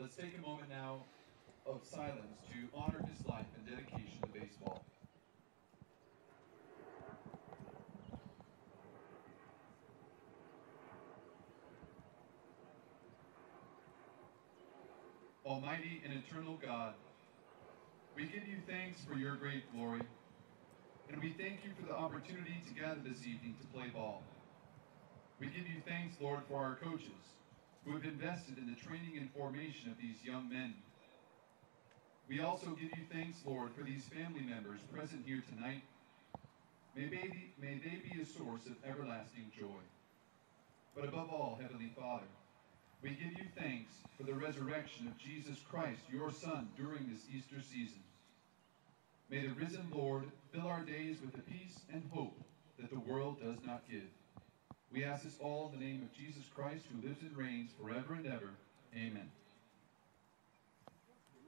Let's take a moment now of silence to honor his life and dedication to baseball. Almighty and eternal God, we give you thanks for your great glory, and we thank you for the opportunity to gather this evening to play ball. We give you thanks, Lord, for our coaches who have invested in the training and formation of these young men. We also give you thanks, Lord, for these family members present here tonight. May they be a source of everlasting joy. But above all, Heavenly Father, we give you thanks for the resurrection of Jesus Christ, your Son, during this Easter season. May the risen Lord fill our days with the peace and hope that the world does not give. We ask this all in the name of Jesus Christ, who lives and reigns forever and ever. Amen.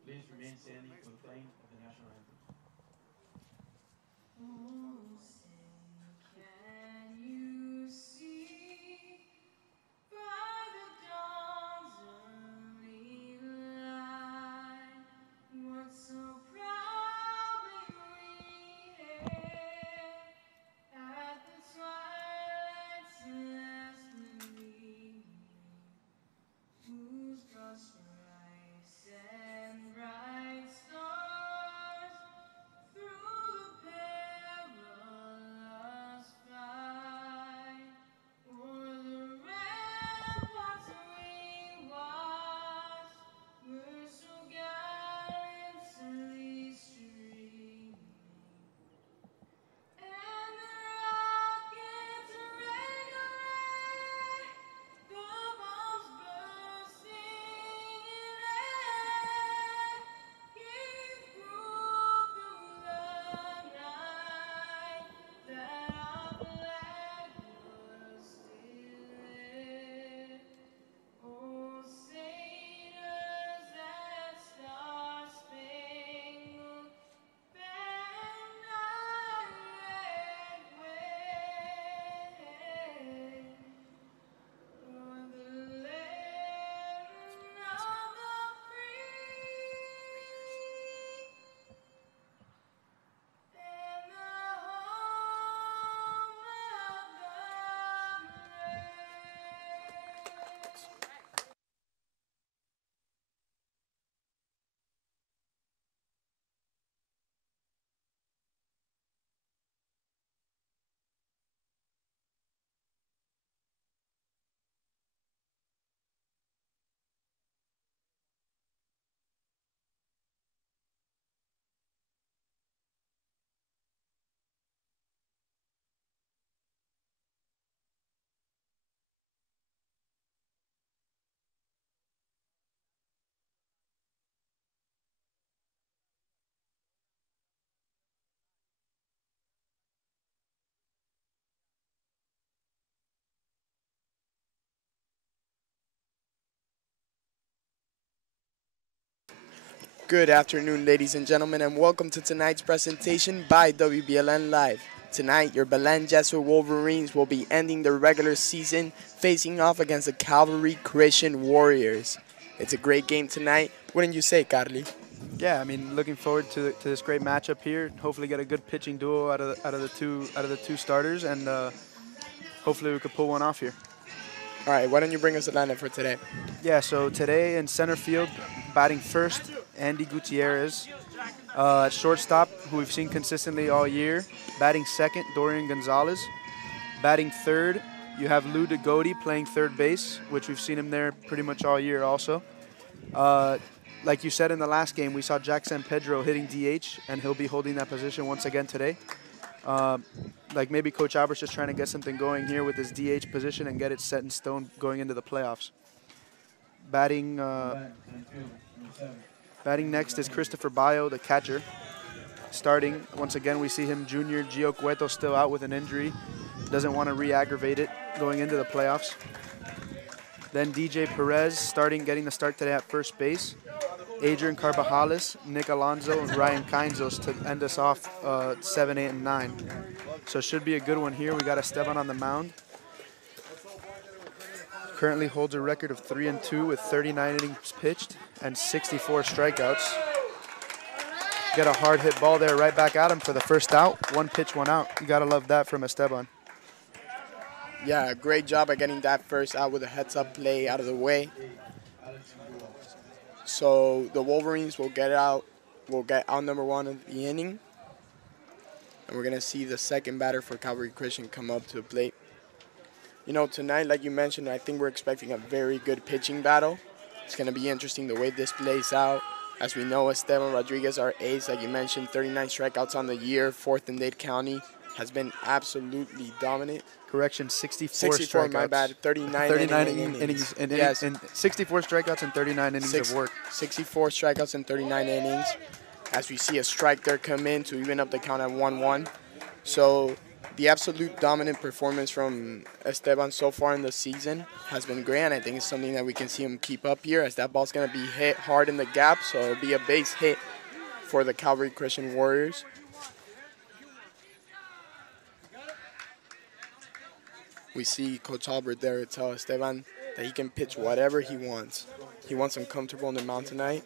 Please remain standing for the playing of the national anthem. Oh, say, can you see by the dawn's early light what so proudly we hailed at the twilight's last gleaming, whose broad stripes and bright stars through the perilous fight o'er the ramparts we watched were so gallantly streaming, and the rockets rang away, the bombs bursting in air, gave proof through the night that our flag was still there. Oh, sailors, that star-spangled banner yet wave, o'er the land of the free and the home of the brave. Good afternoon, ladies and gentlemen, and welcome to tonight's presentation by WBLN Live. Tonight, your Belen Jesuit Wolverines will be ending their regular season facing off against the Calvary Christian Warriors. It's a great game tonight, wouldn't you say, Carly? Yeah, I mean, looking forward to this great matchup here. Hopefully, get a good pitching duo out of the two starters, and hopefully we could pull one off here. All right, why don't you bring us the lineup for today? Yeah, so today in center field, batting first, Andy Gutierrez. At shortstop, who we've seen consistently all year. Batting second, Dorian Gonzalez. Batting third, you have Lou DeGote playing third base, which we've seen him there pretty much all year also. Like you said in the last game, we saw Jack San Pedro hitting DH, and he'll be holding that position once again today. Like maybe Coach Albert's just trying to get something going here with his DH position and get it set in stone going into the playoffs. Batting next is Christopher Bayo, the catcher. Starting, once again, we see him, Junior Gio Cueto, still out with an injury. Doesn't want to re-aggravate it going into the playoffs. Then DJ Perez starting, getting the start today at first base. Adrian Carbajales, Nick Alonso, and Ryan Kainzos to end us off 7, 8, and 9. So it should be a good one here. We got Esteban on the mound. currently holds a record of 3-2 with 39 innings pitched and 64 strikeouts. Get a hard hit ball there right back at him for the first out. 1 pitch, 1 out. You gotta love that from Esteban. Yeah, great job at getting that first out with a heads-up play out of the way. So the Wolverines will get out number 1 of the inning. And we're going to see the second batter for Calvary Christian come up to the plate. You know, tonight, like you mentioned, I think we're expecting a very good pitching battle. It's going to be interesting the way this plays out. As we know, Esteban Rodriguez, our ace, like you mentioned, 39 strikeouts on the year, 4th in Dade County, has been absolutely dominant. Correction, 64 strikeouts. My bad. 39 innings. Yes. And 64 strikeouts and 39 innings of work. 64 strikeouts and 39 innings. As we see a strike there come in to even up the count at 1-1. So the absolute dominant performance from Esteban so far in the season has been great, and I think it's something that we can see him keep up here, as that ball's going to be hit hard in the gap, so it'll be a base hit for the Calvary Christian Warriors. We see Coach Albert there tell Esteban that he can pitch whatever he wants. He wants him comfortable on the mound tonight.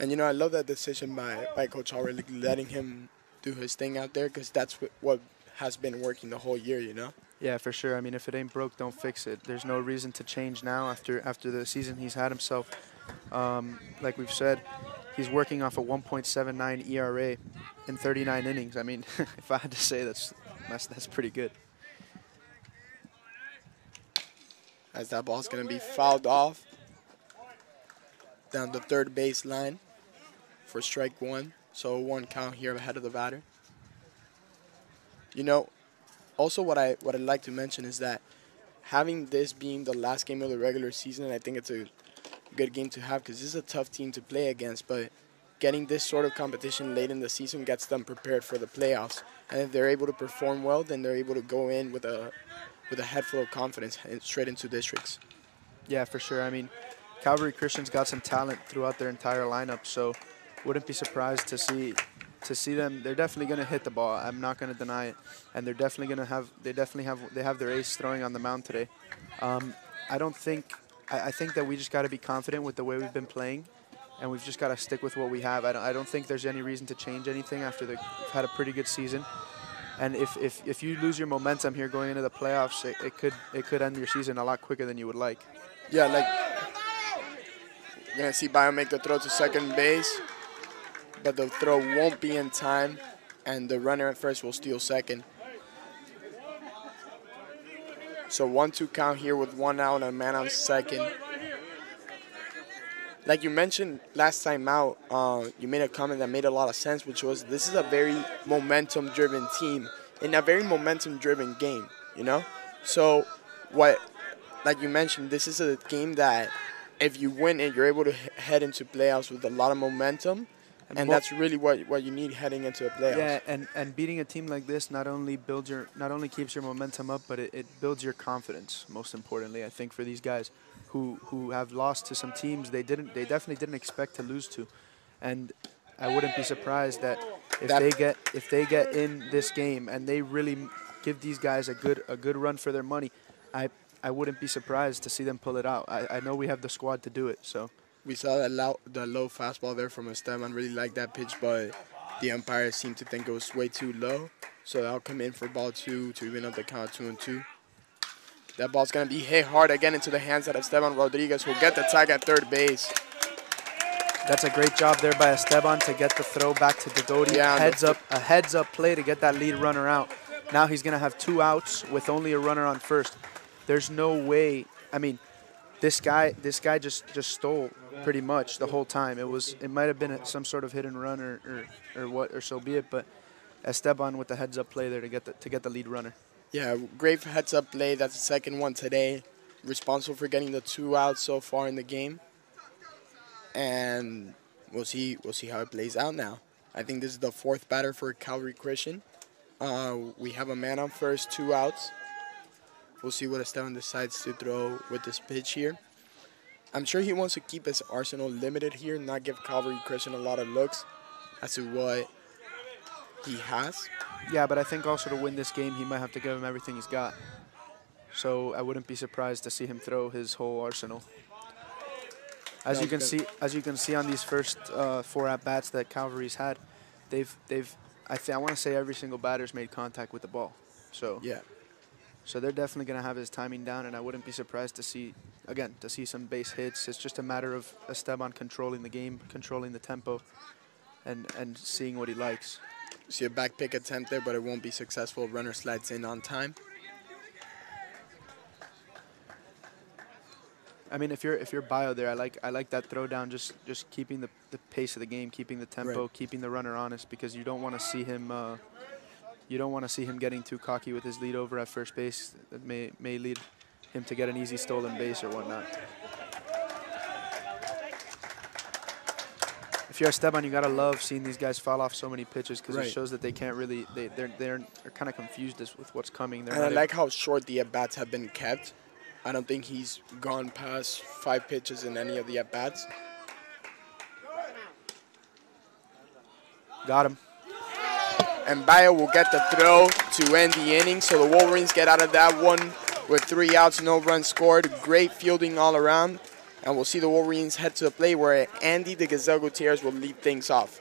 And, you know, I love that decision by Coach Albert, letting him do his thing out there, because that's what has been working the whole year, you know? Yeah, for sure. I mean, if it ain't broke, don't fix it. There's no reason to change now after the season he's had himself. Like we've said, he's working off a 1.79 ERA in 39 innings. I mean, if I had to say, that's pretty good. As that ball's going to be fouled off down the third base line for strike 1. So 1 count here ahead of the batter. You know, also what I'd like to mention is that having this being the last game of the regular season, I think it's a good game to have, because this is a tough team to play against, but getting this sort of competition late in the season gets them prepared for the playoffs. And if they're able to perform well, then they're able to go in with a head full of confidence and straight into districts. Yeah, for sure. I mean, Calvary Christian's got some talent throughout their entire lineup, so wouldn't be surprised to see them. They're definitely going to hit the ball. I'm not going to deny it, and they're definitely going to have. They have their ace throwing on the mound today. I think that we just got to be confident with the way we've been playing, and we've just got to stick with what we have. I don't think there's any reason to change anything after we've had a pretty good season. And if you lose your momentum here going into the playoffs, it could end your season a lot quicker than you would like. Yeah, like you're going to see Bio make the throw to second base, but the throw won't be in time, and the runner at first will steal second. So 1-2 count here with 1 out and a man on second. Like you mentioned last time out, you made a comment that made a lot of sense, which was this is a very momentum-driven team in a very momentum-driven game, you know? So like you mentioned, this is a game that if you win it, you're able to head into playoffs with a lot of momentum, and that's really what you need heading into the playoffs. Yeah, and beating a team like this not only keeps your momentum up, but it builds your confidence. Most importantly, I think, for these guys who have lost to some teams they definitely didn't expect to lose to, and I wouldn't be surprised that if they get in this game and they really give these guys a good run for their money, I wouldn't be surprised to see them pull it out. I know we have the squad to do it. So we saw the low fastball there from Esteban. Really liked that pitch, but the umpire seemed to think it was way too low. So that'll come in for ball 2 to even up the count 2-2. That ball's going to be hit hard again into the hands of Esteban Rodriguez, who'll get the tag at third base. That's a great job there by Esteban to get the throw back to Dodoti. Yeah, a heads up play to get that lead runner out. Now he's going to have 2 outs with only a runner on first. There's no way. I mean, this guy just stole pretty much the whole time. It might have been some sort of hit and run or so be it, but Esteban with the heads up play there to get the lead runner. Yeah, great heads up play. That's the second one today. Responsible for getting the 2 outs so far in the game. And we'll see how it plays out now. I think this is the 4th batter for Calvary Christian. We have a man on first, 2 outs. We'll see what Esteban decides to throw with this pitch here. I'm sure he wants to keep his arsenal limited here, not give Calvary Christian a lot of looks as to what he has. Yeah, but I think also to win this game, he might have to give him everything he's got. So I wouldn't be surprised to see him throw his whole arsenal. As you can see on these first 4 at bats that Calvary's had, I want to say every single batter's made contact with the ball. So Yeah. so they're definitely going to have his timing down, and I wouldn't be surprised to see some base hits. It's just a matter of Esteban controlling the game, controlling the tempo, and seeing what he likes. See a back pick attempt there, but it won't be successful. Runner slides in on time. I mean, if you're bio there, I like that throw down, just keeping the pace of the game, keeping the tempo, Right. keeping the runner honest, because you don't want to see him getting too cocky with his lead over at first base. That may lead him to get an easy stolen base or whatnot. If you're Esteban, you gotta love seeing these guys fall off so many pitches, because Right. it shows that they can't really they're kind of confused with what's coming. They're And I not like how short the at-bats have been kept. I don't think he's gone past 5 pitches in any of the at-bats. got him. And Bayo will get the throw to end the inning. So the Wolverines get out of that one with 3 outs, no runs scored. Great fielding all around. And we'll see the Wolverines head to the plate where Andy the Gazelle Gutierrez will lead things off.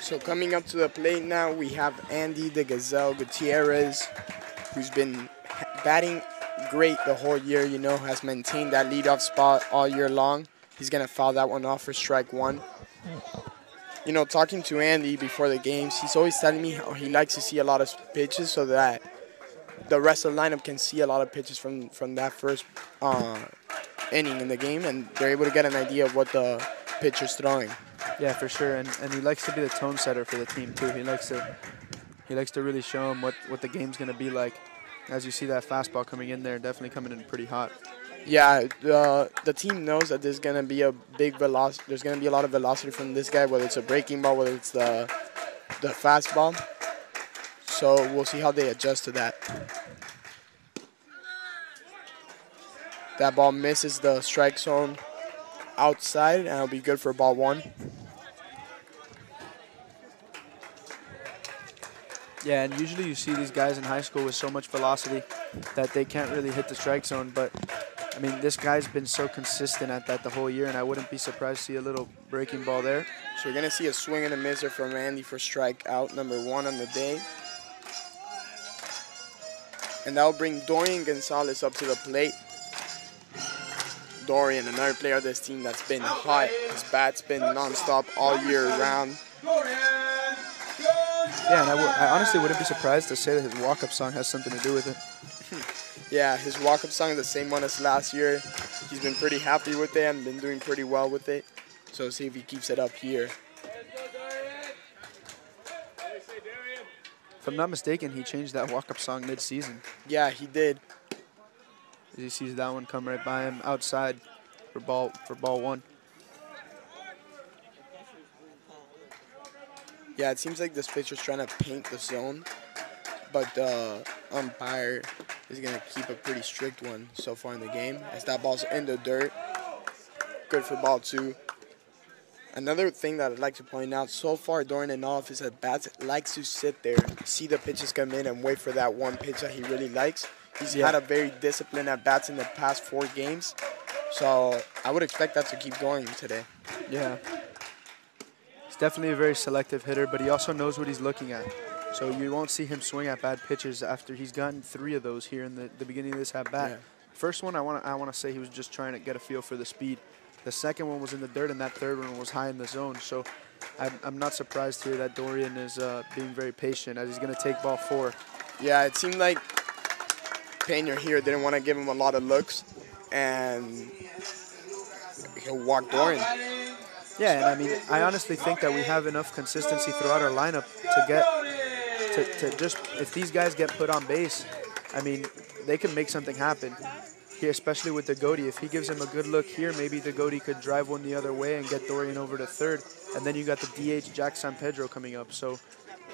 So coming up to the plate now, we have Andy the Gazelle Gutierrez, who's been batting great the whole year, you know, has maintained that leadoff spot all year long. He's going to foul that one off for strike 1. You know, talking to Andy before the games, he's always telling me how he likes to see a lot of pitches so that the rest of the lineup can see a lot of pitches from that first inning in the game, and they're able to get an idea of what the pitcher's throwing. Yeah, for sure, and he likes to be the tone setter for the team too. He likes to really show them what the game's gonna be like. As you see that fastball coming in there, definitely coming in pretty hot. Yeah, the team knows that there's gonna be a big velocity. There's gonna be a lot of velocity from this guy, whether it's a breaking ball, whether it's the fastball. So we'll see how they adjust to that. That ball misses the strike zone outside, and it'll be good for ball one. Yeah, and usually you see these guys in high school with so much velocity that they can't really hit the strike zone. But, I mean, this guy's been so consistent at that the whole year, and I wouldn't be surprised to see a little breaking ball there. So we're going to see a swing and a misser from Andy for strikeout number 1 on the day. And that'll bring Dorian Gonzalez up to the plate. Dorian, another player of this team that's been hot. His bat's been nonstop all year round. Yeah, and I honestly wouldn't be surprised to say that his walk-up song has something to do with it. Yeah, his walk-up song is the same one as last year. He's been pretty happy with it and been doing pretty well with it. So see if he keeps it up here. If I'm not mistaken, he changed that walk-up song mid-season. Yeah, he did. He sees that one come right by him outside for ball one. Yeah, it seems like this pitcher's trying to paint the zone, but the umpire is going to keep a pretty strict one so far in the game, as that ball's in the dirt. Good for ball 2. Another thing that I'd like to point out, so far Dorian in all of his at-bats likes to sit there, see the pitches come in, and wait for that one pitch that he really likes. He's had a very disciplined at-bats in the past 4 games, so I would expect that to keep going today. Yeah. He's definitely a very selective hitter, but he also knows what he's looking at. So you won't see him swing at bad pitches after he's gotten 3 of those here in the beginning of this at-bat. Yeah. First one, I want to say he was just trying to get a feel for the speed. The second one was in the dirt, and that third one was high in the zone. So I'm not surprised here that Dorian is being very patient as he's going to take ball 4. Yeah, it seemed like Pena here didn't want to give him a lot of looks, and he'll walk Dorian. Yeah, and I mean, I honestly think that we have enough consistency throughout our lineup to get to just, if these guys get put on base, I mean, they can make something happen here, especially with the Goaty. If he gives him a good look here, maybe the Goaty could drive one the other way and get Dorian over to third, and then you got the DH Jack San Pedro coming up. So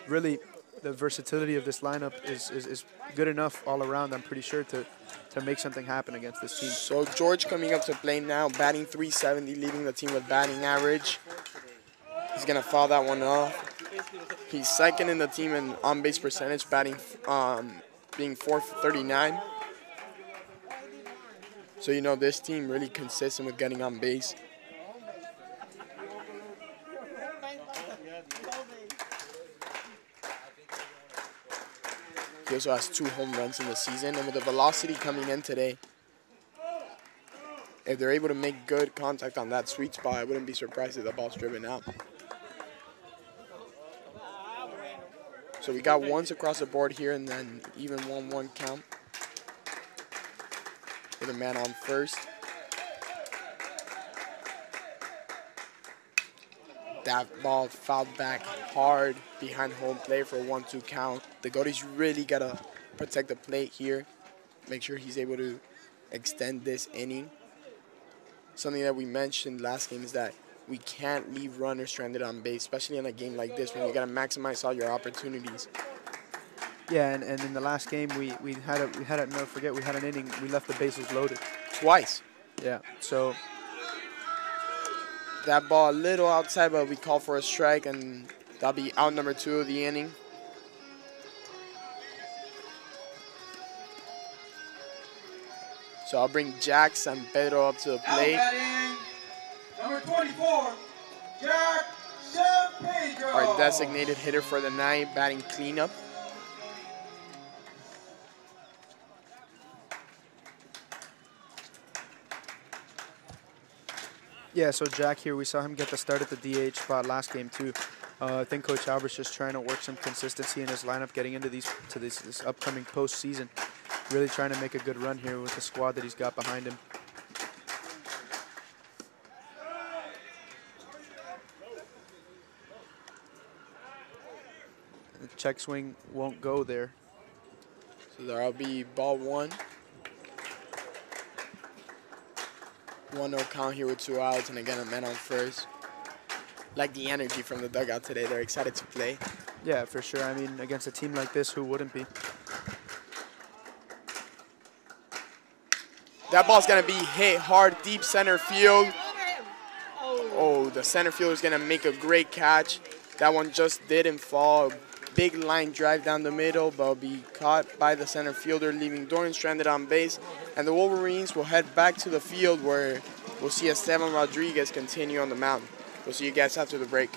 really, the versatility of this lineup is good enough all around, I'm pretty sure, to make something happen against this team. So George coming up to play now, batting .370, leading the team with batting average. He's going to foul that one off. He's second in the team in on-base percentage, batting being .439. So, you know, this team really consistent with getting on base. He also has 2 home runs in the season, and with the velocity coming in today, if they're able to make good contact on that sweet spot, I wouldn't be surprised if the ball's driven out. So we got ones across the board here, and then even 1-1 count with a man on first. That ball fouled back hard behind home plate for a 1-2 count. The Goaty's really got to protect the plate here, make sure he's able to extend this inning. Something that we mentioned last game is that we can't leave runners stranded on base, especially in a game like this when you got to maximize all your opportunities. Yeah, and in the last game, we had never forget, we had an inning, we left the bases loaded. Twice. Yeah, so that ball a little outside, but we call for a strike, and that'll be out number 2 of the inning. So I'll bring Jack San Pedro up to the plate. Number 24, Jack San Pedro. Our designated hitter for the night, batting cleanup. yeah, so Jack here, we saw him get the start at the DH spot last game too. I think Coach Albert's just trying to work some consistency in his lineup, getting into this upcoming postseason. Really trying to make a good run here with the squad that he's got behind him. The check swing won't go there. So there'll be ball 1. 1-0 count here with 2 outs, and again a man on first. Like the energy from the dugout today. They're excited to play. Yeah, for sure. I mean, against a team like this, who wouldn't be? That ball's going to be hit hard deep center field. Oh, the center fielder is going to make a great catch. That one just didn't fall. Big line drive down the middle, but will be caught by the center fielder, leaving Dorian stranded on base. And the Wolverines will head back to the field where we'll see Esteban Rodriguez continue on the mound. We'll see you guys after the break.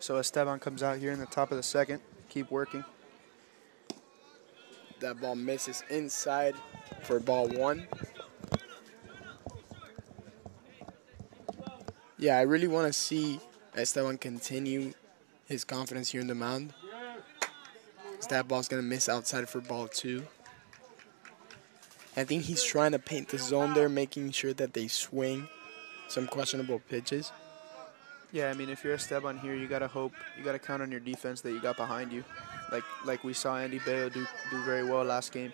So Esteban comes out here in the top of the second. Keep working. That ball misses inside for ball one. Yeah, I really want to see Esteban continue his confidence here in the mound. That ball's going to miss outside for ball two. I think he's trying to paint the zone there, making sure that they swing some questionable pitches. Yeah, I mean, if you're Esteban here, you gotta hope, you gotta count on your defense that you got behind you, like we saw Andy Bayo do very well last game.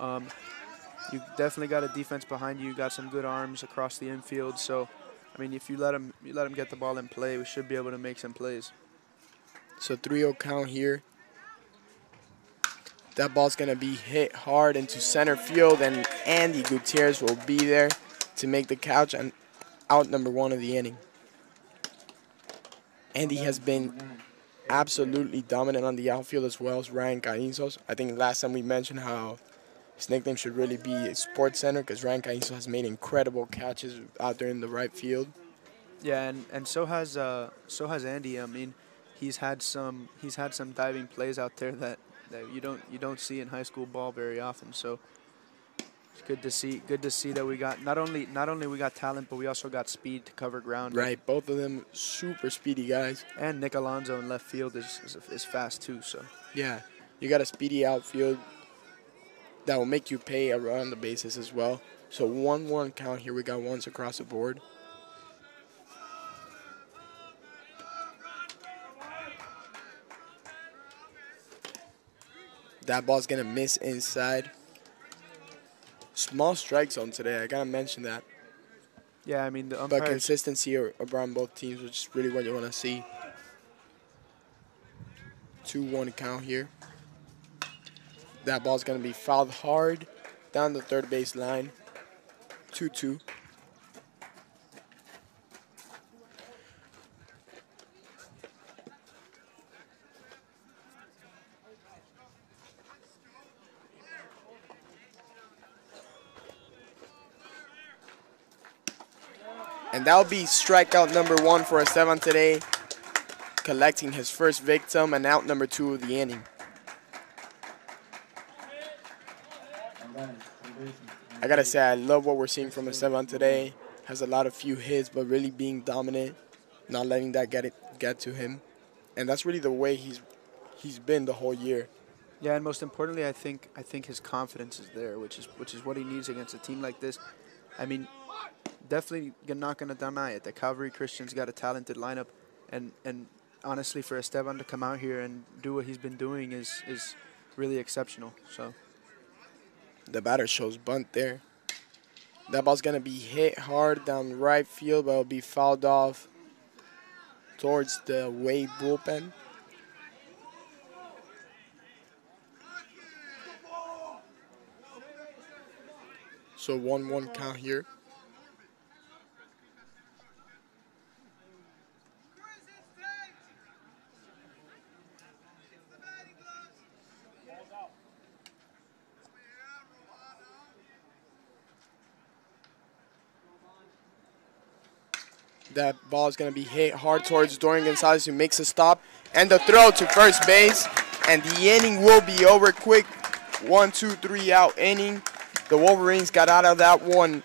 You definitely got a defense behind you. You got some good arms across the infield. So, I mean, if you let him get the ball in play, we should be able to make some plays. So 3-0 count here. That ball's gonna be hit hard into center field, and Andy Gutierrez will be there to make the catch and out number one of the inning. Andy has been absolutely dominant on the outfield as well as Ryan Cainzos. I think last time we mentioned how his nickname should really be Sports Center because Ryan Cainzos has made incredible catches out there in the right field. Yeah, and so has Andy. I mean, he's had some diving plays out there that you don't see in high school ball very often. So it's good to see that we got not only we got talent, but we also got speed to cover ground. Right, both of them super speedy guys. And Nick Alonso in left field is fast too. So yeah, you got a speedy outfield that will make you pay around the bases as well. So 1-1 count here. We got ones across the board. That ball's going to miss inside. Small strike zone today. I got to mention that. Yeah, I mean, the but umpires. consistency around both teams, which is really what you want to see. 2-1 count here. That ball's going to be fouled hard down the third base line. 2-2. And that'll be strikeout number one for Esteban today, collecting his first victim and out number 2 of the inning. I gotta say, I love what we're seeing from Esteban today. Has a lot of few hits, but really being dominant, not letting that get to him. And that's really the way he's been the whole year. Yeah, and most importantly, I think his confidence is there, which is what he needs against a team like this. I mean, definitely not gonna deny it. The Calvary Christians got a talented lineup, and honestly, for Esteban to come out here and do what he's been doing is really exceptional. So The batter shows bunt there. That ball's going to be hit hard down right field, but it'll be fouled off towards the Wade bullpen. So 1-1 count here. That ball is going to be hit hard towards Dorian Gonzalez, who makes a stop. And the throw to first base. And the inning will be over quick. 1, 2, 3 out inning. The Wolverines got out of that one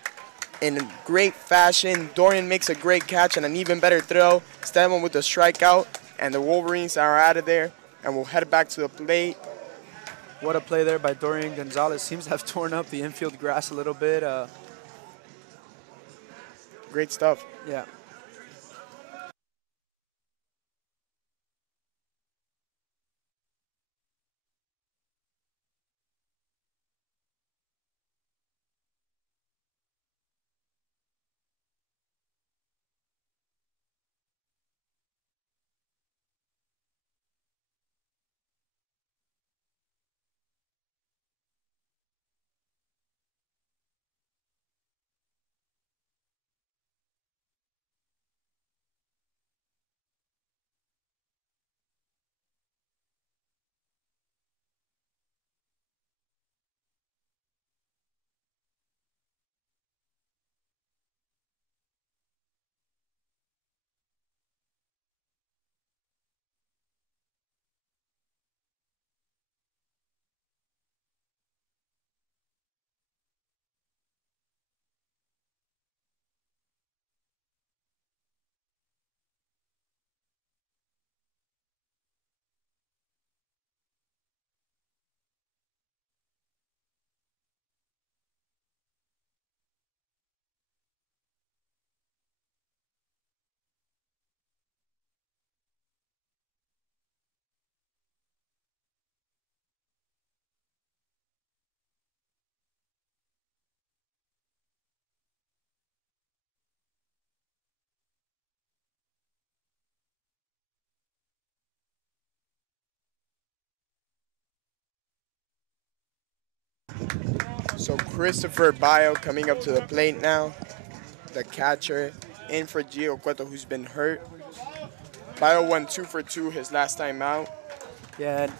in great fashion. Dorian makes a great catch and an even better throw. Esteban with the strikeout. And the Wolverines are out of there. And we'll head back to the plate. what a play there by Dorian Gonzalez. Seems to have torn up the infield grass a little bit. Great stuff. Yeah. So Christopher Bio coming up to the plate now. The catcher in for Gio Cueto, who's been hurt. Bio went 2 for 2 his last time out. Yeah, and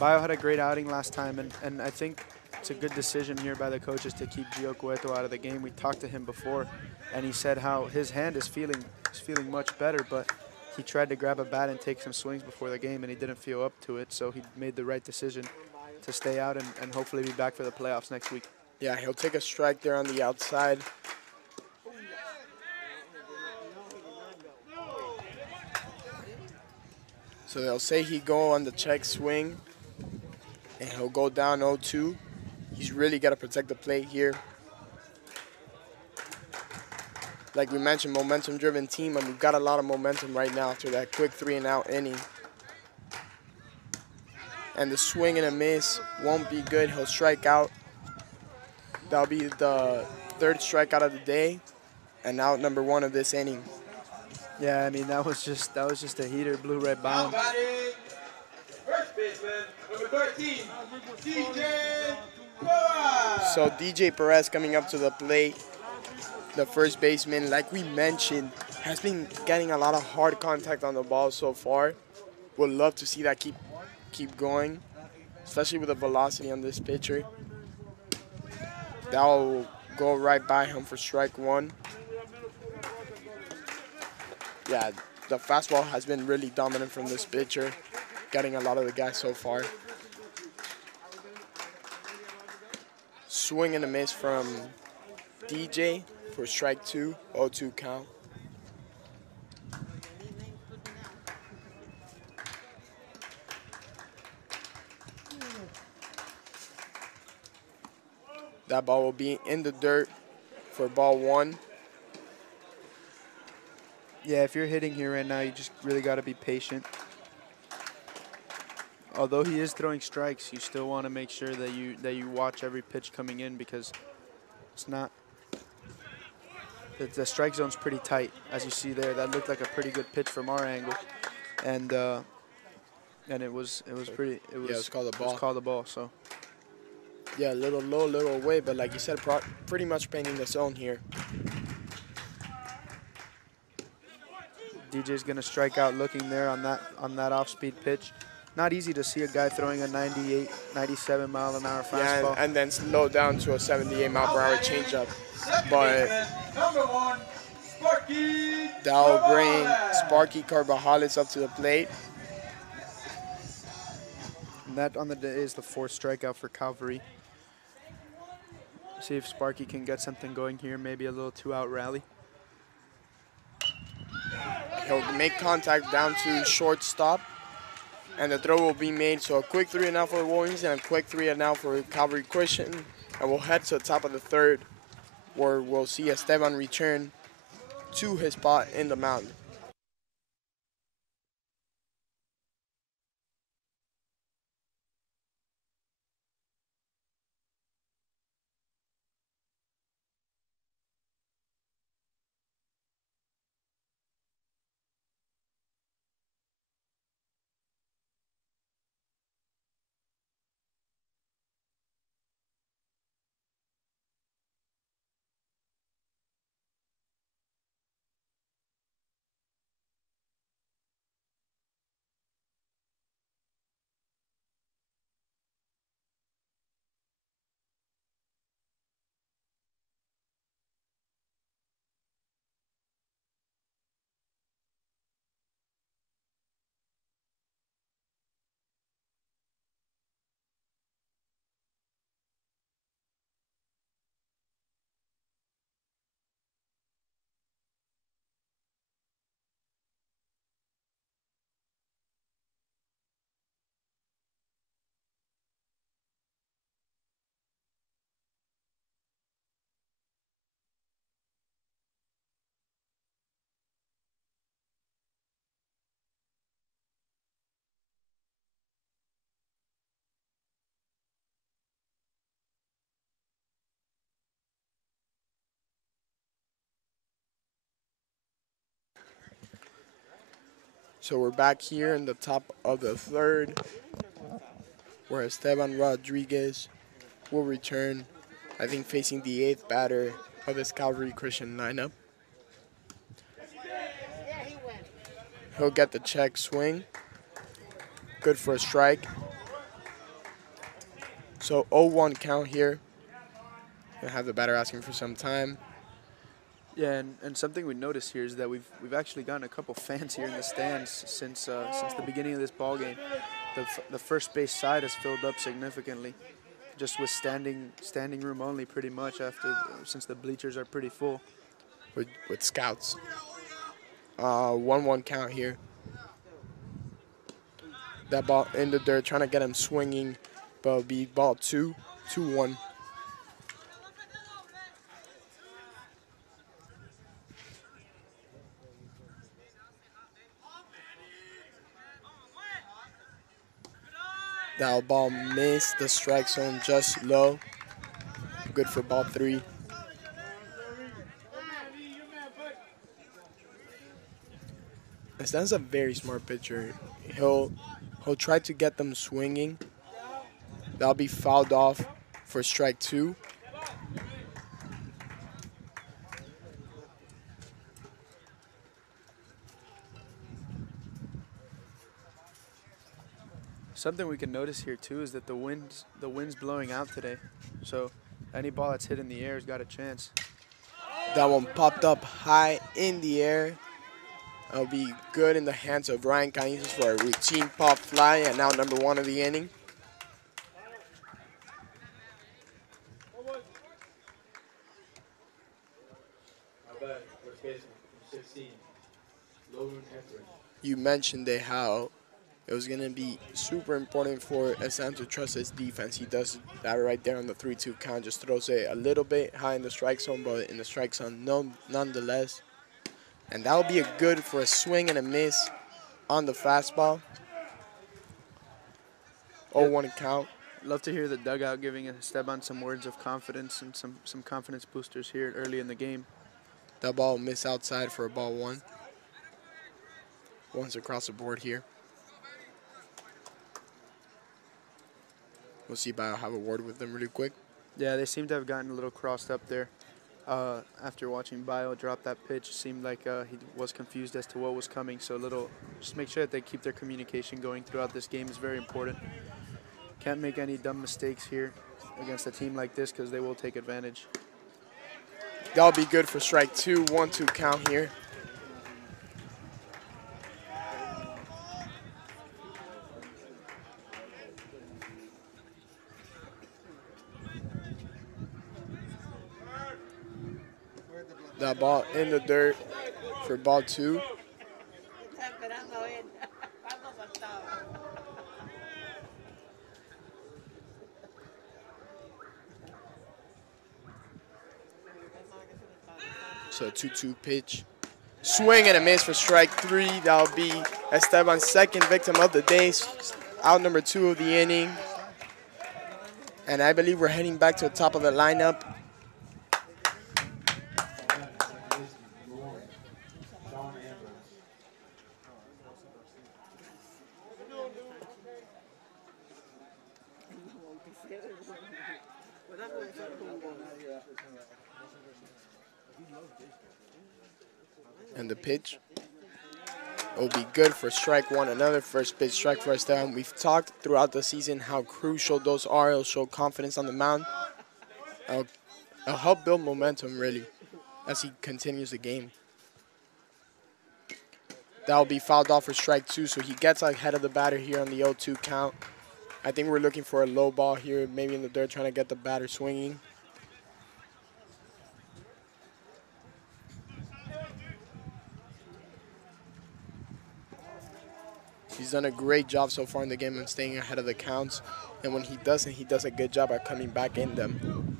Bio had a great outing last time, and I think it's a good decision here by the coaches to keep Gio Cueto out of the game. We talked to him before, and he said how his hand is feeling much better, but he tried to grab a bat and take some swings before the game, and he didn't feel up to it, so he made the right decision to stay out and hopefully be back for the playoffs next week. Yeah, he'll take a strike there on the outside. So they'll say he go on the check swing, and he'll go down 0-2. He's really got to protect the plate here. Like we mentioned, momentum-driven team, and we've got a lot of momentum right now after that quick 3-and-out inning. And the swing and a miss won't be good. He'll strike out. That'll be the third strikeout of the day, and out number 1 of this inning. Yeah, I mean that was just a heater, blew right by Now him. batting, first baseman, number 13, DJ Perez. So DJ Perez coming up to the plate. The first baseman, like we mentioned, has been getting a lot of hard contact on the ball so far. Would love to see that keep going, especially with the velocity on this pitcher. That will go right by him for strike 1. Yeah, the fastball has been really dominant from this pitcher, getting a lot of the guys so far. Swing and a miss from DJ for strike 2, 0-2 count. That ball will be in the dirt for ball 1. Yeah, if you're hitting here right now, you just really got to be patient. Although he is throwing strikes, you still want to make sure that you watch every pitch coming in, because it's not. The strike zone's pretty tight, as you see there. That looked like a pretty good pitch from our angle, and it was pretty. It was, Yeah, it was called a It was ball. called a ball. So Yeah, a little low, little away, but like you said, pretty much painting the zone here. DJ's gonna strike out looking there on that off-speed pitch. Not easy to see a guy throwing a 98, 97 mile an hour Yeah, fastball. and then slow down to a 78 mile per hour changeup. Second But baseman, number 1, Sparky that'll bring Carvajal. Sparky Carvajales up to the plate. And that on the day is the 4th strikeout for Calvary. See if Sparky can get something going here, maybe a little 2-out rally. He'll make contact down to shortstop, and the throw will be made. So a quick 3-and-out for Williams and a quick 3-and-out for Calvary Christian. And we'll head to the top of the 3rd, where we'll see Esteban return to his spot in the mound. So we're back here in the top of the 3rd, where Esteban Rodriguez will return, I think facing the 8th batter of this Calvary Christian lineup. He'll get the check swing. Good for a strike. So 0-1 count here. Gonna have the batter asking for some time. Yeah, and something we noticed here is that we've actually gotten a couple fans here in the stands since the beginning of this ball game. The first base side has filled up significantly, just with standing room only pretty much since the bleachers are pretty full. With scouts. 1-1 count here. That ball in the dirt, trying to get him swinging, but it'll be ball 2, 2-1. That ball missed the strike zone just low. Good for ball 3. Stan's a very smart pitcher. He'll try to get them swinging. That'll be fouled off for strike 2. Something we can notice here too is that the wind's blowing out today, so any ball that's hit in the air has got a chance. That one popped up high in the air. That'll be good in the hands of Ryan Cain for a routine pop fly, and now number 1 of the inning. You mentioned how It was going to be super important for Sam to trust his defense. He does that right there on the 3-2 count. Just throws it a little bit high in the strike zone, but in the strike zone nonetheless. And that will be a good for a swing and a miss on the fastball. 0-1 count. Love to hear the dugout giving Esteban some words of confidence and some confidence boosters here early in the game. That ball will miss outside for a ball one. One's across the board here. We'll see if I'll have a word with them really quick. Yeah, they seem to have gotten a little crossed up there. After watching Bio drop that pitch, seemed like he was confused as to what was coming. So just make sure that they keep their communication going throughout this game is very important. Can't make any dumb mistakes here against a team like this because they will take advantage. That'll be good for strike two. 1-2 count here. That ball in the dirt for ball two. So 2-2 pitch. Swing and a miss for strike three. That'll be Esteban's second victim of the day. Out number 2 of the inning. And I believe we're heading back to the top of the lineup. And the pitch will be good for strike one. Another first pitch strike for Esteban. We've talked throughout the season how crucial those are. It'll show confidence on the mound. It'll help build momentum, really, as he continues the game. That'll be fouled off for strike two, so he gets ahead of the batter here on the 0-2 count. I think we're looking for a low ball here, maybe in the dirt, trying to get the batter swinging. He's done a great job so far in the game and staying ahead of the counts. And when he doesn't, he does a good job at coming back in them.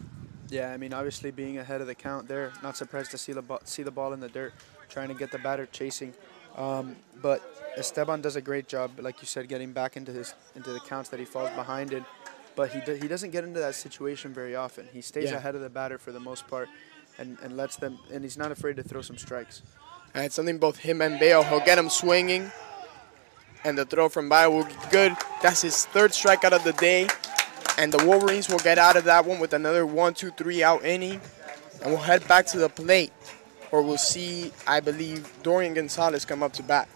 Yeah, I mean, obviously being ahead of the count there, not surprised to see the ball in the dirt, trying to get the batter chasing. But Esteban does a great job, like you said, getting back into the counts that he falls behind in. But he doesn't get into that situation very often. He stays ahead of the batter for the most part and lets them, and he's not afraid to throw some strikes. And it's something both him and Bale, he'll get him swinging. And the throw from Bayo will be good. That's his third strikeout of the day. And the Wolverines will get out of that one with another 1-2-3 out inning. And we'll head back to the plate, or we'll see, I believe, Dorian Gonzalez come up to bat.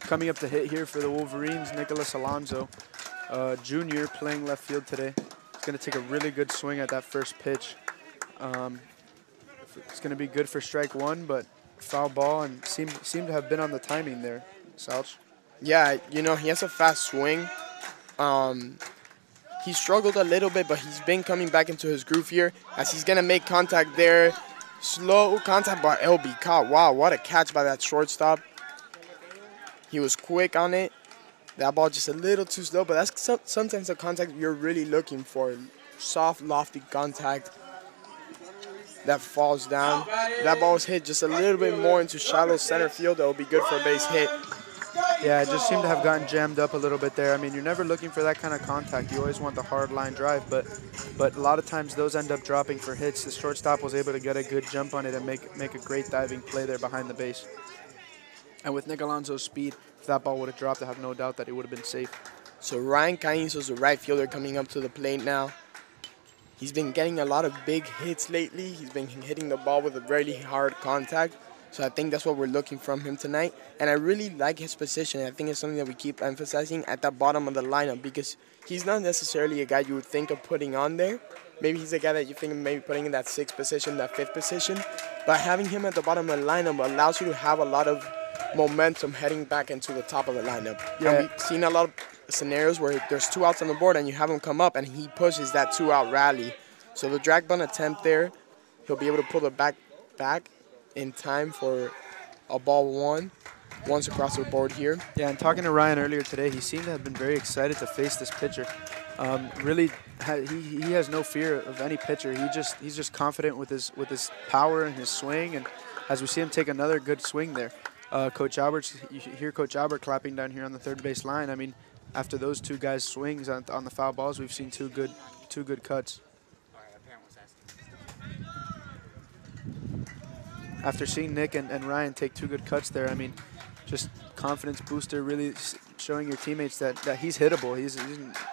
Coming up to hit here for the Wolverines, Nicolas Alonso, junior, playing left field today. He's going to take a really good swing at that first pitch. It's going to be good for strike one, but foul ball, and seem to have been on the timing there, Salch. Yeah, you know, he has a fast swing. He struggled a little bit, but he's been coming back into his groove here as he's going to make contact there. Slow contact, but it'll be caught. Wow, what a catch by that shortstop. He was quick on it. That ball just a little too slow, but that's sometimes the contact you're really looking for. Soft, lofty contact that falls down. That ball was hit just a little bit more into shallow center field. That will be good for a base hit. Yeah, it just seemed to have gotten jammed up a little bit there. I mean, you're never looking for that kind of contact. You always want the hard line drive, but a lot of times those end up dropping for hits. The shortstop was able to get a good jump on it and make a great diving play there behind the base. And with Nick Alonso's speed, if that ball would have dropped, I have no doubt that it would have been safe. So Ryan Cain is the right fielder coming up to the plate now. He's been getting a lot of big hits lately. He's been hitting the ball with a really hard contact. So I think that's what we're looking from him tonight. And I really like his position. I think it's something that we keep emphasizing at the bottom of the lineup because he's not necessarily a guy you would think of putting on there. Maybe he's a guy that you think of maybe putting in that 6th position, that 5th position. But having him at the bottom of the lineup allows you to have a lot of momentum heading back into the top of the lineup. Yeah. And we've seen a lot of scenarios where there's 2 outs on the board and you have him come up and he pushes that 2-out rally. So the drag bunt attempt there, he'll be able to pull the back in time for a ball 1 once across the board here. Yeah, and talking to Ryan earlier today, he seemed to have been very excited to face this pitcher. Really, he has no fear of any pitcher. He's just confident with his power and his swing, and as we see him take another good swing there. Coach Albert's, you hear Coach Albert clapping down here on the third base line. I mean, after those 2 guys' swings on the foul balls, we've seen two good cuts. After seeing Nick and Ryan take 2 good cuts there, I mean, just confidence booster, really showing your teammates that he's hittable. He's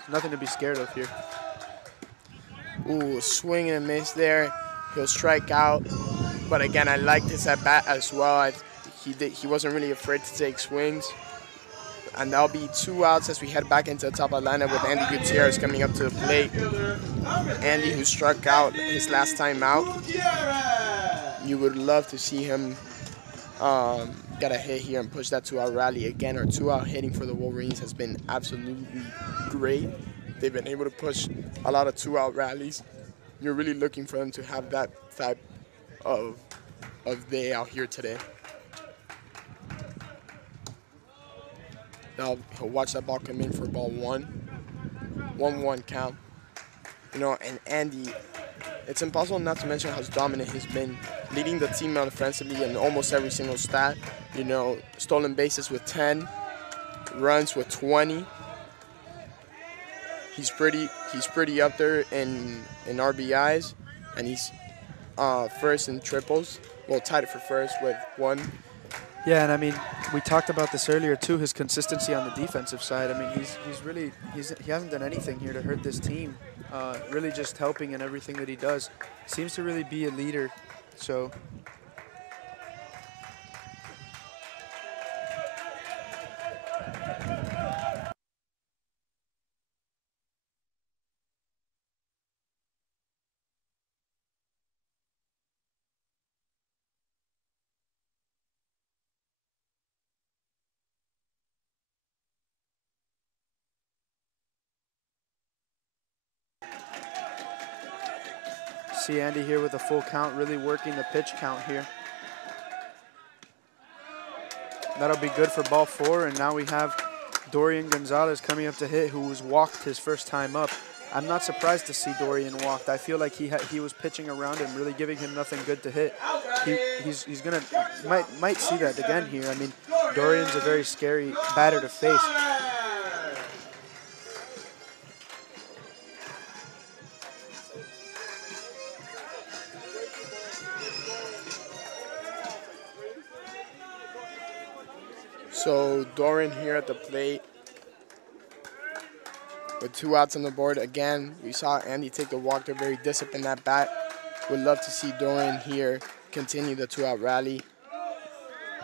nothing to be scared of here. Ooh, swing and a miss there. He'll strike out. But again, I liked his at bat as well. He wasn't really afraid to take swings. And that'll be 2 outs as we head back into the top of the lineup with Andy Gutierrez coming up to the plate. Andy, who struck out his last time out. You would love to see him get a hit here and push that 2-out rally again. Our 2-out hitting for the Wolverines has been absolutely great. They've been able to push a lot of 2-out rallies. You're really looking for them to have that type of day out here today. Now he'll watch that ball come in for ball 1. 1-1 count. You know, and Andy, it's impossible not to mention how dominant he's been, leading the team offensively in almost every single stat. You know, stolen bases with 10, runs with 20. He's pretty up there in RBIs, and he's first in triples. Well, tied for first with 1. Yeah, and I mean, we talked about this earlier too. His consistency on the defensive side. I mean, he hasn't done anything here to hurt this team. Really just helping in everything that he does. Seems to really be a leader. So. See Andy here with a full count, really working the pitch count here. That'll be good for ball 4, and now we have Dorian Gonzalez coming up to hit, who was walked his first time up. I'm not surprised to see Dorian walked. I feel like he was pitching around him, really giving him nothing good to hit. He's gonna might see that again here. I mean, Dorian's a very scary batter to face. So Dorian here at the plate with 2 outs on the board. Again, we saw Andy take the walk. They're very disciplined at bat. Would love to see Dorian here continue the 2-out rally.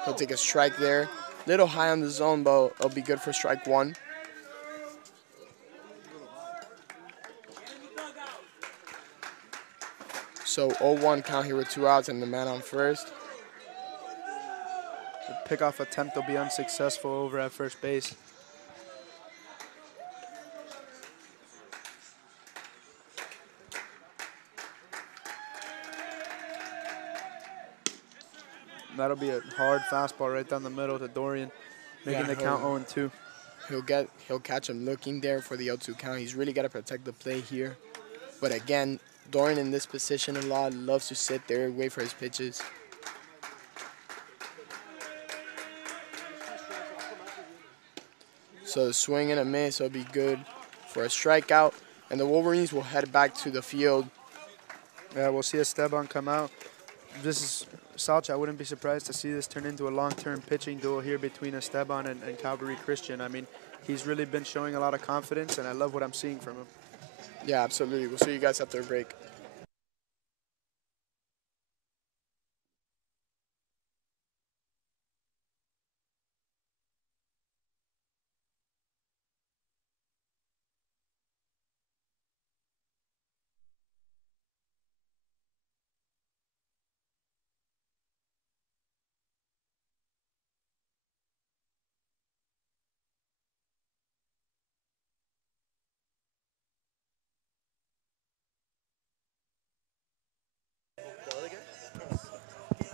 He'll take a strike there. Little high on the zone, but it'll be good for strike 1. So 0-1 count here with 2 outs and the man on first. The pickoff attempt will be unsuccessful over at first base. That'll be a hard fastball right down the middle to Dorian, making Yeah, the count 0-2. He'll catch him looking there for the 0-2 count. He's really got to protect the play here. But again, Dorian in this position a lot loves to sit there, wait for his pitches. So the swing and a miss will be good for a strikeout. And the Wolverines will head back to the field. Yeah, we'll see Esteban come out. This is Salch. I wouldn't be surprised to see this turn into a long-term pitching duel here between Esteban and Calvary Christian. I mean, he's really been showing a lot of confidence, and I love what I'm seeing from him. Yeah, absolutely. We'll see you guys after a break.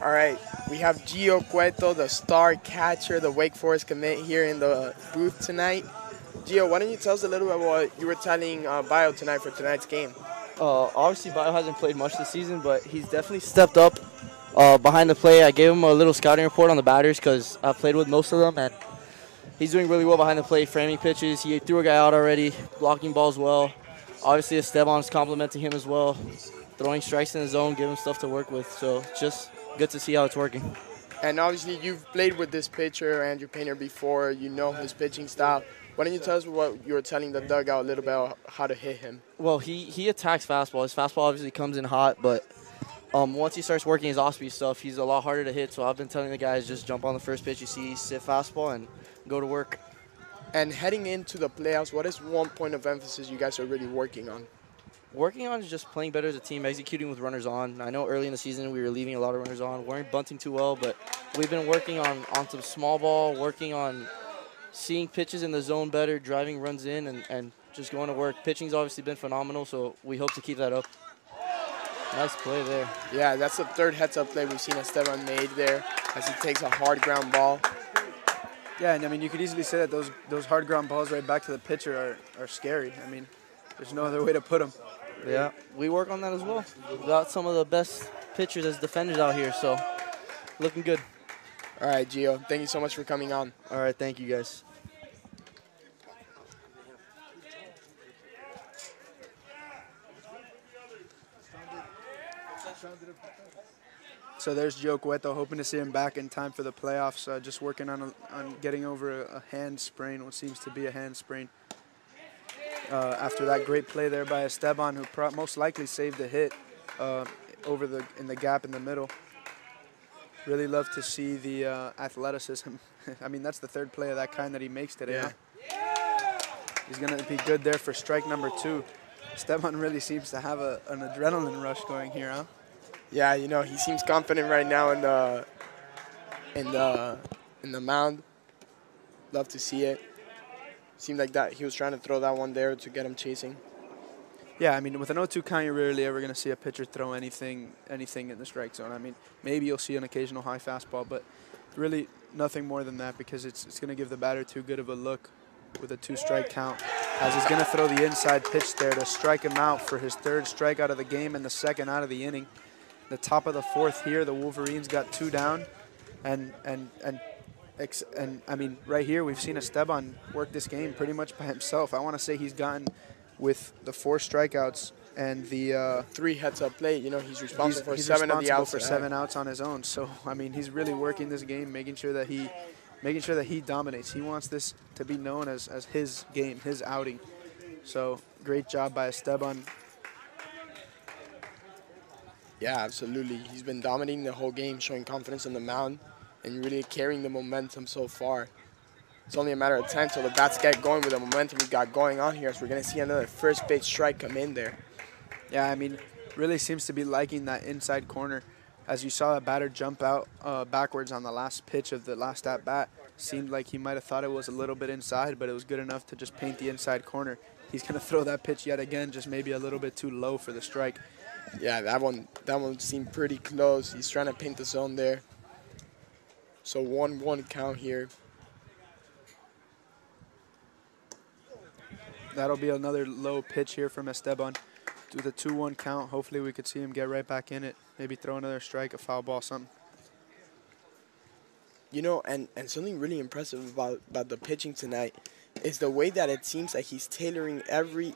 All right, we have Gio Cueto, the star catcher, the Wake Forest commit here in the booth tonight. Gio, why don't you tell us a little bit about what you were telling Bio tonight for tonight's game? Obviously, Bio hasn't played much this season, but he's definitely stepped up behind the play. I gave him a little scouting report on the batters because I've played with most of them, and he's doing really well behind the plate, framing pitches. He threw a guy out already, blocking balls well. Obviously, Esteban's complimenting him as well, throwing strikes in the zone, giving him stuff to work with. So just good to see how it's working. And obviously, you've played with this pitcher, Andrew Painter, before. You know his pitching style. Why don't you tell us what you were telling the dugout a little bit about how to hit him? Well, he attacks fastball. His fastball obviously comes in hot, but once he starts working his off-speed stuff, he's a lot harder to hit. So I've been telling the guys just jump on the first pitch you see, sit fastball, and go to work. And heading into the playoffs, what is one point of emphasis you guys are really working on? Working on is just playing better as a team, executing with runners on. I know early in the season we were leaving a lot of runners on. Weren't bunting too well, but we've been working on some small ball, working on seeing pitches in the zone better, driving runs in, and just going to work. Pitching's obviously been phenomenal, so we hope to keep that up. Nice play there. Yeah, that's the third heads-up play we've seen Esteban made there as he takes a hard ground ball. Yeah, and I mean, you could easily say that those hard ground balls right back to the pitcher are scary. I mean, there's no other way to put them. Yeah, we work on that as well. We got some of the best pitchers as defenders out here, so looking good. All right, Gio, thank you so much for coming on. All right, thank you, guys. So there's Gio Cueto, hoping to see him back in time for the playoffs. Just working on getting over a hand sprain, what seems to be a hand sprain. After that great play there by Esteban, who most likely saved a hit in the gap in the middle. Really love to see the athleticism. I mean, that's the third play of that kind that he makes today. Yeah. Huh? He's going to be good there for strike number 2. Esteban really seems to have an adrenaline rush going here, huh? Yeah, you know, he seems confident right now in the mound. Love to see it. Seemed like that he was trying to throw that one there to get him chasing. Yeah, I mean, with an 0-2 count, you're rarely ever going to see a pitcher throw anything in the strike zone. I mean, maybe you'll see an occasional high fastball, but really nothing more than that because it's going to give the batter too good of a look with a 2-strike count, as he's going to throw the inside pitch there to strike him out for his third strikeout of the game and the second out of the inning. The top of the fourth here, the Wolverines got 2 down, and I mean, right here we've seen Esteban work this game pretty much by himself. I want to say he's gotten with the 4 strikeouts and the 3 heads-up plate. You know, he's responsible for he's 7 of the responsible outs. for 7 outs on his own. So I mean, he's really working this game, making sure that he dominates. He wants this to be known as his game, his outing. So great job by Esteban. Yeah, absolutely. He's been dominating the whole game, showing confidence on the mound, and really carrying the momentum so far. It's only a matter of time till the bats get going with the momentum we got going on here, so we're going to see another first base strike come in there. Yeah, I mean, really seems to be liking that inside corner. As you saw that batter jump out backwards on the last pitch of the last at-bat, seemed like he might have thought it was a little bit inside, but it was good enough to just paint the inside corner. He's going to throw that pitch yet again, just maybe a little bit too low for the strike. Yeah, that one seemed pretty close. He's trying to paint the zone there. So 1-1 count here. That'll be another low pitch here from Esteban. Do the 2-1 count. Hopefully we could see him get right back in it. Maybe throw another strike, a foul ball, something. You know, and something really impressive about the pitching tonight is the way that it seems like he's tailoring every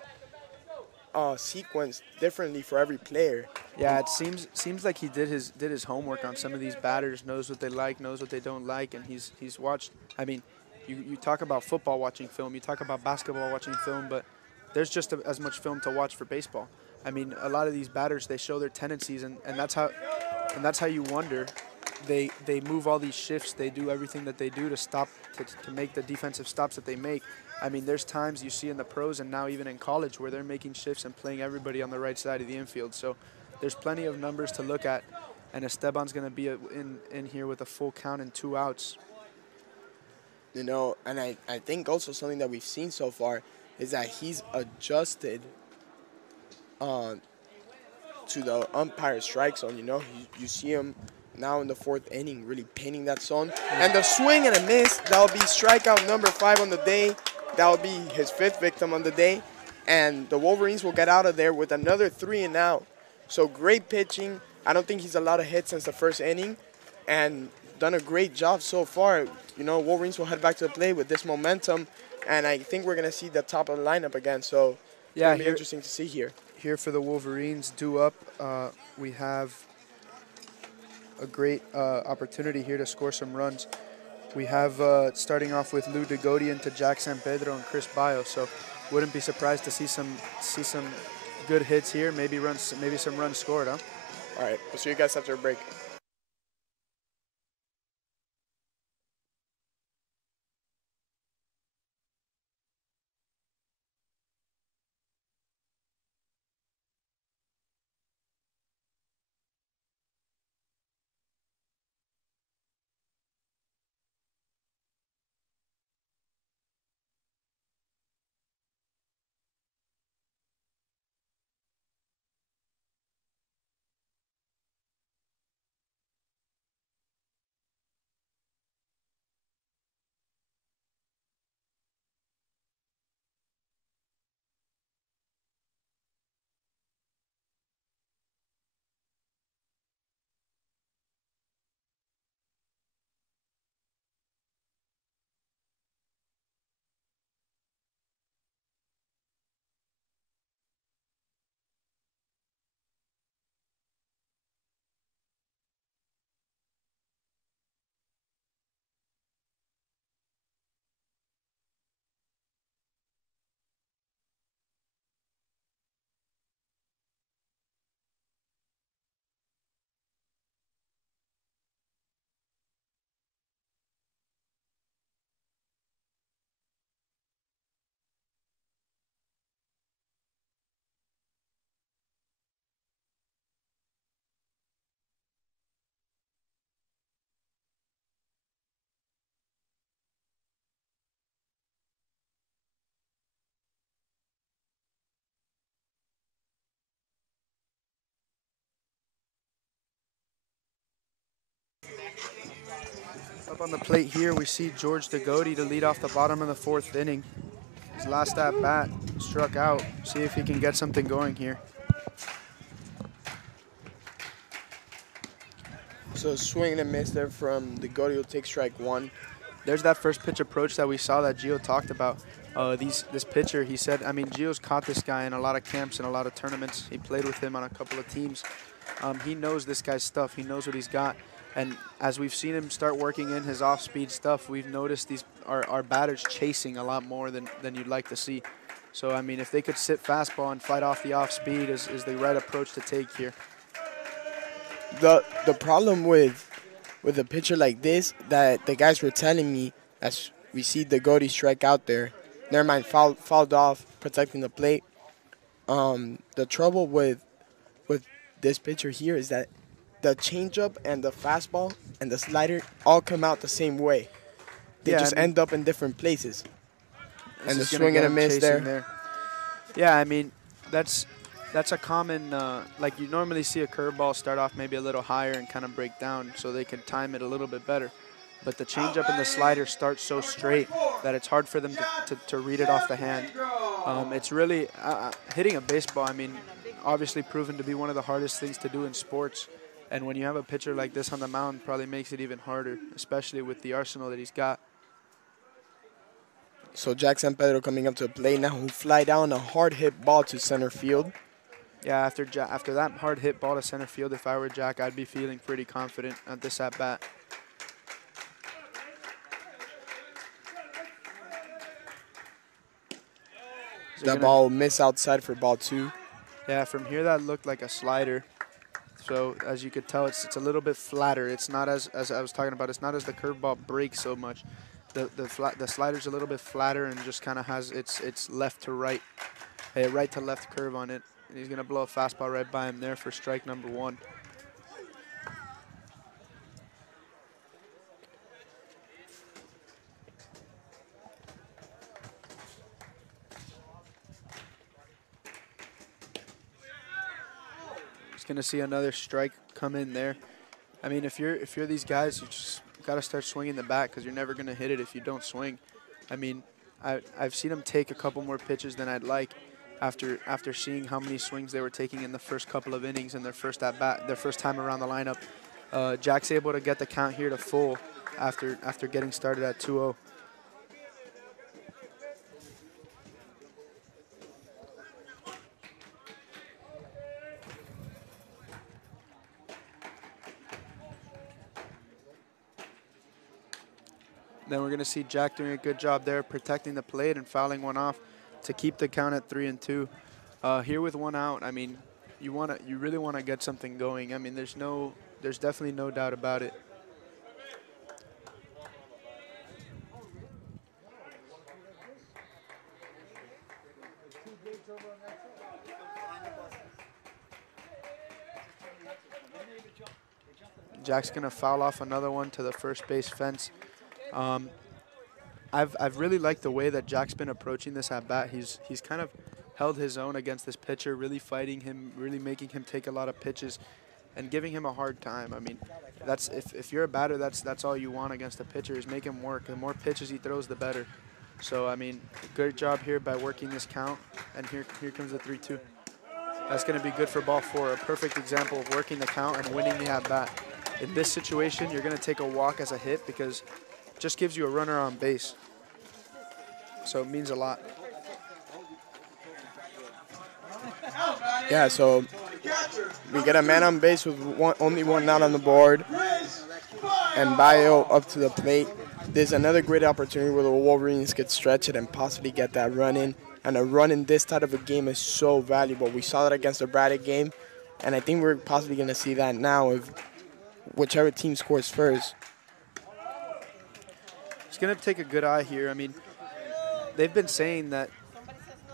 sequence differently for every player. Yeah, it seems like he did his homework on some of these batters, knows what they like, knows what they don't like, and he's watched. I mean, you talk about football watching film, you talk about basketball watching film, but there's just as much film to watch for baseball. I mean, a lot of these batters, they show their tendencies, and that's how you wonder. They move all these shifts. They do everything that they do to stop to make the defensive stops that they make. I mean, there's times you see in the pros and now even in college where they're making shifts and playing everybody on the right side of the infield. So there's plenty of numbers to look at, and Esteban's going to be in here with a full count and 2 outs. You know, and I think also something that we've seen so far is that he's adjusted to the umpire strike zone. You know, you see him now in the 4th inning really painting that zone. And the swing and a miss, that'll be strikeout number 5 on the day. That'll be his 5th victim on the day. And the Wolverines will get out of there with another 3 and out. So great pitching. I don't think he's allowed a hit since the 1st inning. And done a great job so far. You know, Wolverines will head back to the play with this momentum. And I think we're going to see the top of the lineup again. So it's going to be interesting to see here. Here for the Wolverines, due up, we have a great opportunity here to score some runs. We have starting off with Lou Degodian to Jack San Pedro and Chris Bayo. So wouldn't be surprised to see some good hits here. Maybe some runs scored, huh? All right, we'll see you guys after a break. Up on the plate here, we see George Degodi to lead off the bottom of the 4th inning. His last at bat, struck out. See if he can get something going here. So swing and a miss there from Degodi will take strike 1. There's that first pitch approach that we saw that Gio talked about. This pitcher, he said, I mean, Gio's caught this guy in a lot of camps and a lot of tournaments. He played with him on a couple of teams. He knows this guy's stuff. He knows what he's got. And as we've seen him start working in his off-speed stuff, we've noticed our batters chasing a lot more than you'd like to see. So, I mean, if they could sit fastball and fight off the off-speed is the right approach to take here. The problem with a pitcher like this that the guys were telling me as we see Degodi strike out there, never mind, fouled off, protecting the plate. The trouble with this pitcher here is that the changeup and the fastball and the slider all come out the same way. They just end up in different places. And the swing and a miss there. Yeah, I mean, that's a common, like you normally see a curveball start off maybe a little higher and kind of break down so they can time it a little bit better. but the changeup and the slider start so straight that it's hard for them to read it off the hand. It's really hitting a baseball. I mean, obviously proven to be one of the hardest things to do in sports. And when you have a pitcher like this on the mound, probably makes it even harder, especially with the arsenal that he's got. So Jack San Pedro coming up to the plate now, who fly down a hard hit ball to center field. Yeah, after that hard hit ball to center field, if I were Jack, I'd be feeling pretty confident at this at bat. That ball will miss outside for ball 2. Yeah, from here that looked like a slider. So as you could tell, it's a little bit flatter. It's not as I was talking about. It's not as the curveball breaks so much. The slider's a little bit flatter and just kind of has its left to right, a right to left curve on it. And he's gonna blow a fastball right by him there for strike number 1. Going to see another strike come in there. I mean, if you're these guys, you just got to start swinging the bat because you're never going to hit it if you don't swing. I mean, I've seen them take a couple more pitches than I'd like after seeing how many swings they were taking in the first couple of innings in their first at bat, their first time around the lineup. Jack's able to get the count here to full after getting started at 2-0. Then we're going to see Jack doing a good job there, protecting the plate and fouling one off to keep the count at 3-2. Here with one out, I mean, you really want to get something going. I mean, there's definitely no doubt about it. Jack's going to foul off another one to the first base fence. I've really liked the way that Jack's been approaching this at bat. He's kind of held his own against this pitcher, really fighting him, really making him take a lot of pitches, and giving him a hard time. I mean, that's if you're a batter, that's all you want against a pitcher is make him work. The more pitches he throws, the better. So I mean, good job here by working this count, and here comes the 3-2. That's going to be good for ball 4. A perfect example of working the count and winning the at bat. In this situation, you're going to take a walk as a hit because it just gives you a runner on base. So it means a lot. Yeah, so we get a man on base with only one out on the board. And Bayo up to the plate. There's another great opportunity where the Wolverines could stretch it and possibly get that run in. And a run in this type of a game is so valuable. We saw that against the Braddock game. And I think we're possibly going to see that now if whichever team scores first. It's going to take a good eye here. I mean, they've been saying that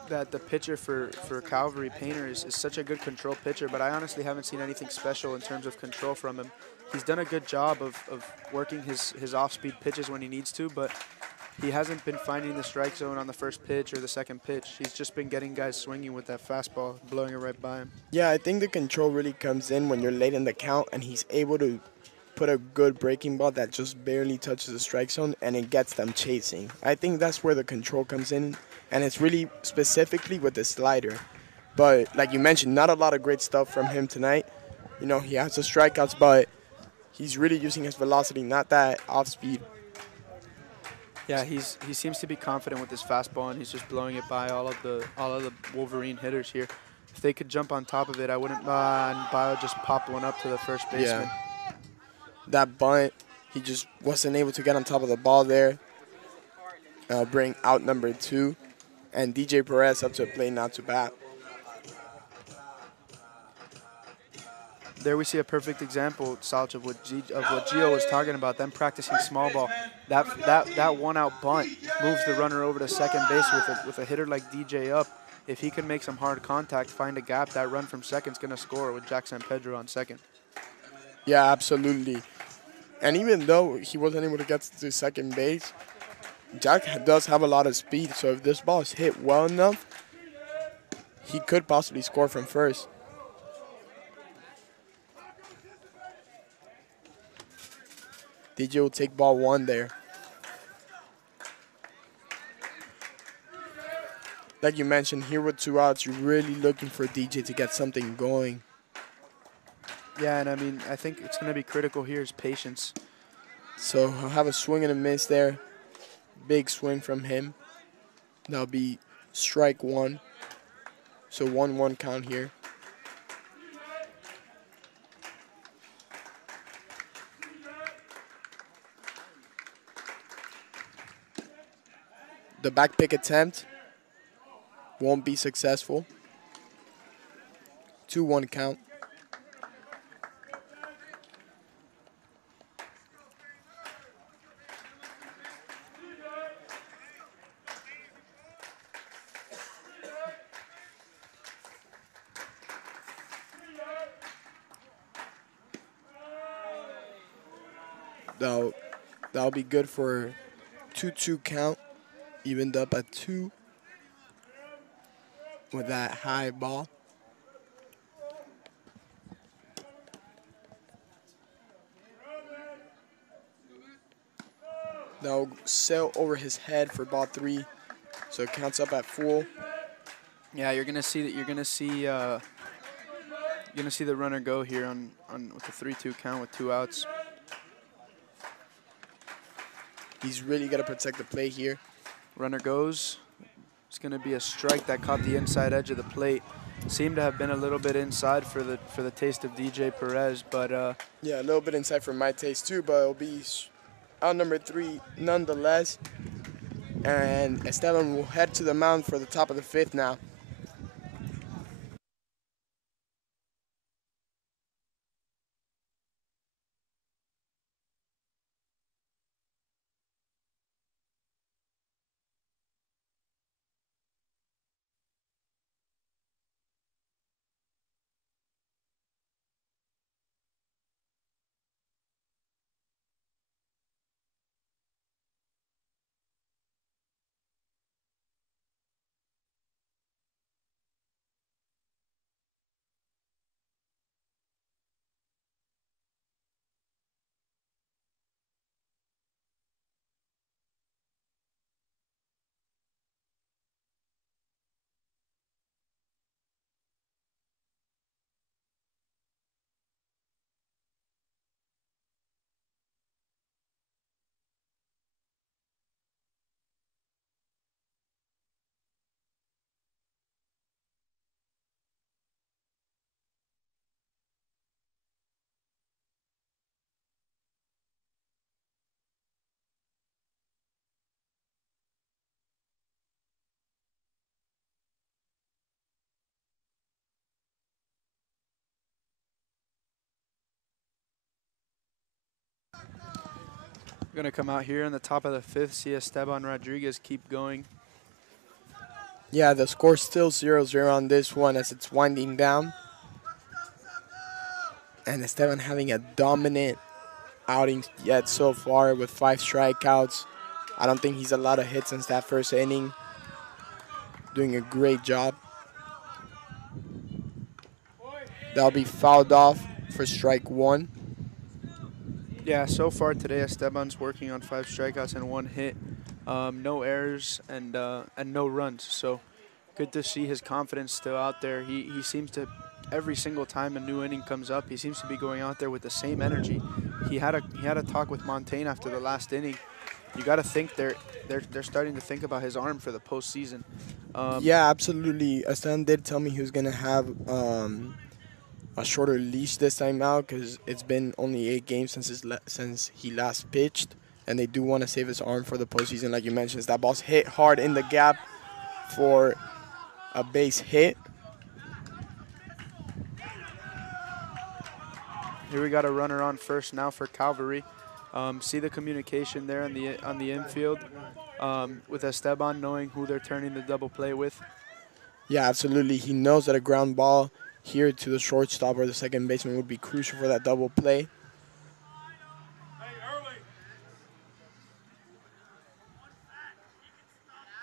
the pitcher for Calvary, Painter, is such a good control pitcher, but I honestly haven't seen anything special in terms of control from him. He's done a good job of working his off-speed pitches when he needs to, but he hasn't been finding the strike zone on the first pitch or the second pitch. He's just been getting guys swinging with that fastball, blowing it right by him. Yeah, I think the control really comes in when you're late in the count and he's able to put a good breaking ball that just barely touches the strike zone and it gets them chasing. I think that's where the control comes in, and it's really specifically with the slider. But like you mentioned, not a lot of great stuff from him tonight. You know, he has the strikeouts, but he's really using his velocity, not that off speed. Yeah, he seems to be confident with his fastball, and he's just blowing it by all of the Wolverine hitters here. If they could jump on top of it, I wouldn't. And Bio just popped one up to the first baseman. Yeah. That bunt, he just wasn't able to get on top of the ball there. Bring out number 2, and DJ Perez up to the plate now to bat. There we see a perfect example, Salch, of what Gio was talking about, them practicing small ball. That one-out bunt moves the runner over to second base with a hitter like DJ up. If he can make some hard contact, find a gap, that run from second's going to score with Jack San Pedro on second. Yeah, absolutely. And even though he wasn't able to get to second base, Jack does have a lot of speed. So if this ball is hit well enough, he could possibly score from first. DJ will take ball 1 there. Like you mentioned, here with 2 outs, you're really looking for DJ to get something going. Yeah, and I mean, I think it's going to be critical here is patience. So he'll have a swing and a miss there. Big swing from him. That'll be strike 1. So 1-1 count here. The back pick attempt won't be successful. 2-1 count. That'll be good for 2-2 count. Evened up at 2 with that high ball. That'll sail over his head for ball 3, so it counts up at full. Yeah, you're gonna see that. You're gonna see the runner go here on with the 3-2 count with 2 outs. He's really got to protect the play here. Runner goes. It's going to be a strike that caught the inside edge of the plate. Seemed to have been a little bit inside for the taste of DJ Perez, but yeah, a little bit inside for my taste too, but it'll be out number 3 nonetheless. And Esteban will head to the mound for the top of the 5th now. we're going to come out here in the top of the 5th, see Esteban Rodriguez keep going. Yeah, the score's still 0-0 on this one as it's winding down. And Esteban having a dominant outing yet so far with 5 strikeouts. I don't think he's allowed a hit since that first inning. Doing a great job. That'll be fouled off for strike 1. Yeah, so far today Esteban's working on 5 strikeouts and 1 hit. No errors and no runs. So good to see his confidence still out there. He seems to, every single time a new inning comes up, he seems to be going out there with the same energy. He had a talk with Montaigne after the last inning. You got to think they're starting to think about his arm for the postseason. Yeah, absolutely. Esteban did tell me he was gonna have a shorter leash this time out because it's been only 8 games since he last pitched, and they do want to save his arm for the postseason. Like you mentioned, that ball's hit hard in the gap for a base hit. Here we got a runner on first now for Calvary. See the communication there on the infield with Esteban knowing who they're turning the double play with. Yeah, absolutely. He knows that a ground ball here to the shortstop or the second baseman would be crucial for that double play.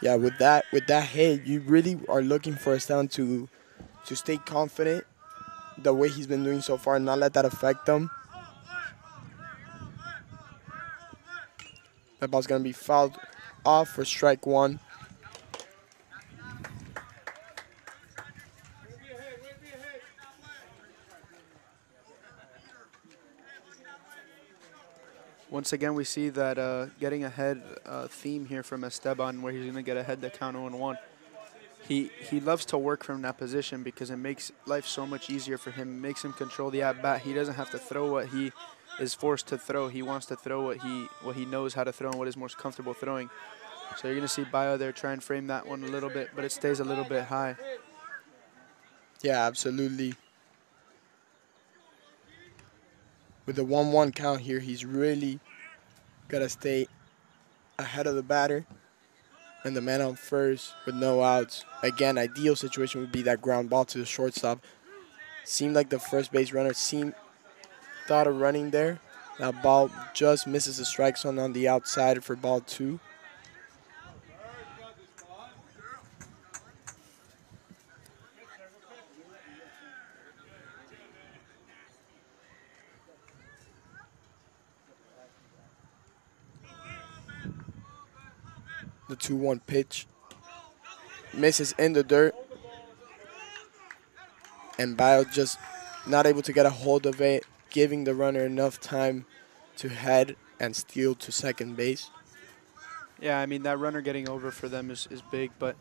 Yeah, with that hit, you really are looking for Esteban to stay confident the way he's been doing so far and not let that affect him. That ball's going to be fouled off for strike one. Once again, we see that getting ahead theme here from Esteban, where he's going to get ahead the count 0-1. He loves to work from that position because it makes life so much easier for him. It makes him control the at-bat. He doesn't have to throw what he is forced to throw. He wants to throw what he knows how to throw and what is most comfortable throwing. So you're going to see Bio there try and frame that one a little bit, but it stays a little bit high. Yeah, absolutely. With the 1-1 count here, he's really got to stay ahead of the batter. And the man on first with no outs. Again, ideal situation would be that ground ball to the shortstop. Seemed like the first base runner thought of running there. That ball just misses the strike zone on the outside for ball 2. The 2-1 pitch misses in the dirt, and Bio just not able to get a hold of it, giving the runner enough time to head and steal to second base. Yeah, I mean, that runner getting over for them is big, but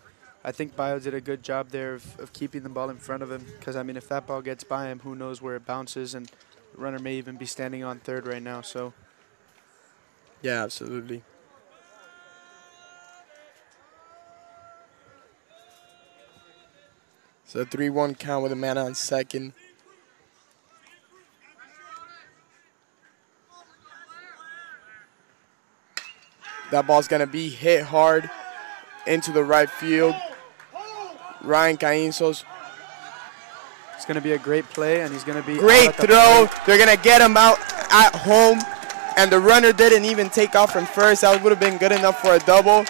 I think Bio did a good job there of keeping the ball in front of him because, I mean, if that ball gets by him, who knows where it bounces, and the runner may even be standing on third right now. So, yeah, absolutely. So 3-1 count with a man on second. That ball's going to be hit hard into the right field. Ryan Cainzos. It's going to be a great play, and he's going to be great throw. They're going to get him out at home, and the runner didn't even take off from first. That would have been good enough for a double.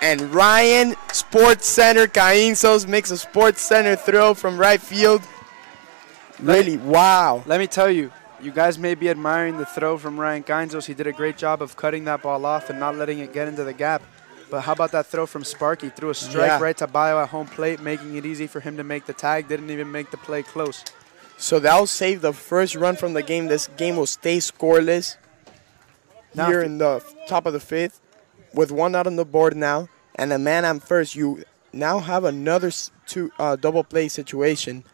And Ryan Sports Center Cainzos makes a Sports Center throw from right field. Really, wow. Let me tell you, you guys may be admiring the throw from Ryan Cainzos. He did a great job of cutting that ball off and not letting it get into the gap. But how about that throw from Sparky? Threw a strike right to Bio at home plate, making it easy for him to make the tag. Didn't even make the play close. So that'll save the first run from the game. This game will stay scoreless Now here in the top of the 5th with 1 out on the board now. And a man on first, you now have another double play situation.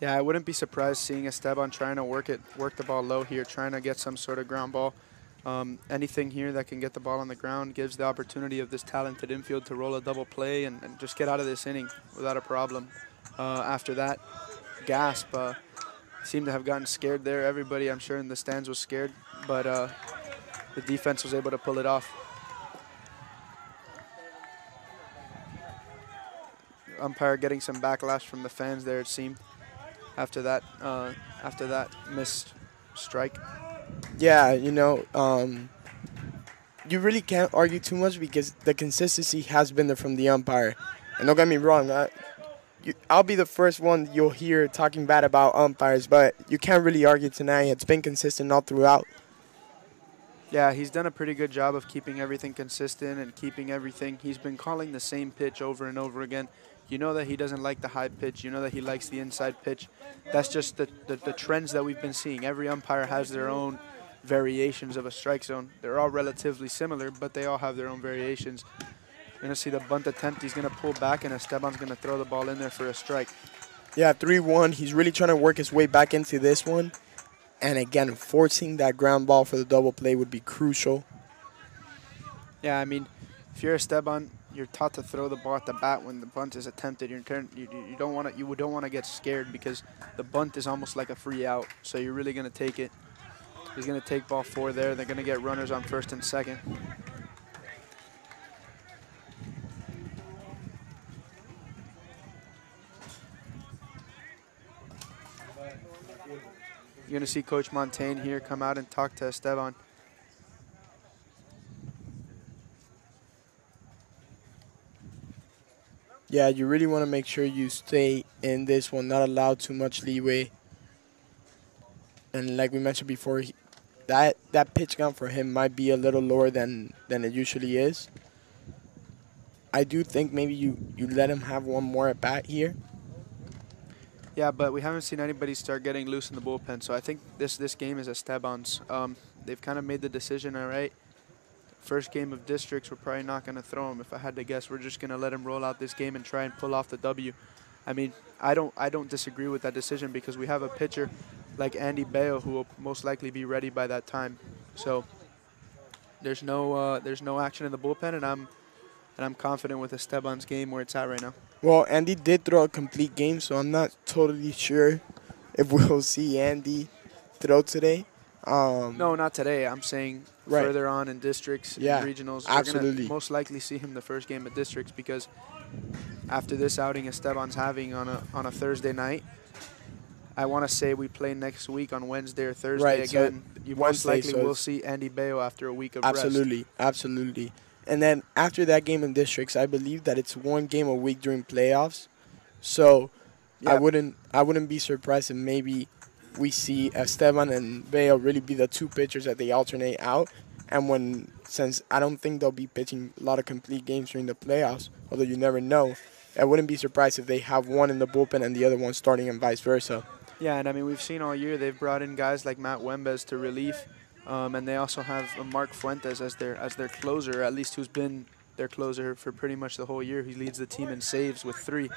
Yeah, I wouldn't be surprised seeing Esteban trying to work the ball low here, trying to get some sort of ground ball. Anything here that can get the ball on the ground gives the opportunity of this talented infield to roll a double play and just get out of this inning without a problem. After that gasp, seemed to have gotten scared there. Everybody, I'm sure, in the stands was scared, but the defense was able to pull it off. Umpire getting some backlash from the fans there, it seemed, after that missed strike. Yeah, you know, you really can't argue too much because the consistency has been there from the umpire. And don't get me wrong, I'll be the first one you'll hear talking bad about umpires, but you can't really argue tonight. It's been consistent all throughout. Yeah, he's done a pretty good job of keeping everything consistent and keeping everything. He's been calling the same pitch over and over again. You know that he doesn't like the high pitch. You know that he likes the inside pitch. That's just the trends that we've been seeing. Every umpire has their own variations of a strike zone. They're all relatively similar, but they all have their own variations. You're going to see the bunt attempt. He's going to pull back, and Esteban's going to throw the ball in there for a strike. Yeah, 3-1. He's really trying to work his way back into this one. And again, forcing that ground ball for the double play would be crucial. Yeah, I mean, if you're Esteban, you're taught to throw the ball at the bat when the bunt is attempted. You don't want to get scared because the bunt is almost like a free out. So you're really going to take it. He's going to take ball 4 there. They're going to get runners on first and second. You're going to see Coach Montaigne here come out and talk to Esteban. Yeah, you really want to make sure you stay in this one, not allow too much leeway. And like we mentioned before, that pitch count for him might be a little lower than it usually is. I do think maybe you let him have one more at bat here. Yeah, but we haven't seen anybody start getting loose in the bullpen, so I think this game is Esteban's. They've kind of made the decision, all right. First game of districts, we're probably not going to throw him. If I had to guess, we're just going to let him roll out this game and try and pull off the W. I mean, I don't disagree with that decision because we have a pitcher like Andy Bayo who will most likely be ready by that time. So there's no action in the bullpen, and I'm confident with Esteban's game where it's at right now. Well, Andy did throw a complete game, so I'm not totally sure if we'll see Andy throw today. No, not today. I'm saying Right. further on in districts, Yeah, and regionals. absolutely. We're going to most likely see him the first game of districts because after this outing Esteban's having on a Thursday night, I want to say we play next week on Wednesday or Thursday Right, so again. You most Wednesday, likely so will it's- see Andy Bayo after a week of rest. Absolutely. And then after that game in districts, I believe that it's one game a week during playoffs. So I Yeah. wouldn't be surprised if maybe we see Esteban and Bayo really be the two pitchers that they alternate out. And since I don't think they'll be pitching a lot of complete games during the playoffs, although you never know, I wouldn't be surprised if they have one in the bullpen and the other one starting and vice versa. Yeah, and I mean, we've seen all year they've brought in guys like Matt Wembes to relief, and they also have Mark Fuentes as their closer, at least who's been their closer for pretty much the whole year. He leads the team in saves with 3.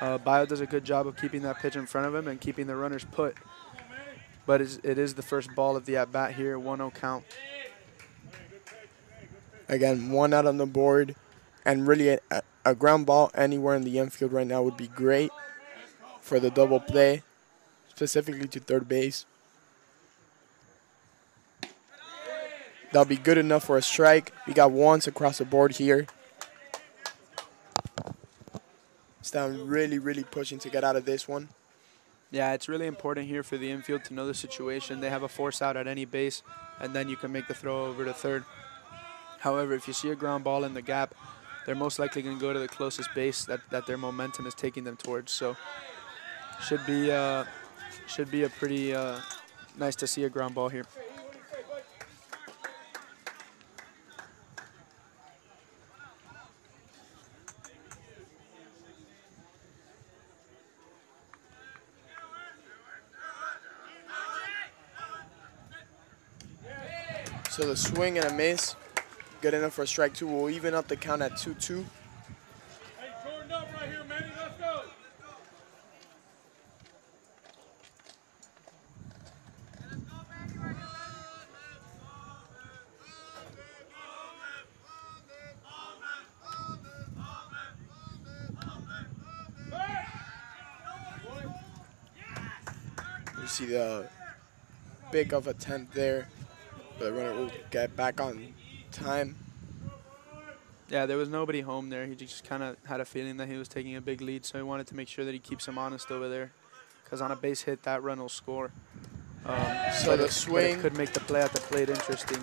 Bayo does a good job of keeping that pitch in front of him and keeping the runners put. But it is the first ball of the at-bat here, 1-0 count. Again, 1 out on the board, and really a ground ball anywhere in the infield right now would be great for the double play, specifically to third base. That'll be good enough for a strike. We got ones across the board here. Stan really pushing to get out of this one. Yeah, it's really important here for the infield to know the situation. They have a force out at any base, and then you can make the throw over to third. However, if you see a ground ball in the gap, they're most likely going to go to the closest base that their momentum is taking them towards. So should be a pretty nice to see a ground ball here. So the swing and a miss, good enough for strike 2. We'll even up the count at 2-2. You see the big of attempt there. The runner will get back on time. Yeah, there was nobody home there. He just kind of had a feeling that he was taking a big lead, so he wanted to make sure that he keeps him honest over there. Because on a base hit, that run will score. So the but swing, it could make the play at the plate interesting.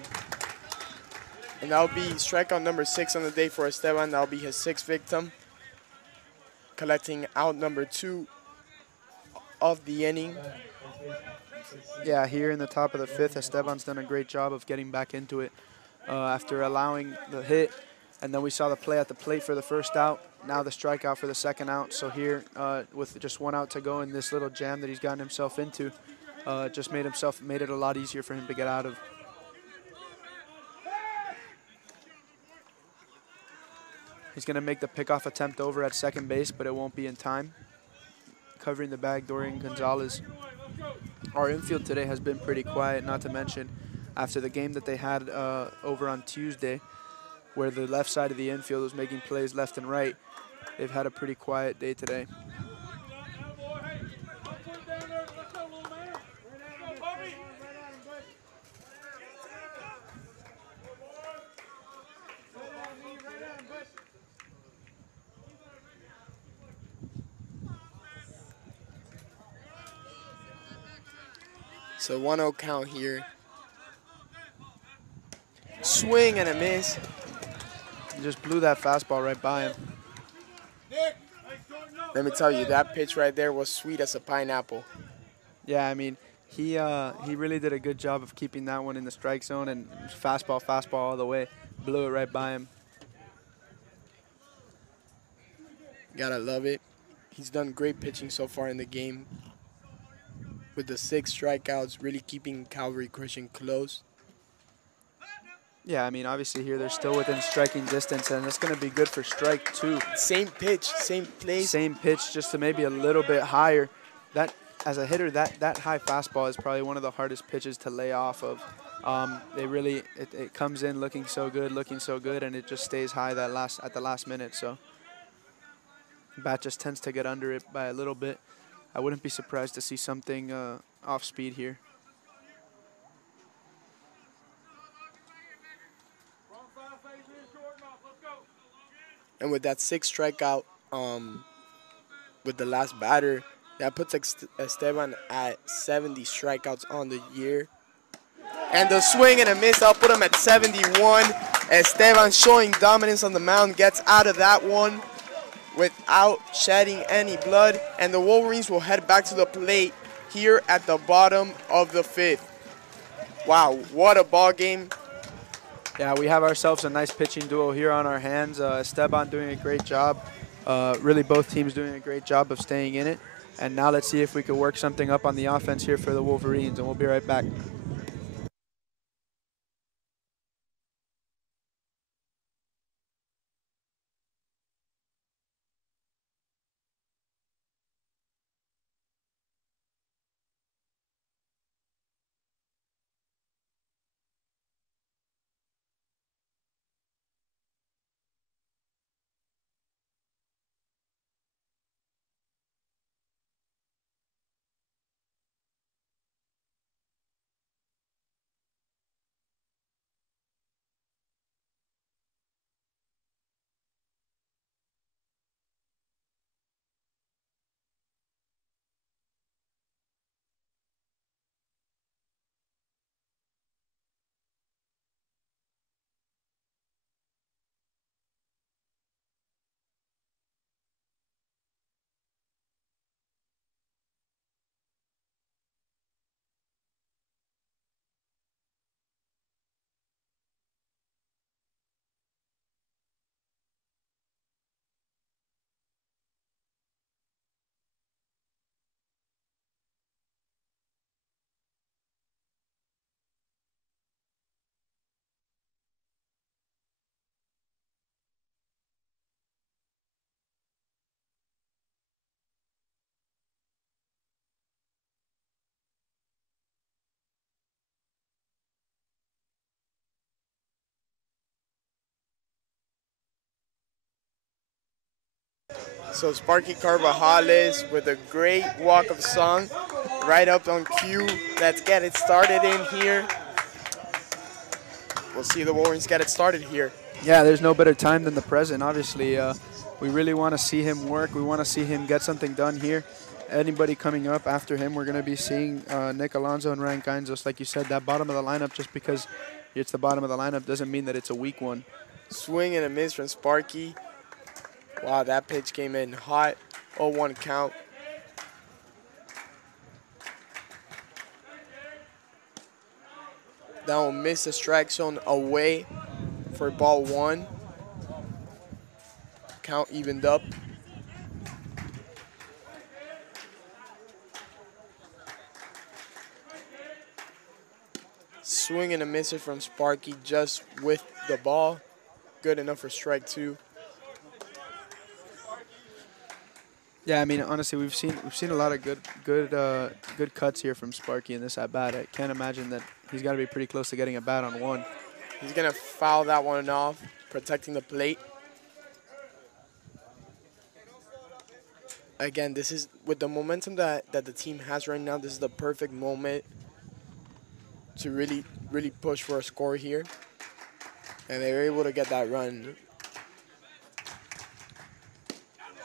and that'll be strikeout number 6 on the day for Esteban. That'll be his 6th victim. Collecting out number 2 of the inning. Yeah, here in the top of the 5th, Esteban's done a great job of getting back into it after allowing the hit. And then we saw the play at the plate for the first out. Now the strikeout for the second out. So here, with just 1 out to go in this little jam that he's gotten himself into, just made it a lot easier for him to get out of. He's going to make the pickoff attempt over at second base, but it won't be in time. Covering the bag, Dorian Gonzalez. Our infield today has been pretty quiet, not to mention after the game that they had over on Tuesday, where the left side of the infield was making plays left and right. They've had a pretty quiet day today. So 1-0 count here. Swing and a miss. He just blew that fastball right by him. Let me tell you, that pitch right there was sweet as a pineapple. Yeah, I mean, He really did a good job of keeping that one in the strike zone, and fastball all the way. Blew it right by him. Gotta love it. He's done great pitching so far in the game, with the 6 strikeouts, really keeping Calvary Christian close. Yeah, I mean, obviously here they're still within striking distance, and it's going to be good for strike 2. Same pitch, same place. Same pitch, just to maybe a little bit higher. That, as a hitter, that high fastball is probably one of the hardest pitches to lay off of. It comes in looking so good, and it just stays high at the last minute. So bat just tends to get under it by a little bit. I wouldn't be surprised to see something off speed here. And with that 6th strikeout, with the last batter, that puts Esteban at 70 strikeouts on the year. And the swing and a miss, I'll put him at 71. Esteban showing dominance on the mound, gets out of that one without shedding any blood. And the Wolverines will head back to the plate here at the bottom of the 5th. Wow, what a ball game. Yeah, we have ourselves a nice pitching duo here on our hands. Esteban doing a great job. Really both teams doing a great job of staying in it. And now let's see if we can work something up on the offense here for the Wolverines, and we'll be right back. So Sparky Carvajales with a great walk-up song, right up on cue. Let's get it started in here. We'll see the Wolverines get it started here. Yeah, there's no better time than the present, obviously. We really want to see him work. We want to see him get something done here. Anybody coming up after him, we're going to be seeing Nick Alonso and Ryan Cain. Just like you said, that bottom of the lineup, just because it's the bottom of the lineup doesn't mean that it's a weak one. Swing and a miss from Sparky. Wow, that pitch came in hot. 0-1 count. That will miss the strike zone away for ball 1. Count evened up. Swing and a misser from Sparky just with the ball. Good enough for strike 2. Yeah, I mean, honestly, we've seen a lot of good cuts here from Sparky in this at bat. I can't imagine that he's got to be pretty close to getting a bat on 1. He's gonna foul that one off, protecting the plate. Again, this is with the momentum that the team has right now. This is the perfect moment to really push for a score here, and they were able to get that run.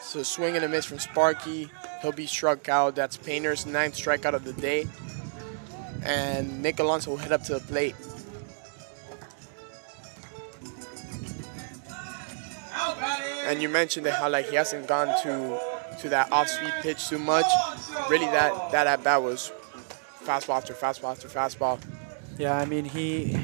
So swing and a miss from Sparky. He'll be struck out. That's Painter's 9th strikeout of the day. And Nick Alonso will head up to the plate. And you mentioned how he hasn't gone to that off-speed pitch too much. Really, that at-bat was fastball after fastball after fastball. Yeah, I mean, he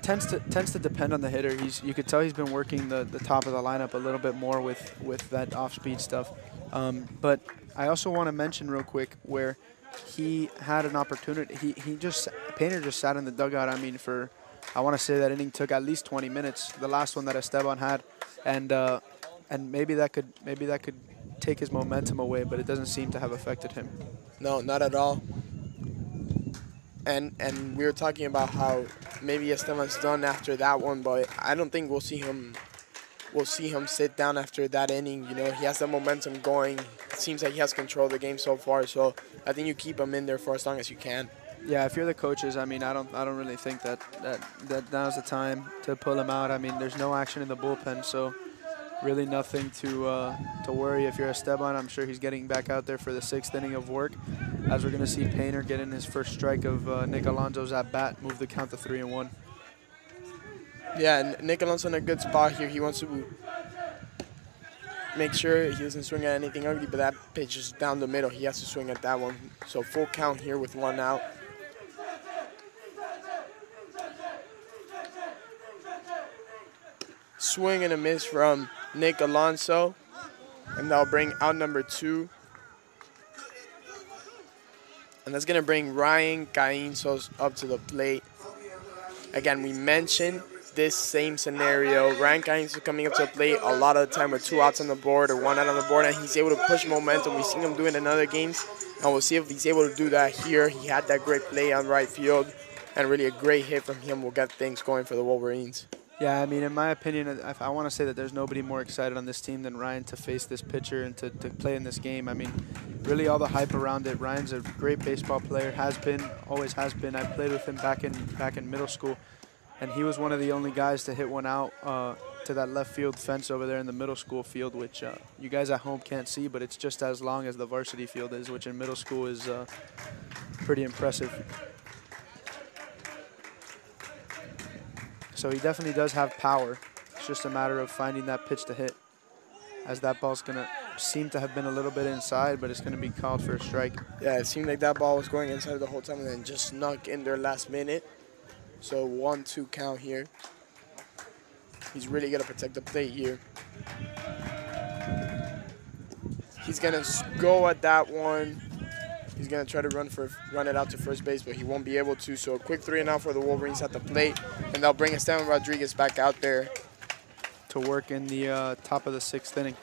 tends to depend on the hitter. You could tell he's been working the top of the lineup a little bit more with that off-speed stuff. But I also want to mention real quick where he had an opportunity. Painter just sat in the dugout. I mean, I want to say that inning took at least 20 minutes. The last one that Esteban had, and maybe that could take his momentum away, but it doesn't seem to have affected him. No, not at all. And we were talking about how maybe Esteban's done after that one, but I don't think we'll see him sit down after that inning. You know, he has the momentum going. It seems like he has control of the game so far, so I think you keep him in there for as long as you can. Yeah, if you're the coaches, I mean, I don't really think that now's the time to pull him out. I mean, there's no action in the bullpen, so really nothing to worry. If you're Esteban, I'm sure he's getting back out there for the 6th inning of work, as we're going to see Painter get in his first strike of Nick Alonso's at bat, move the count to 3-1. Yeah, and Nick Alonso in a good spot here. He wants to make sure he doesn't swing at anything ugly, but that pitch is down the middle. He has to swing at that one. So full count here with 1 out. Swing and a miss from Nick Alonso, and that'll bring out number 2. And that's going to bring Ryan Cain up to the plate. Again, we mentioned this same scenario. Ryan Cain is coming up to the plate a lot of the time with 2 outs on the board or 1 out on the board, and he's able to push momentum. We've seen him do it in other games, and we'll see if he's able to do that here. He had that great play on right field, and really a great hit from him will get things going for the Wolverines. Yeah, I mean, in my opinion, I want to say that there's nobody more excited on this team than Ryan to face this pitcher and to play in this game. I mean, really all the hype around it. Ryan's a great baseball player, has been, always has been. I played with him back in middle school, and he was one of the only guys to hit one out to that left field fence over there in the middle school field, which you guys at home can't see, but it's just as long as the varsity field is, which in middle school is pretty impressive. So he definitely does have power. It's just a matter of finding that pitch to hit, as that ball's going to seem to have been a little bit inside, but it's going to be called for a strike. Yeah, it seemed like that ball was going inside the whole time and then just snuck in there last minute. So 1-2 count here. He's really going to protect the plate here. He's going to go at that one. He's going to try to run it out to first base, but he won't be able to. So a quick 3-0 for the Wolverines at the plate, and they'll bring Esteban Rodriguez back out there to work in the top of the 6th inning.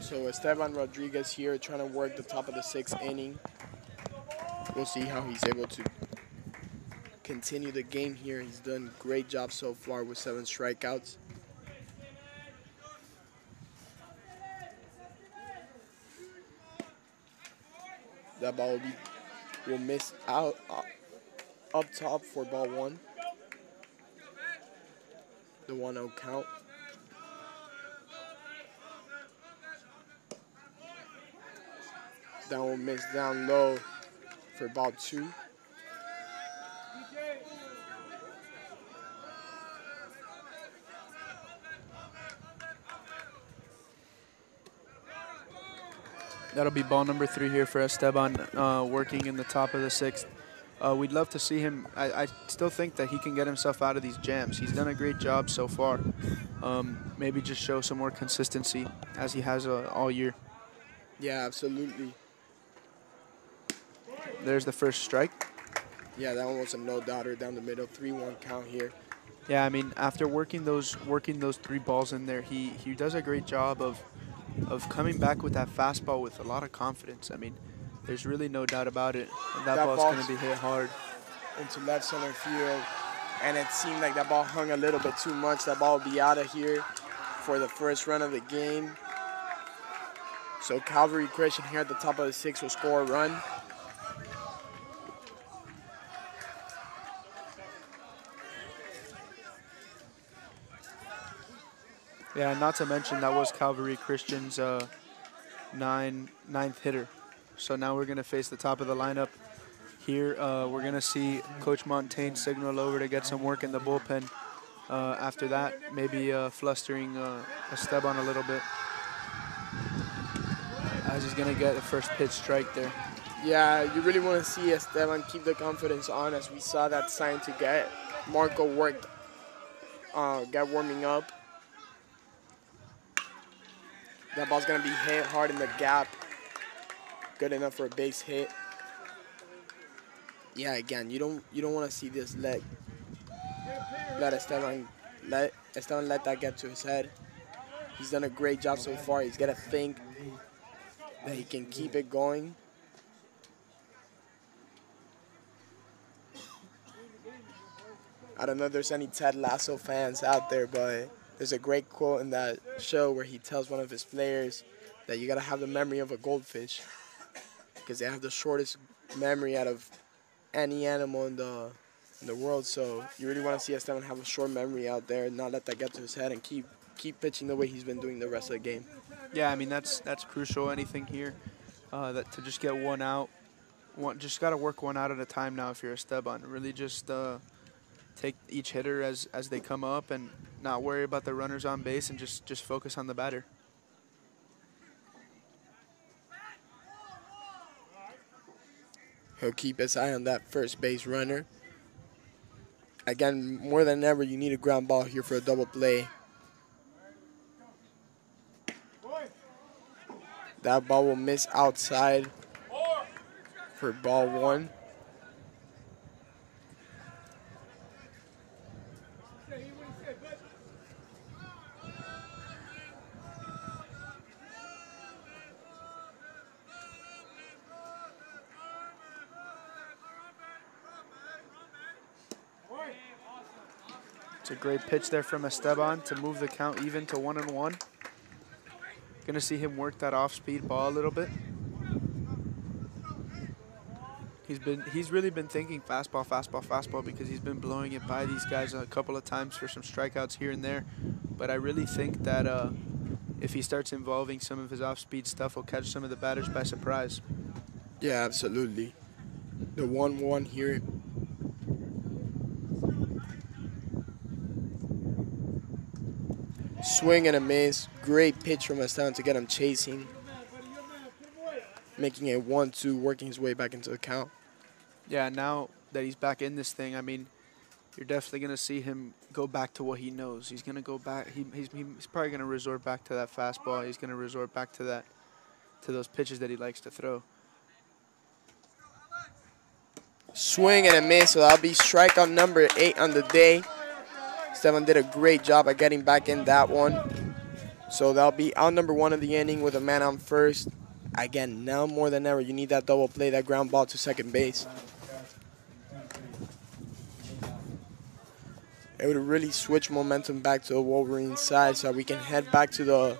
So Esteban Rodriguez here trying to work the top of the 6th inning. We'll see how he's able to continue the game here. He's done a great job so far with 7 strikeouts. That ball will miss out up top for ball 1. The 1-0 count. That will miss down low for ball 2. That'll be ball number 3 here for Esteban, working in the top of the 6th. We'd love to see him. I still think that he can get himself out of these jams. He's done a great job so far. Maybe just show some more consistency as he has all year. Yeah, absolutely. There's the first strike. Yeah, that one was a no-doubter down the middle. 3-1 count here. Yeah, I mean, after working those 3 balls in there, he does a great job of coming back with that fastball with a lot of confidence. I mean, there's really no doubt about it. That ball's going to be hit hard. Into left center field. And it seemed like that ball hung a little bit too much. That ball will be out of here for the first run of the game. So Calvary Christian here at the top of the 6th will score a run. Yeah, not to mention that was Calvary Christian's ninth hitter. So now we're going to face the top of the lineup here. We're going to see Coach Montaigne signal over to get some work in the bullpen. After that, maybe flustering Esteban a little bit, as he's going to get the first pitch strike there. Yeah, you really want to see Esteban keep the confidence on, as we saw that sign to get Marco worked, get warming up. That ball's going to be hit hard in the gap. Good enough for a base hit. Yeah, again, you don't want to see this let Esteban let that get to his head. He's done a great job so far. He's got to think that he can keep it going. I don't know if there's any Ted Lasso fans out there, but there's a great quote in that show where he tells one of his players that you got to have the memory of a goldfish, because they have the shortest memory out of any animal in the world. So you really want to see Esteban have a short memory out there and not let that get to his head and keep pitching the way he's been doing the rest of the game. Yeah, I mean, that's crucial. Anything here, that to just get one out, just got to work one out at a time now if you're Esteban. Really just take each hitter as they come up and not worry about the runners on base and just focus on the batter. He'll keep his eye on that first base runner. Again, more than ever, you need a ground ball here for a double play. That ball will miss outside for ball 1. It's a great pitch there from Esteban to move the count even to 1-1. Gonna see him work that off-speed ball a little bit. He's really been thinking fastball, fastball, fastball, because he's been blowing it by these guys a couple of times for some strikeouts here and there. But I really think that if he starts involving some of his off-speed stuff, he'll catch some of the batters by surprise. Yeah, absolutely. The 1-1 here. Swing and a miss. Great pitch from Esteban to get him chasing. Making it 1-2, working his way back into the count. Yeah, now that he's back in this thing, I mean, you're definitely going to see him go back to what he knows. He's going to go back. He's probably going to resort back to that fastball. He's going to resort back to those pitches that he likes to throw. Swing and a miss, so that'll be strikeout number 8 on the day. Esteban did a great job at getting back in that one. So that'll be out number 1 of the inning with a man on first. Again, now more than ever, you need that double play, that ground ball to second base. It would really switch momentum back to the Wolverine side so we can head back to the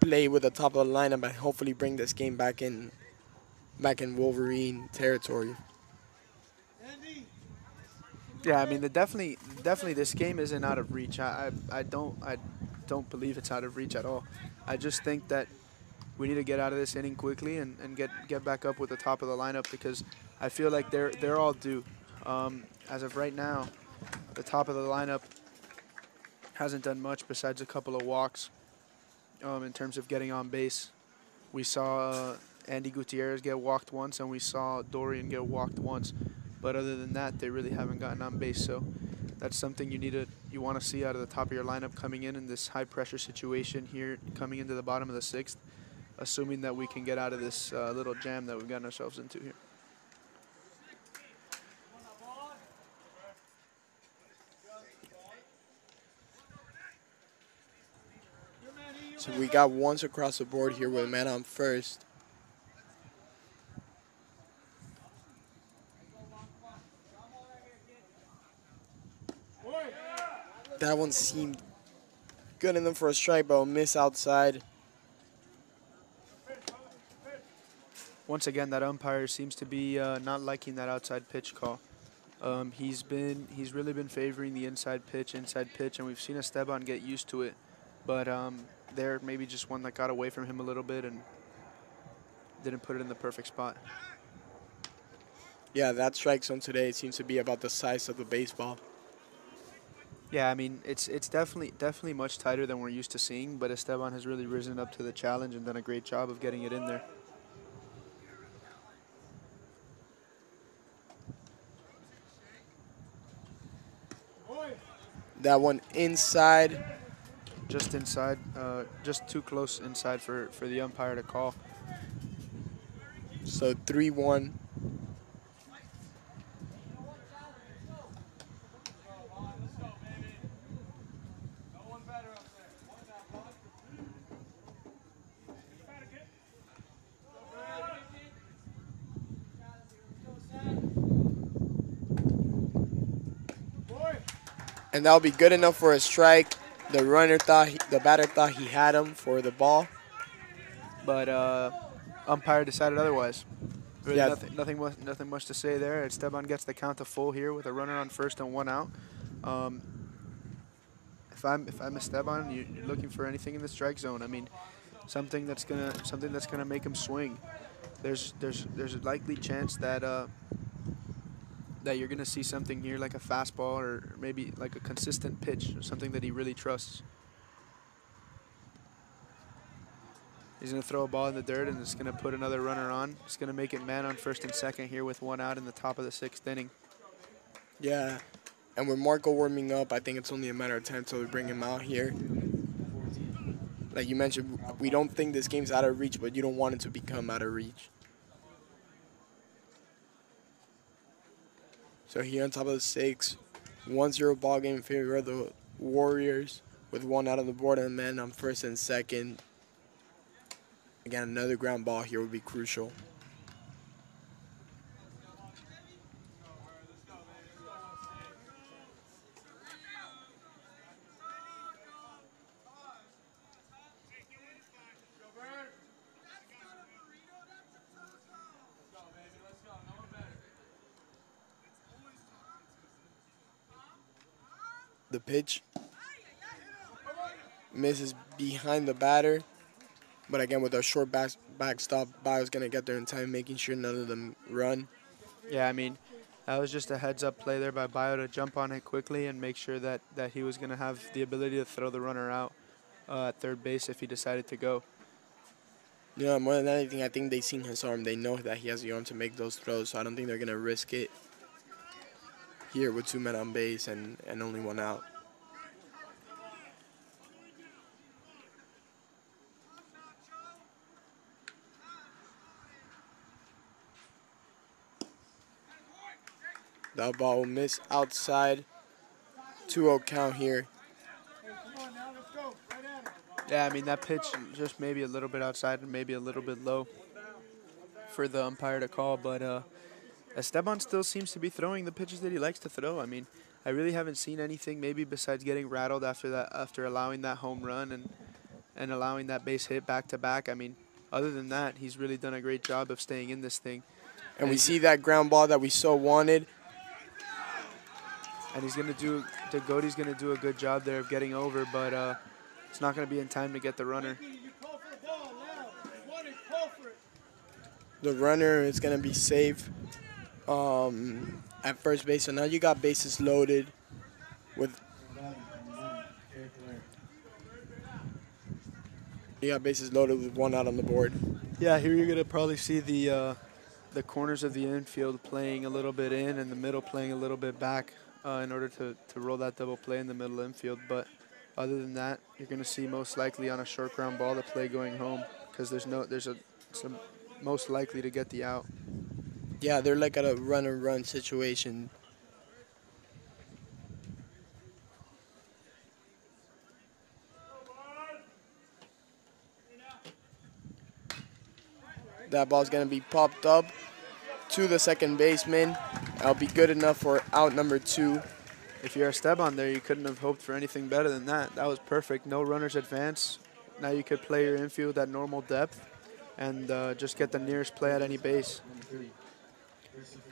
play with the top of the lineup and hopefully bring this game back in Wolverine territory. Yeah, I mean, definitely this game isn't out of reach. I don't believe it's out of reach at all. I just think that we need to get out of this inning quickly and get back up with the top of the lineup, because I feel like they're all due. As of right now, the top of the lineup hasn't done much besides a couple of walks in terms of getting on base. We saw Andy Gutierrez get walked once, and we saw Dorian get walked once. But other than that, they really haven't gotten on base. So that's something you want to see out of the top of your lineup coming in this high pressure situation here, coming into the bottom of the 6th, assuming that we can get out of this little jam that we've gotten ourselves into here. So we got once across the board here with a man on first. That one seemed good enough for a strike, but a miss outside. Once again, that umpire seems to be not liking that outside pitch call. He's really been favoring the inside pitch, and we've seen Esteban get used to it. But there maybe just one that got away from him a little bit and didn't put it in the perfect spot. Yeah, that strike zone today seems to be about the size of the baseball. Yeah, I mean, it's definitely much tighter than we're used to seeing, but Esteban has really risen up to the challenge and done a great job of getting it in there. That one inside. Just inside, just too close inside for the umpire to call. So 3-1. And that'll be good enough for a strike. The batter thought he had him for the ball. But umpire decided otherwise. Really Yeah. nothing much to say there. Esteban gets the count to full here with a runner on first and 1 out. If I'm Esteban, you're looking for anything in the strike zone. I mean, something that's gonna make him swing. There's a likely chance that that you're gonna see something here like a fastball or maybe like a consistent pitch, or something that he really trusts. He's going to throw a ball in the dirt, and it's going to put another runner on. It's going to make it man on first and second here with 1 out in the top of the 6th inning. Yeah. And with Marco warming up, I think it's only a matter of time until we bring him out here. Like you mentioned, we don't think this game's out of reach, but you don't want it to become out of reach. So here on top of the 6th, 1-0 ball game in favor of the Warriors with 1 out on the board and a man on first and second. Again, another ground ball here would be crucial. The pitch misses behind the batter. But again, with our short backstop, Bio's going to get there in time, making sure none of them run. Yeah, I mean, that was just a heads-up play there by Bio to jump on it quickly and make sure that he was going to have the ability to throw the runner out at third base if he decided to go. Yeah, more than anything, I think they've seen his arm. They know that he has the arm to make those throws, so I don't think they're going to risk it here with 2 men on base and only 1 out. That ball will miss outside. 2-0 count here. Yeah, I mean, that pitch just maybe a little bit outside and maybe a little bit low for the umpire to call. But Esteban still seems to be throwing the pitches that he likes to throw. I mean, I really haven't seen anything maybe besides getting rattled after allowing that home run and allowing that base hit back-to-back. I mean, other than that, he's really done a great job of staying in this thing. And we see that ground ball that we so wanted. And Goaty's going to do a good job there of getting over, but it's not going to be in time to get the runner. The runner is going to be safe at first base. So now you got bases loaded with You got bases loaded with 1 out on the board. Yeah, here you're gonna probably see the corners of the infield playing a little bit in and the middle playing a little bit back in order to roll that double play in the middle infield. But other than that, you're gonna see most likely on a short ground ball the play going home because there's some most likely to get the out. Yeah, they're like at a run-and-run situation. That ball's going to be popped up to the second baseman. That'll be good enough for out number 2. If you're Esteban there, you couldn't have hoped for anything better than that. That was perfect. No runners advance. Now you could play your infield at normal depth and just get the nearest play at any base.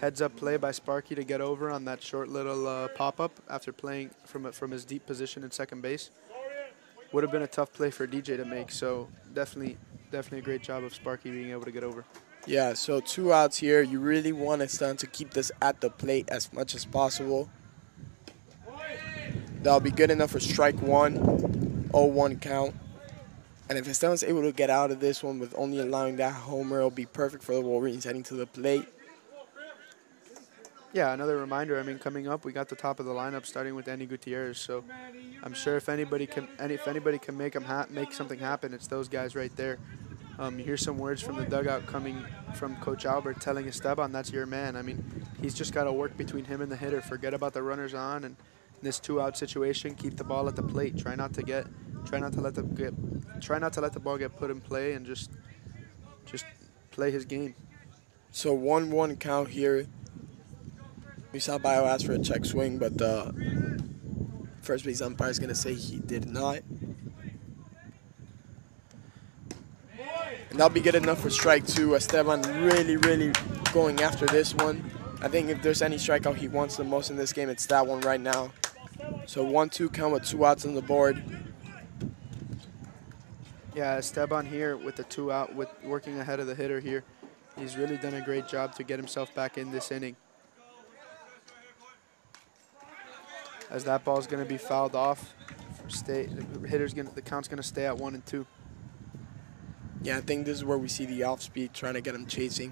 Heads up play by Sparky to get over on that short little pop-up after playing from his deep position in second base. Would have been a tough play for DJ to make, so definitely a great job of Sparky being able to get over. Yeah, so 2 outs here. You really want Esteban to keep this at the plate as much as possible. That'll be good enough for strike 1, 0-1 count. And if Esteban's able to get out of this one with only allowing that homer, it'll be perfect for the Wolverines heading to the plate. Yeah, another reminder, I mean, coming up, we got the top of the lineup starting with Andy Gutierrez, so I'm sure if anybody can make something happen, it's those guys right there. You hear some words from the dugout coming from Coach Albert telling Esteban that's your man. I mean, he's just got to work between him and the hitter, forget about the runners on, and in this 2-out situation, keep the ball at the plate. Try not to let the ball get put in play, and just play his game. So 1-1 count here. We saw Bio ask for a check swing, but the first base umpire is going to say he did not. And that'll be good enough for strike 2. Esteban really going after this one. I think if there's any strikeout he wants the most in this game, it's that one right now. So 1-2 count with 2 outs on the board. Yeah, Esteban here with the 2 out, with working ahead of the hitter here. He's really done a great job to get himself back in this inning. As that ball's going to be fouled off, the count's going to stay at 1 and 2. Yeah, I think this is where we see the off speed trying to get him chasing.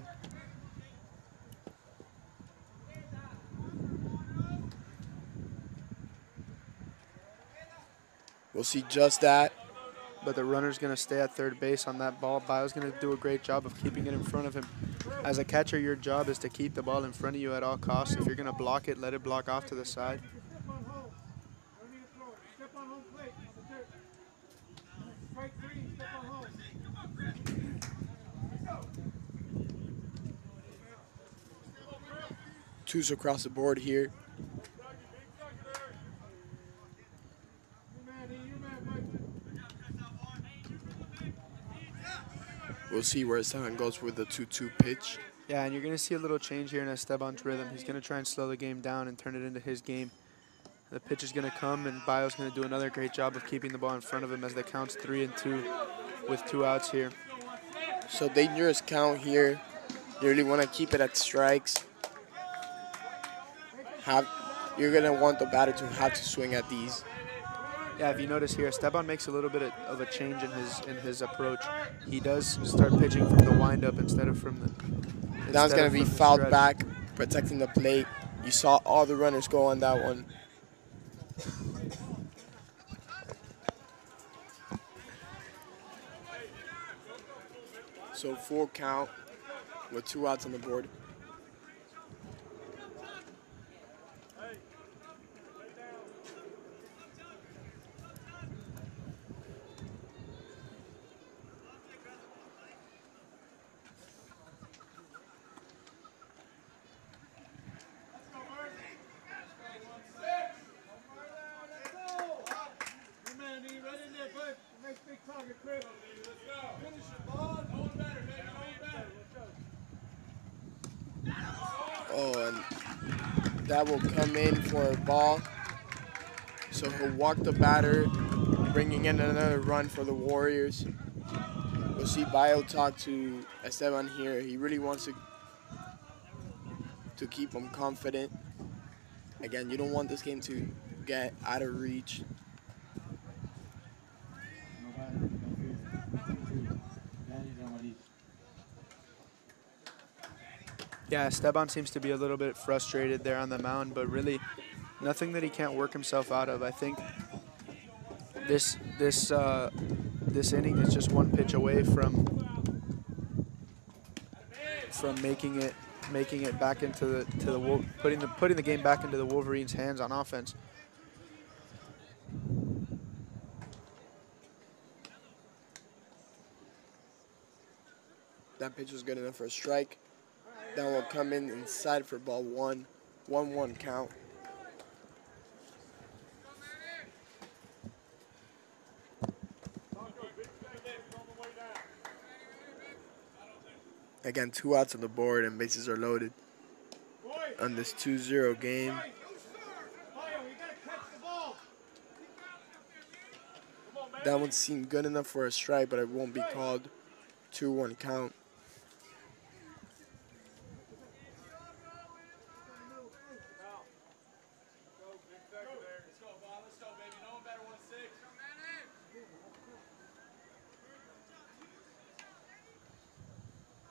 We'll see just that. But the runner's going to stay at third base on that ball. Bio's going to do a great job of keeping it in front of him. As a catcher, your job is to keep the ball in front of you at all costs. If you're going to block it, let it block off to the side. Twos across the board here. We'll see where Esteban goes with the 2-2 pitch. Yeah, and you're going to see a little change here in Esteban's rhythm. He's going to try and slow the game down and turn it into his game. The pitch is going to come, and Bio's going to do another great job of keeping the ball in front of him as the count's 3 and 2 with 2 outs here. So dangerous count here. You really want to keep it at strikes. You're going to want the batter to have to swing at these. Yeah, if you notice here, Esteban makes a little bit of a change in his approach. He does start pitching from the windup instead of from the. That one's going to be fouled back, protecting the plate. You saw all the runners go on that one. So full count with 2 outs on the board. Oh, and that will come in for a ball. So he'll walk the batter, bringing in another run for the Warriors. We'll see Bio talk to Esteban here. He really wants to keep him confident. Again, you don't want this game to get out of reach. Yeah, Esteban seems to be a little bit frustrated there on the mound, but really nothing that he can't work himself out of. I think this inning is just one pitch away from making it back into putting the game back into the Wolverines' hands on offense. That pitch was good enough for a strike. That will come in inside for ball one. 1-1 count. Again, 2 outs on the board and bases are loaded on this 2-0 game. That one seemed good enough for a strike, but it won't be called. 2-1 count.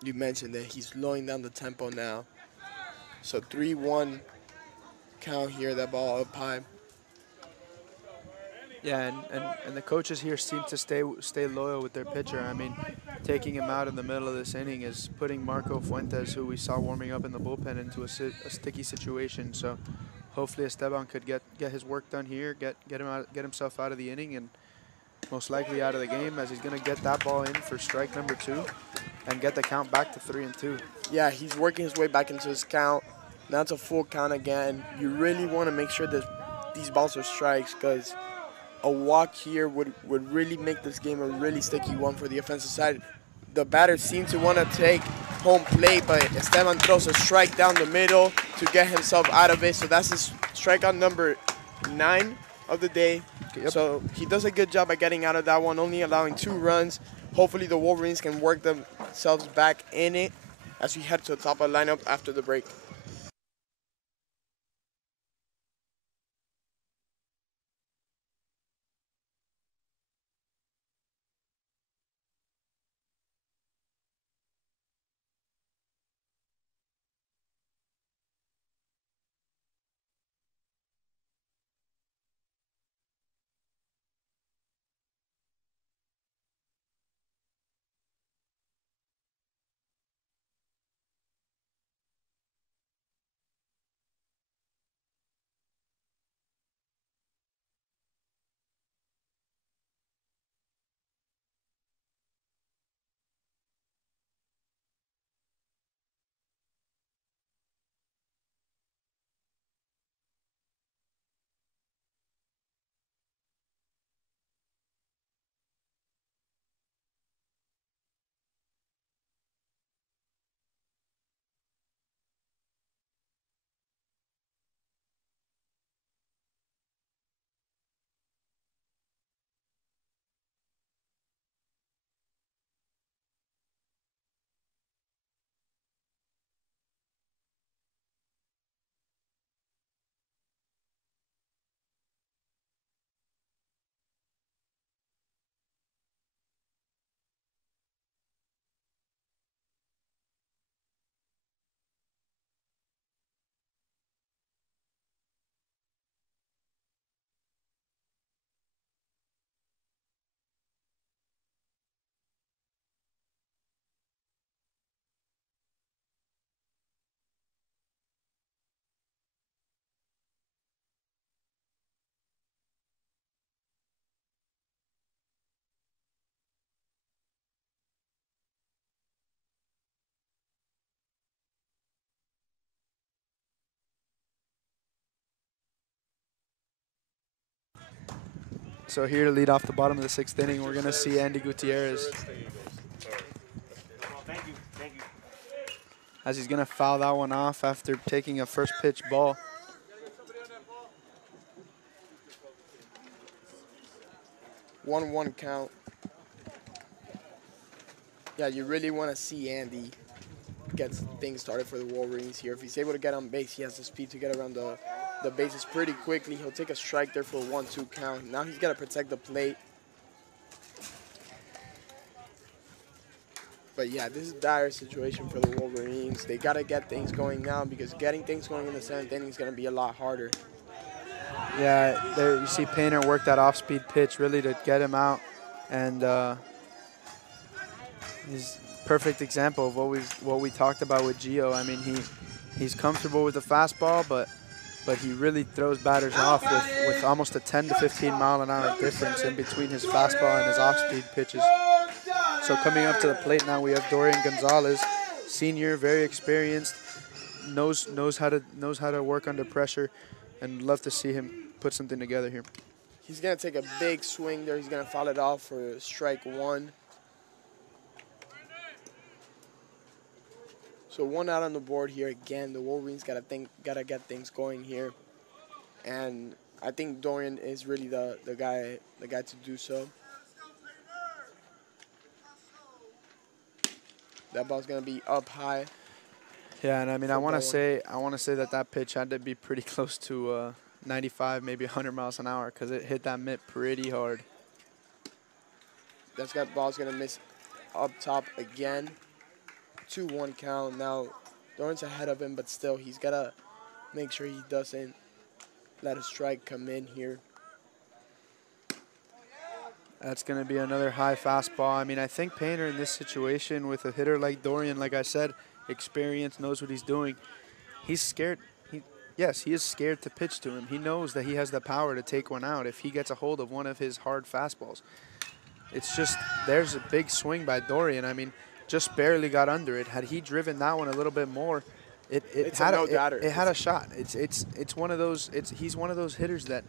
You mentioned that he's slowing down the tempo now. So 3-1 count here, that ball up high. Yeah, and the coaches here seem to stay loyal with their pitcher. I mean, taking him out in the middle of this inning is putting Marco Fuentes, who we saw warming up in the bullpen, into a sticky situation. So hopefully Esteban could get his work done here, get himself out of the inning, and most likely out of the game, as he's going to get that ball in for strike number 2 and get the count back to 3-2. Yeah, he's working his way back into his count. Now it's a full count again. You really want to make sure that these balls are strikes, because a walk here would really make this game a really sticky one for the offensive side. The batters seem to want to take home plate, but Esteban throws a strike down the middle to get himself out of it. So that's his strikeout number 9 of the day. Yep. So he does a good job at getting out of that one, only allowing 2 runs. Hopefully the Wolverines can work themselves back in it as we head to the top of the lineup after the break. So here to lead off the bottom of the 6th inning, we're going to see Andy Gutierrez. As he's going to foul that one off after taking a first pitch ball. One count. Yeah, you really want to see Andy get things started for the Wolverines here. If he's able to get on base, he has the speed to get around the bases pretty quickly. He'll take a strike there for a 1-2 count. Now he's got to protect the plate. But yeah, this is a dire situation for the Wolverines. They got to get things going now because getting things going in the 7th inning is going to be a lot harder. Yeah, there you see Painter work that off-speed pitch really to get him out, and he's a perfect example of what we talked about with Gio. I mean, he's comfortable with the fastball, but he really throws batters off with almost a 10 to 15 mile an hour difference in between his fastball and his off-speed pitches. So coming up to the plate now, we have Dorian Gonzalez, senior, very experienced, knows how to work under pressure, and love to see him put something together here. He's going to take a big swing there. He's going to foul it off for strike 1. So 1 out on the board here again. The Wolverines got to get things going here, and I think Dorian is really the guy to do so. That ball's gonna be up high. Yeah, and I mean, I want to say that pitch had to be pretty close to 95, maybe 100 miles an hour, because it hit that mitt pretty hard. That ball's gonna miss up top again. 2-1 count. Now Dorian's ahead of him, but still, he's gotta make sure he doesn't let a strike come in here. That's going to be another high fastball. I mean, I think Painter in this situation with a hitter like Dorian, like I said, experience, knows what he's doing. He's scared. Yes, he is scared to pitch to him. He knows that he has the power to take one out if he gets a hold of one of his hard fastballs. It's just, there's a big swing by Dorian. I mean, just barely got under it. Had he driven that one a little bit more, it had a shot. It's one of those. He's one of those hitters that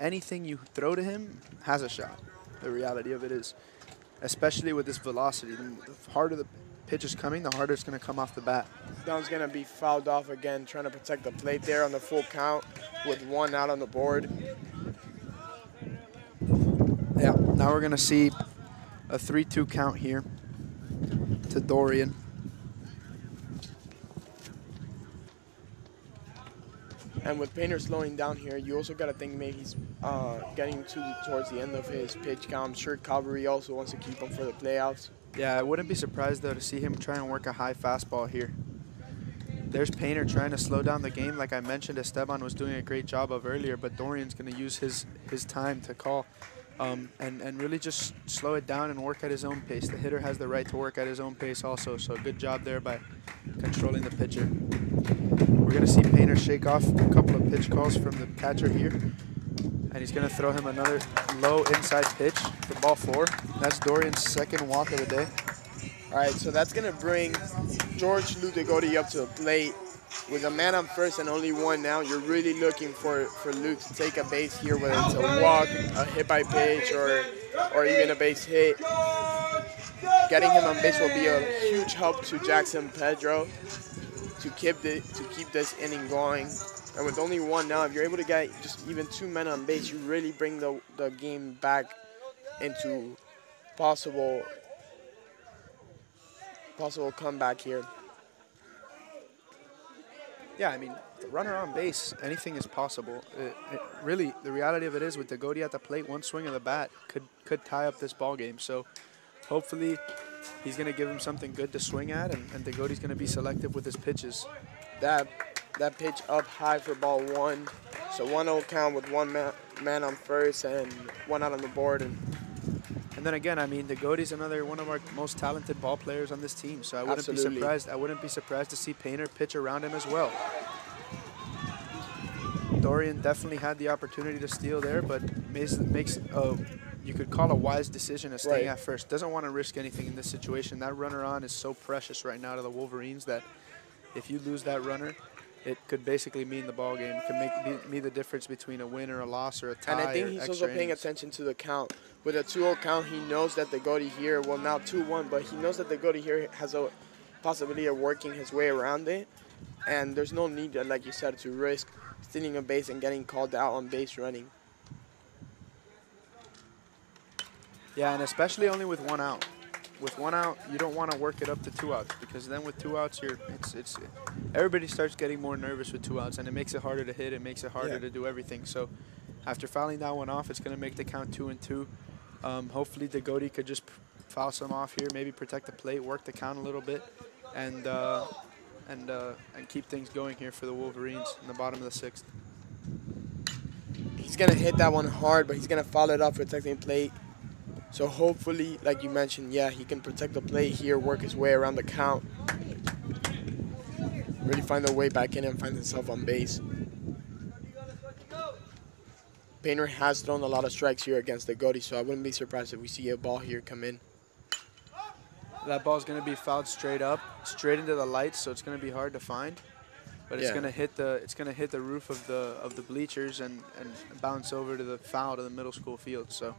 anything you throw to him has a shot. The reality of it is, especially with this velocity, the harder the pitch is coming, the harder it's going to come off the bat. That was going to be fouled off again, trying to protect the plate there on the full count with 1 out on the board. Yeah, now we're going to see a 3-2 count here to Dorian. And with Painter slowing down here, you also got to think maybe he's getting towards the end of his pitch count. I'm sure Calvary also wants to keep him for the playoffs. Yeah, I wouldn't be surprised, though, to see him try and work a high fastball here. There's Painter trying to slow down the game. Like I mentioned, Esteban was doing a great job of earlier, but Dorian's going to use his time to call and really just slow it down and work at his own pace. The hitter has the right to work at his own pace also, so good job there by controlling the pitcher. We're going to see Painter shake off a couple of pitch calls from the catcher here, and he's going to throw him another low inside pitch for ball 4. That's Dorian's second walk of the day. All right, so that's going to bring George Lutegodi up to the plate. With a man on first and only 1 now, you're really looking for Luke to take a base here, whether it's a walk, a hit by pitch, or even a base hit. Getting him on base will be a huge help to Jackson Pedro to keep this inning going. And with only 1 now, if you're able to get just even 2 men on base, you really bring the game back into possible comeback here. Yeah, I mean, the runner on base, anything is possible. Really, the reality of it is with Degodi at the plate, 1 swing of the bat could tie up this ball game. So hopefully he's going to give him something good to swing at, and Degodi's going to be selective with his pitches. That pitch up high for ball 1. So 1-0 count with 1 man on first and 1 out on the board. And then again, I mean, Degodi's another one of our most talented ball players on this team. So I wouldn't Absolutely. be surprised. I wouldn't be surprised to see Painter pitch around him as well. Dorian definitely had the opportunity to steal there, but makes you could call a wise decision of staying at first. Doesn't want to risk anything in this situation. That runner on is so precious right now to the Wolverines that if you lose that runner, it could basically mean the ball game. It could be the difference between a win or a loss or a tie. And I think he's also paying attention to the count. With a 2-0 count, he knows that Degodi here, well now 2-1, but he knows that Degodi here has a possibility of working his way around it. And there's no need, like you said, to risk stealing a base and getting called out on base running. Yeah, and especially only with 1 out. With 1 out, you don't want to work it up to 2 outs, because then with 2 outs, everybody starts getting more nervous with 2 outs, and it makes it harder to hit. It makes it harder to do everything. So after fouling that one off, it's going to make the count 2-2. Hopefully Degodi could just foul some off here, maybe protect the plate, work the count a little bit, and keep things going here for the Wolverines in the bottom of the sixth. He's going to hit that one hard, but he's going to foul it off protecting the plate. So hopefully, like you mentioned, yeah, he can protect the plate here, work his way around the count, really find a way back in and find himself on base. Painter has thrown a lot of strikes here against the Goaty, so I wouldn't be surprised if we see a ball here come in. That ball's going to be fouled straight up, straight into the lights, so it's going to be hard to find. But it's Yeah. going to hit the roof of the bleachers and bounce over to the foul to the middle school field. So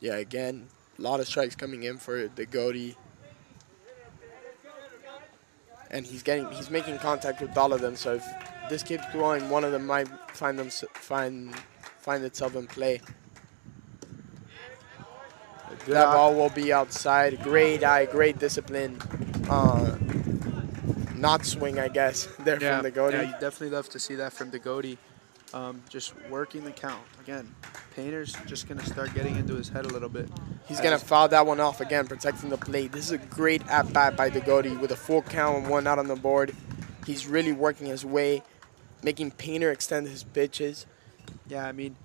Yeah, again, a lot of strikes coming in for the Goaty. And he's making contact with all of them, so if this keeps going, one of them might find itself in play. good That eye. ball will be outside. Great eye, great discipline. Not swing, I guess, there from the Goaty. Yeah, you definitely love to see that from the Goaty. Just working the count. Again, Painter's just going to start getting into his head a little bit. He's going to foul that one off again, protecting the plate. This is a great at-bat by the Goaty with a full count and one out on the board. He's really working his way, making Painter extend his pitches. Yeah, I mean,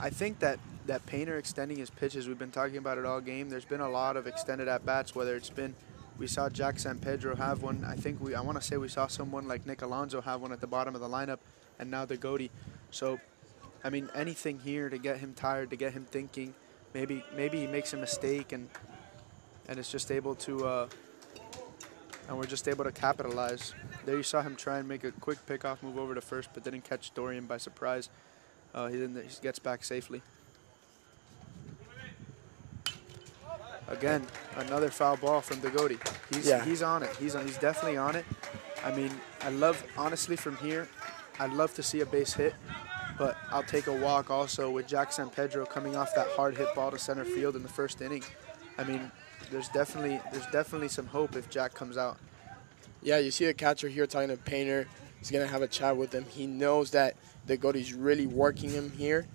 I think that Painter extending his pitches, we've been talking about it all game. There's been a lot of extended at-bats, whether it's been, we saw Jack San Pedro have one. I want to say we saw someone like Nick Alonso have one at the bottom of the lineup, and now the Goaty. So, I mean, anything here to get him tired, to get him thinking. Maybe he makes a mistake and it's just able to, and we're just able to capitalize. There you saw him try and make a quick pickoff move over to first, but didn't catch Dorian by surprise. He gets back safely. Again, another foul ball from the Goaty. He's on it. He's definitely on it. I mean, honestly, from here, I'd love to see a base hit, but I'll take a walk also with Jack San Pedro coming off that hard hit ball to center field in the first inning. I mean, there's definitely some hope if Jack comes out. Yeah, you see the catcher here talking to Painter. He's going to have a chat with him. He knows that the Goaty's really working him here.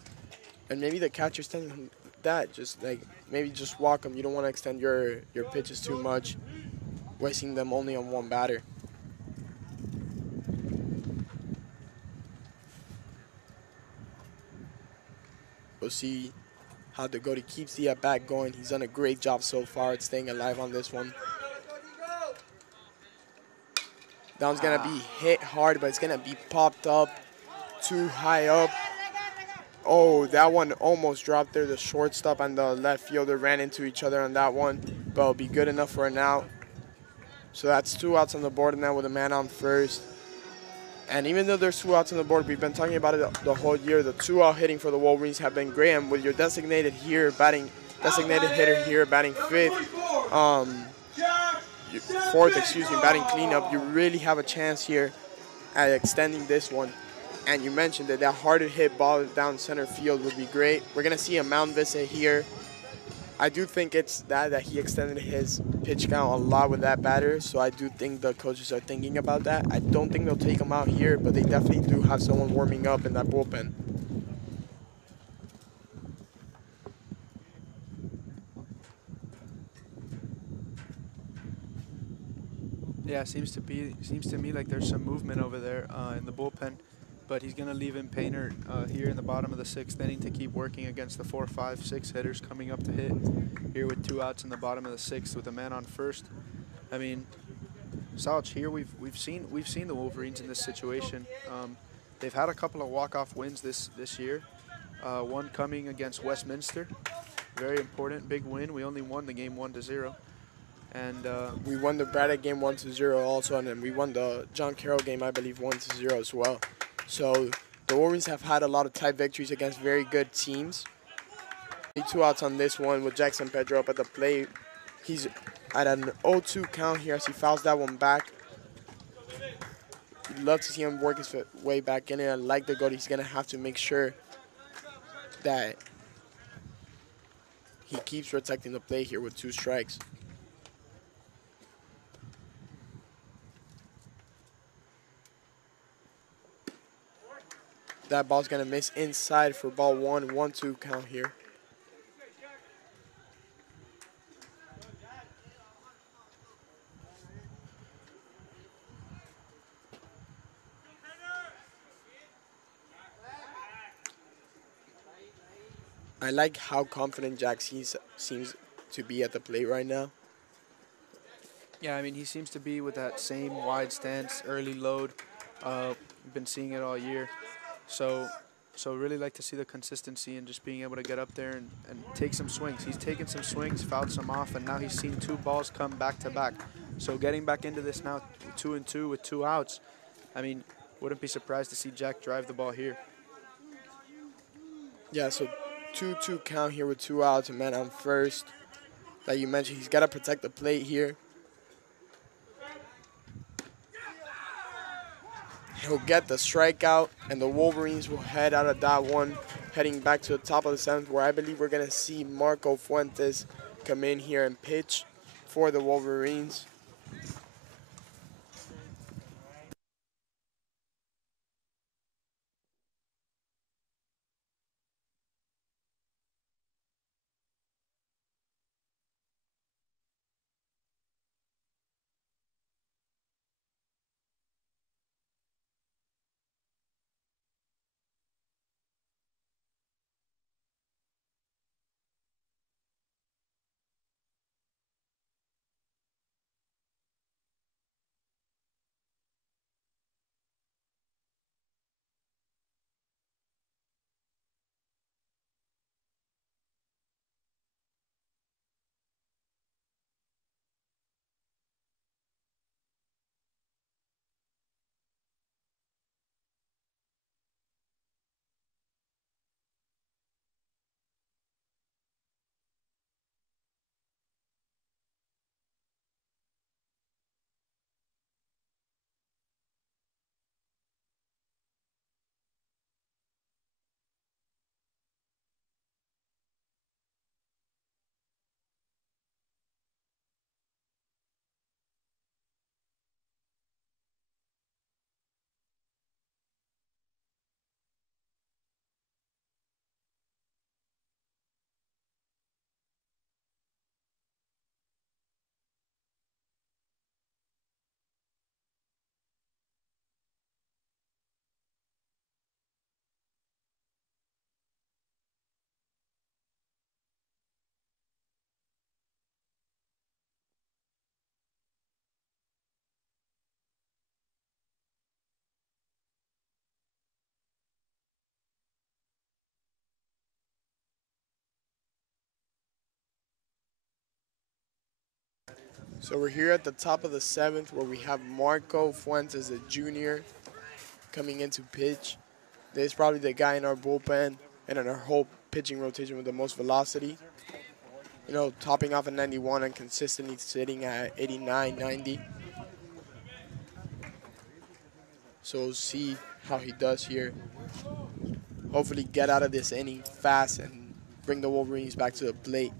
And maybe the catcher's telling him that, just like, maybe just walk him. You don't want to extend your pitches too much, wasting them only on one batter. We'll see how the Goaty keeps the at-bat going. He's done a great job so far at staying alive on this one. That one's going to be hit hard, but it's going to be popped up too high up. Oh, that one almost dropped there. The shortstop and the left fielder ran into each other on that one, but it'll be good enough for an out. So that's 2 outs on the board now with a man on first. And even though there's 2 outs on the board, we've been talking about it the whole year. The 2-out hitting for the Wolverines have been great. And with your designated hitter here batting fourth, batting cleanup, you really have a chance here at extending this one. And you mentioned that harder hit ball down center field would be great. We're going to see a mound visit here. I do think it's that he extended his pitch count a lot with that batter, so I do think the coaches are thinking about that. I don't think they'll take him out here, but they definitely do have someone warming up in that bullpen. Yeah, seems to me like there's some movement over there in the bullpen, but he's going to leave in Painter here in the bottom of the 6th inning to keep working against the 4, 5, 6 hitters coming up to hit here with 2 outs in the bottom of the 6th with a man on first. I mean, Salch, here we've seen the Wolverines in this situation. They've had a couple of walk-off wins this year. One coming against Westminster, very important, big win. We only won the game 1-0. And we won the Braddock game 1-0 also, and then we won the John Carroll game, I believe, 1-0 as well. So the Wolverines have had a lot of tight victories against very good teams. 2 outs on this one with Jack San Pedro up at the plate. He's at an 0-2 count here as he fouls that one back. You'd love to see him work his way back in it. And like the Goaty, he's going to have to make sure that he keeps protecting the plate here with 2 strikes. That ball's going to miss inside for ball 1, 1-2 count here. I like how confident Jack seems to be at the plate right now. Yeah, I mean, he seems to be with that same wide stance, early load. We've been seeing it all year. So, so really like to see the consistency and just being able to get up there and take some swings. He's taken some swings, fouled some off, and now he's seen 2 balls come back to back. So getting back into this now, 2-2 with 2 outs. I mean, wouldn't be surprised to see Jack drive the ball here. Yeah, so 2-2 count here with 2 outs, and man on first. Like you mentioned, he's got to protect the plate here. He'll get the strikeout, and the Wolverines will head out of that one, heading back to the top of the 7th, where I believe we're going to see Marco Fuentes come in here and pitch for the Wolverines. So we're here at the top of the 7th, where we have Marco Fuentes, a junior, coming into pitch. This is probably the guy in our bullpen and in our whole pitching rotation with the most velocity. You know, topping off at 91 and consistently sitting at 89, 90. So we'll see how he does here. Hopefully get out of this inning fast and bring the Wolverines back to the plate.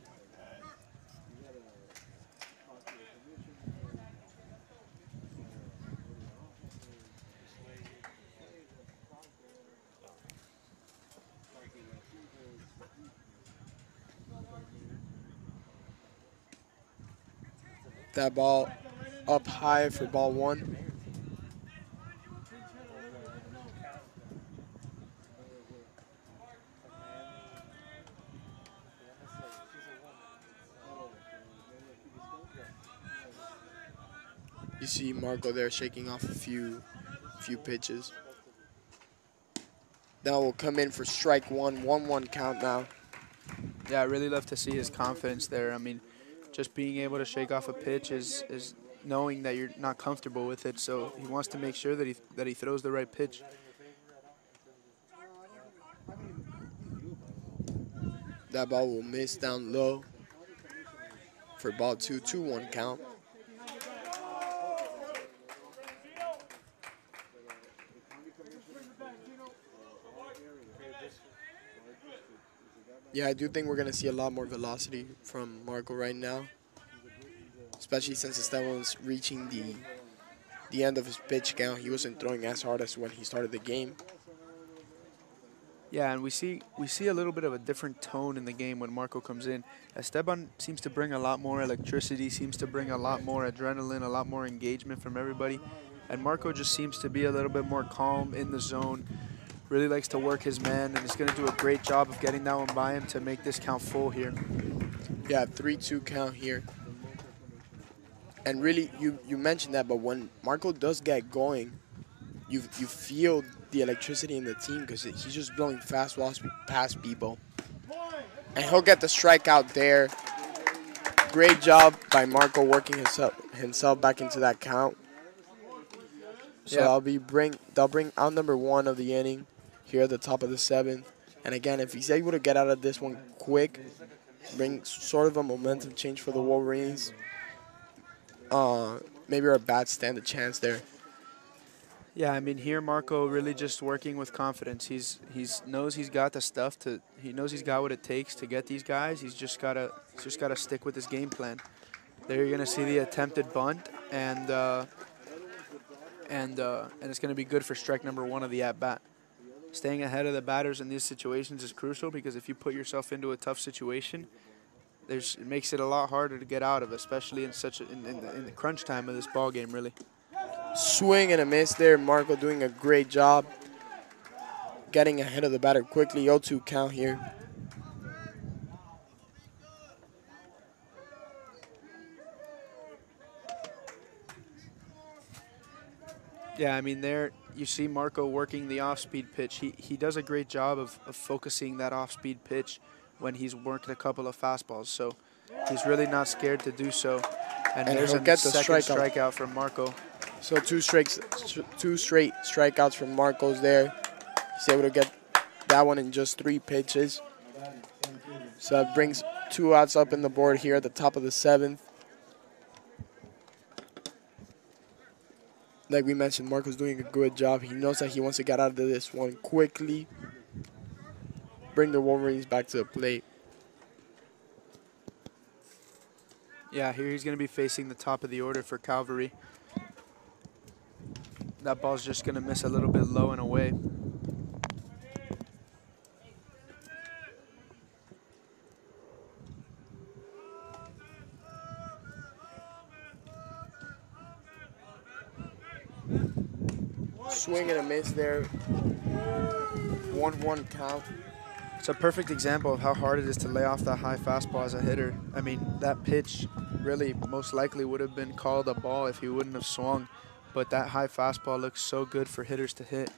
That ball up high for ball 1. You see Marco there shaking off a few pitches. Now we'll come in for strike 1, 1-1 count now. Yeah, I really love to see his confidence there. I mean, just being able to shake off a pitch is knowing that you're not comfortable with it. So he wants to make sure that he throws the right pitch. That ball will miss down low for ball 2, 2-1 count. Yeah, I do think we're going to see a lot more velocity from Marco right now, especially since Esteban's reaching the end of his pitch count. He wasn't throwing as hard as when he started the game. Yeah, and we see a little bit of a different tone in the game when Marco comes in. Esteban seems to bring a lot more electricity, seems to bring a lot more adrenaline, a lot more engagement from everybody. And Marco just seems to be a little bit more calm in the zone, Really likes to work his man, and he's going to do a great job of getting that one by him to make this count full here. Yeah, 3-2 count here. And really, you mentioned that, but when Marco does get going, you feel the electricity in the team because he's just blowing fastballs past people. And he'll get the strikeout there. Great job by Marco working himself back into that count. So they'll bring out number 1 of the inning here at the top of the 7th. And again, if he's able to get out of this one quick, bring sort of a momentum change for the Wolverines, maybe our bats stand a chance there. Yeah, I mean, here Marco really just working with confidence. He knows he's got the stuff to. He knows he's got what it takes to get these guys. He's just gotta stick with his game plan. There you're gonna see the attempted bunt, and it's gonna be good for strike number 1 of the at bat. Staying ahead of the batters in these situations is crucial because if you put yourself into a tough situation, it makes it a lot harder to get out of, especially in the crunch time of this ball game, really. Swing and a miss there. Marco doing a great job getting ahead of the batter quickly. 0-2 count here. Yeah, I mean, there you see Marco working the off-speed pitch. He does a great job of focusing that off-speed pitch when he's worked a couple of fastballs. So he's really not scared to do so. And there's he'll a get the second strikeout. strikeout from Marco. So two straight strikeouts from Marcos there. He's able to get that one in just 3 pitches. So that brings 2 outs up in the board here at the top of the 7th. Like we mentioned, Marco's doing a good job. He knows that he wants to get out of this one quickly, bring the Wolverines back to the plate. Yeah, here he's going to be facing the top of the order for Calvary. That ball's just going to miss a little bit low and away. Swing and a miss there. 1-1 count. It's a perfect example of how hard it is to lay off that high fastball as a hitter. I mean, that pitch really most likely would have been called a ball if he wouldn't have swung. But that high fastball looks so good for hitters to hit.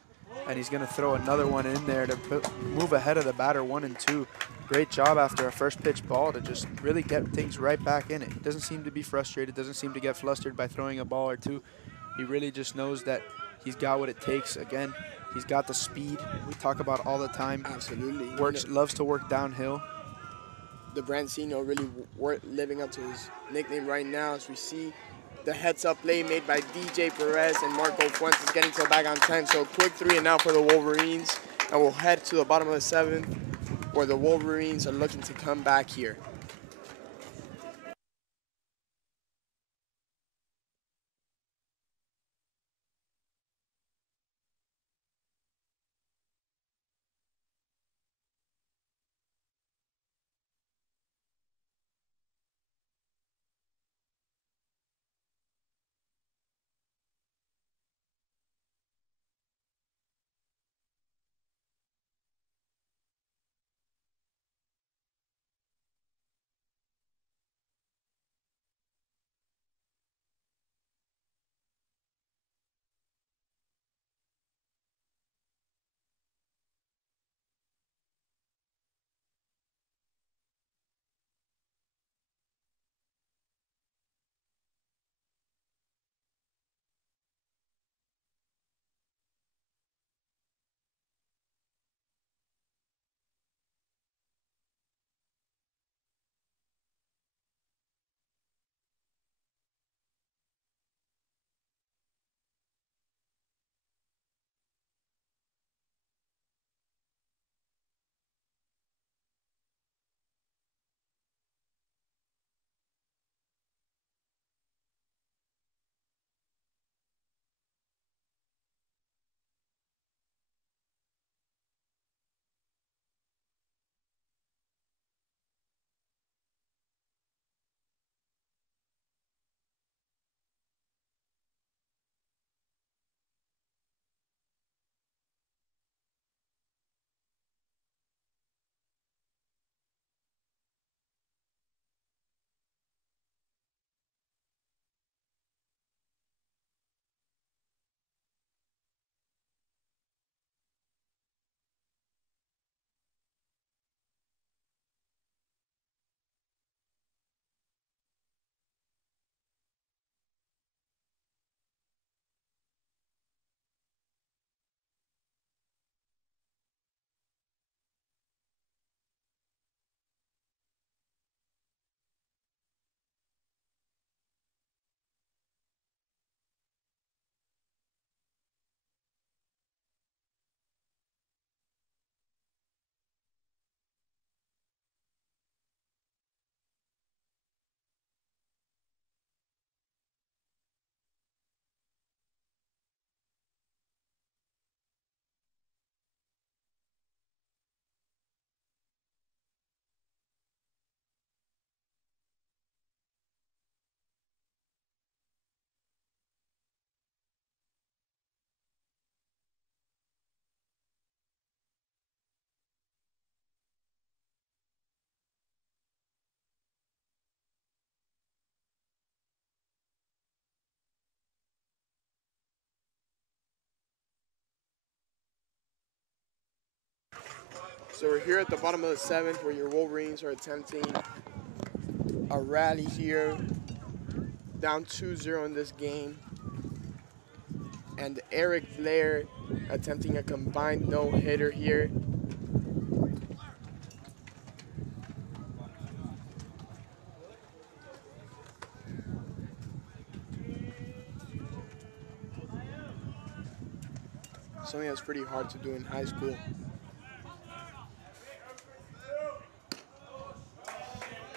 And he's going to throw another one in there to move ahead of the batter 1 and 2. Great job after a first pitch ball to just really get things right back in it. He doesn't seem to be frustrated, doesn't seem to get flustered by throwing a ball or 2. He really just knows that he's got what it takes. Again, he's got the speed we talk about all the time. Absolutely. Loves to work downhill. The Brancino really living up to his nickname right now, as we see the heads-up play made by DJ Perez and Marco Fuentes getting to the bag on time. So quick 3 and out for the Wolverines, and we'll head to the bottom of the 7th, where the Wolverines are looking to come back here. So we're here at the bottom of the 7th where your Wolverines are attempting a rally here. Down 2-0 in this game. And Eric Blair attempting a combined no-hitter here. Something that's pretty hard to do in high school.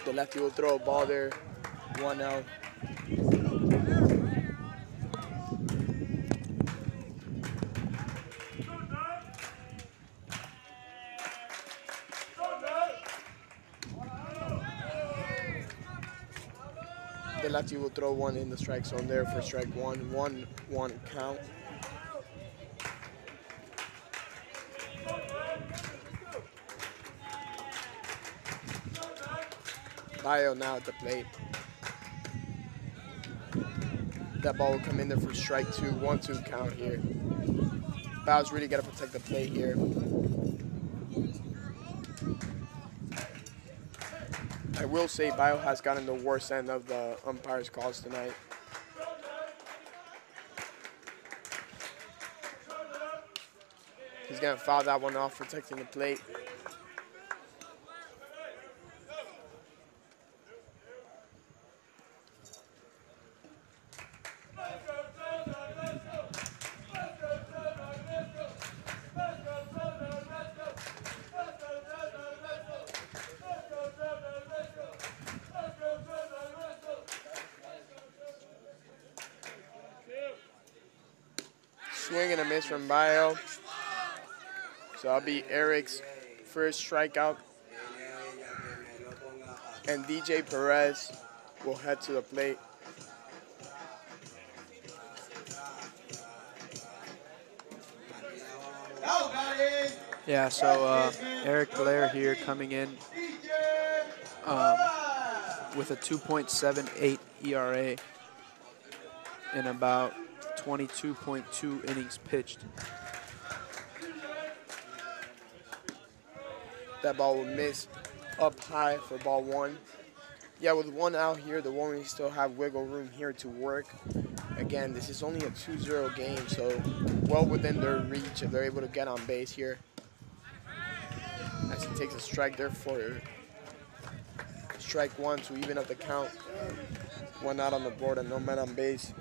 The lefty will throw a ball there, 1 out. The lefty will throw one in the strike zone there for strike 1, 1-1 count. Bio now at the plate. That ball will come in there for strike 2, 1-2 count here. Bio's really got to protect the plate here. I will say Bio has gotten the worst end of the umpire's calls tonight. He's going to foul that one off, protecting the plate. Swing and a miss from Bio. So that'll be Eric's first strikeout. And DJ Perez will head to the plate. Yeah, so Eric Blair here coming in with a 2.78 ERA in about 22.2 innings pitched. That ball will miss up high for ball 1. Yeah, with 1 out here, the Wolverines still have wiggle room here to work. Again, this is only a 2-0 game, so well within their reach if they're able to get on base here. As he takes a strike there for strike 1 to even up the count. 1 out on the board and no man on base.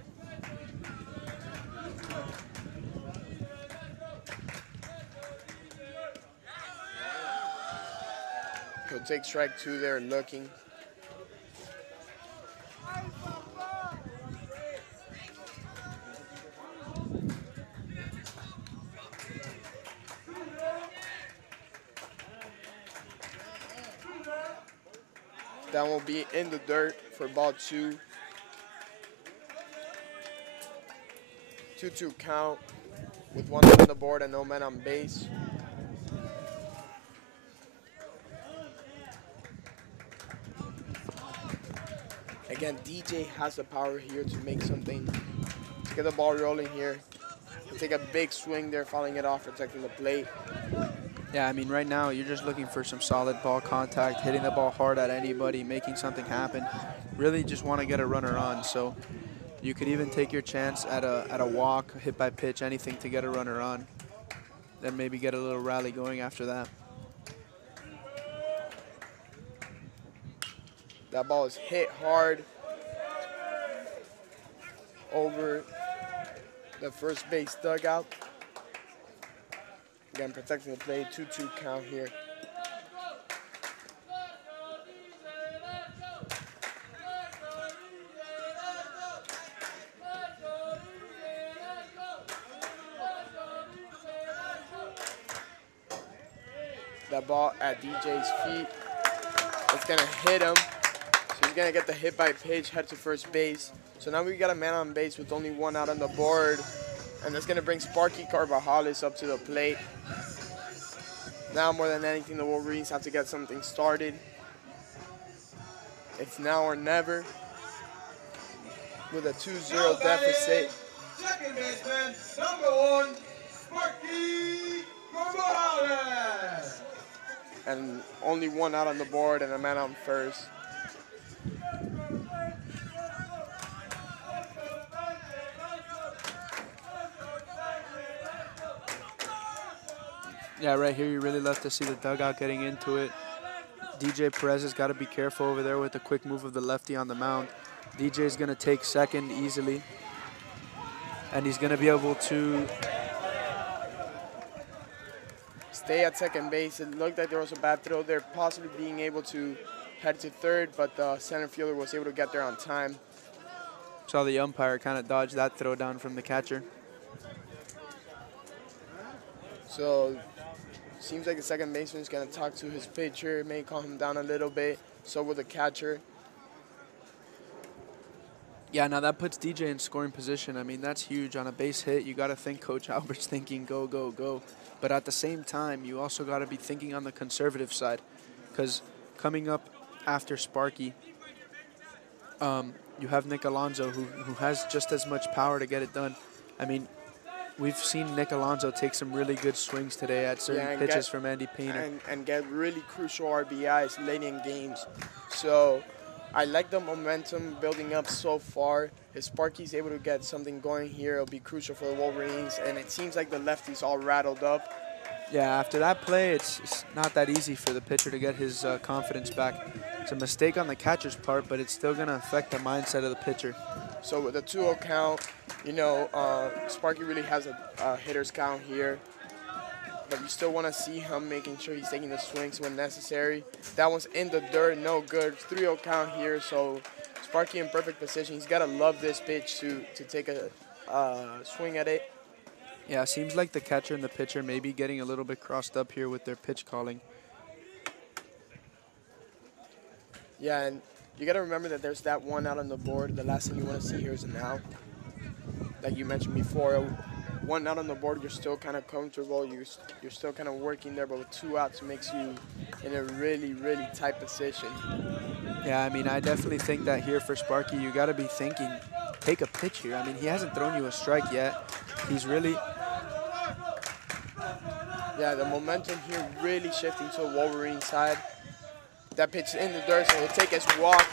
He'll take strike 2 there looking. That will be in the dirt for ball 2. 2-2 count with 1 on the board and no man on base. Again, DJ has the power here to make something, to get the ball rolling here. He'll take a big swing there, fouling it off, protecting the plate. Yeah, I mean, right now you're just looking for some solid ball contact, hitting the ball hard at anybody, making something happen. Really just want to get a runner on. So you could even take your chance at a walk, hit by pitch, anything to get a runner on. Then maybe get a little rally going after that. That ball is hit hard over the first base dugout. Again, protecting the plate, 2-2 count here. That ball at DJ's feet. It's gonna hit him. So he's gonna get the hit by pitch, head to first base. So now we got a man on base with only 1 out on the board. And that's gonna bring Sparky Carvajales up to the plate. Now more than anything, the Wolverines have to get something started. It's now or never. With a 2-0 deficit. Second baseman, number 1, Sparky Gonzalez. and only one out on the board and a man on first. Yeah, right here you really love to see the dugout getting into it. DJ Perez has got to be careful over there with the quick move of the lefty on the mound. DJ is going to take second easily. And he's going to be able to... Stay at second base. It looked like there was a bad throw there, possibly being able to head to third, but the center fielder was able to get there on time. Saw the umpire kind of dodge that throw down from the catcher. So, seems like the second baseman is going to talk to his pitcher, may calm him down a little bit. So will the catcher. Yeah, now that puts DJ in scoring position. I mean, that's huge. On a base hit, you got to think Coach Albert's thinking go, go, go. But at the same time, you also got to be thinking on the conservative side, because coming up after Sparky, you have Nick Alonso, who has just as much power to get it done. I mean, we've seen Nick Alonso take some really good swings today at certain pitches from Andy Painter. And get really crucial RBIs late in games. So I like the momentum building up so far. If Sparky's able to get something going here, it'll be crucial for the Wolverines. And it seems like the lefty's all rattled up. Yeah, after that play, it's not that easy for the pitcher to get his confidence back. It's a mistake on the catcher's part, but it's still going to affect the mindset of the pitcher. So with the 2-0 count, you know, Sparky really has a hitter's count here. But you still want to see him making sure he's taking the swings when necessary. That one's in the dirt, no good. 3-0 count here, so Sparky in perfect position. He's got to love this pitch to take a swing at it. Yeah, seems like the catcher and the pitcher may be getting a little bit crossed up here with their pitch calling. Yeah, and you got to remember that there's that one out on the board. The last thing you want to see here is an out. Like you mentioned before, one out on the board, you're still kind of comfortable. You're still kind of working there, but with 2 outs, it makes you in a really, really tight position. Yeah, I mean, I definitely think that here for Sparky, you got to be thinking, take a pitch here. I mean, he hasn't thrown you a strike yet. He's really... Yeah, the momentum here really shifting to the Wolverine side. That pitch in the dirt, so he'll take his walk.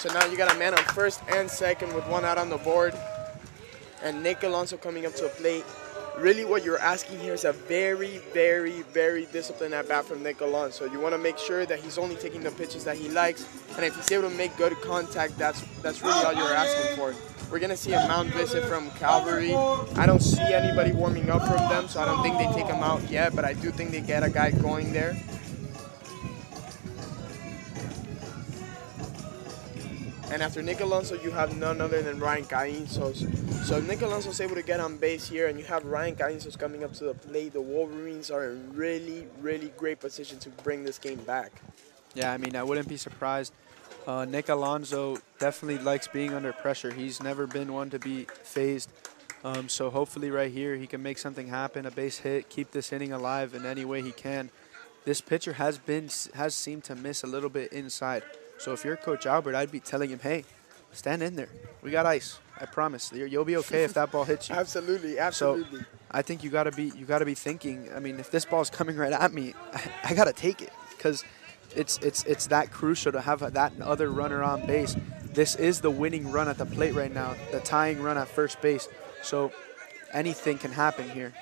So now you got a man on first and second with 1 out on the board. And Nick Alonso coming up to the plate. Really what you're asking here is a very, very, very disciplined at-bat from Nick Alonso. You want to make sure that he's only taking the pitches that he likes. And if he's able to make good contact, that's really all you're asking for. We're going to see a mound visit from Calvary. I don't see anybody warming up from them, so I don't think they take him out yet. But I do think they get a guy going there. And after Nick Alonso, you have none other than Ryan Cain. So if Nick Alonso's able to get on base here and you have Ryan Cain coming up to the plate, the Wolverines are in really, really great position to bring this game back. Yeah, I mean, I wouldn't be surprised. Nick Alonso definitely likes being under pressure. He's never been one to be phased. So hopefully right here he can make something happen, a base hit, keep this inning alive in any way he can. This pitcher has seemed to miss a little bit inside. So if you're Coach Albert, I'd be telling him, hey, stand in there. We got ice. I promise. You'll be okay if that ball hits you. Absolutely. So I think you gotta be thinking. I mean, if this ball's coming right at me, I gotta take it because it's that crucial to have that other runner on base. This is the winning run at the plate right now, the tying run at first base. So anything can happen here.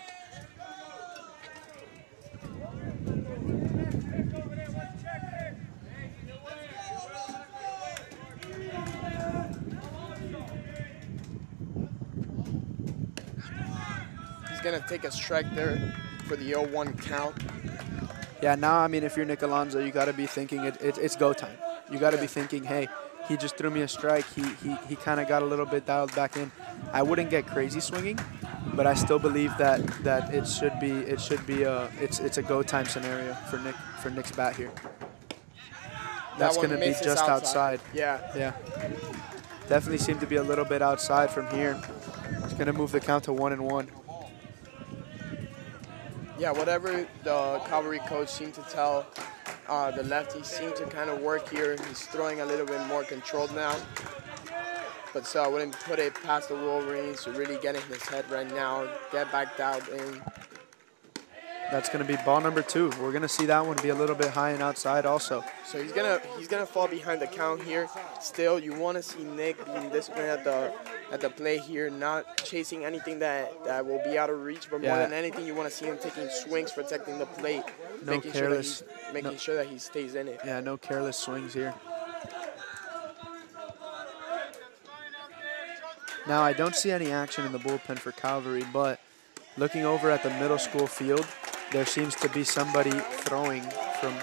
Going to take a strike there for the 0-1 count. Yeah, now, I mean, if you're Nick Alonso, you got to be thinking it's go time. You got to be thinking, hey, he just threw me a strike. He kind of got a little bit dialed back in. I wouldn't get crazy swinging, but I still believe that it's a go time scenario for Nick's bat here. That's going to be just outside. Yeah. Definitely seemed to be a little bit outside from here. It's going to move the count to 1-1. Yeah, whatever the Calvary coach seemed to tell the lefty seemed to kind of work here. He's throwing a little bit more controlled now. But so I wouldn't put it past the Wolverines to really get in his head right now, get back dialed in. That's going to be ball number 2. We're going to see that one be a little bit high and outside also. So he's gonna fall behind the count here. Still, you want to see Nick being disciplined at the play here, not chasing anything that will be out of reach. But more Yeah. than anything, you want to see him taking swings, protecting the plate, No making careless. sure that he stays in it. Yeah, no careless swings here. Now, I don't see any action in the bullpen for Calvary, but looking over at the middle school field, there seems to be somebody throwing from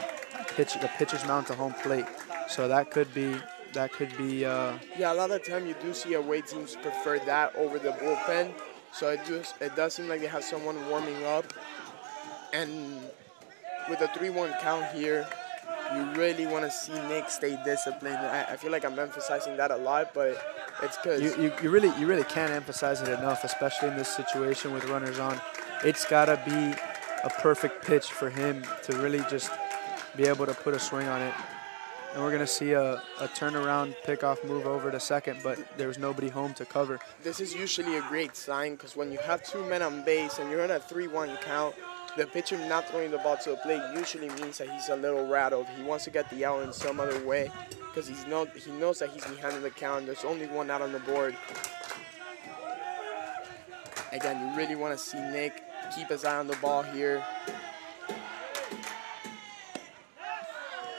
the pitcher's mound to home plate. So that could be. Yeah, a lot of the time you do see away teams prefer that over the bullpen. So it does seem like they have someone warming up. And with a 3-1 count here, you really want to see Nick stay disciplined. I feel like I'm emphasizing that a lot, but it's because you really can't emphasize it enough, especially in this situation with runners on. It's gotta be a perfect pitch for him to really just be able to put a swing on it. And we're gonna see a turnaround pickoff move over to second, but there's nobody home to cover. this is usually a great sign because when you have 2 men on base and you're in a 3-1 count, the pitcher not throwing the ball to the plate usually means that he's a little rattled. He wants to get the out in some other way because he knows that he's behind in the count. There's only 1 out on the board. Again, you really want to see Nick keep his eye on the ball here.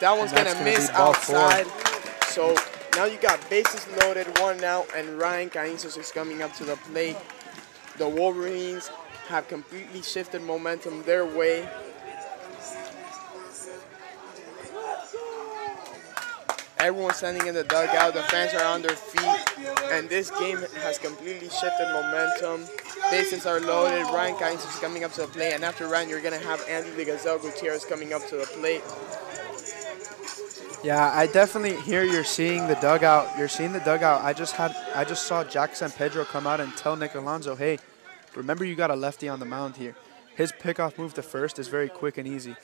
That one's And that's going to gonna miss be ball 4. outside. So now you got bases loaded, 1 out, and Ryan Cainzos is coming up to the plate. The Wolverines have completely shifted momentum their way. Everyone's standing in the dugout. The fans are on their feet. And this game has completely shifted momentum. Bases are loaded. Ryan Cainzos is coming up to the plate. And after Ryan, you're going to have Andy the Gazelle Gutierrez coming up to the plate. Yeah, I definitely hear you're seeing the dugout. You're seeing the dugout. I just saw Jack San Pedro come out and tell Nick Alonso, hey, remember you got a lefty on the mound here. His pickoff move to first is very quick and easy.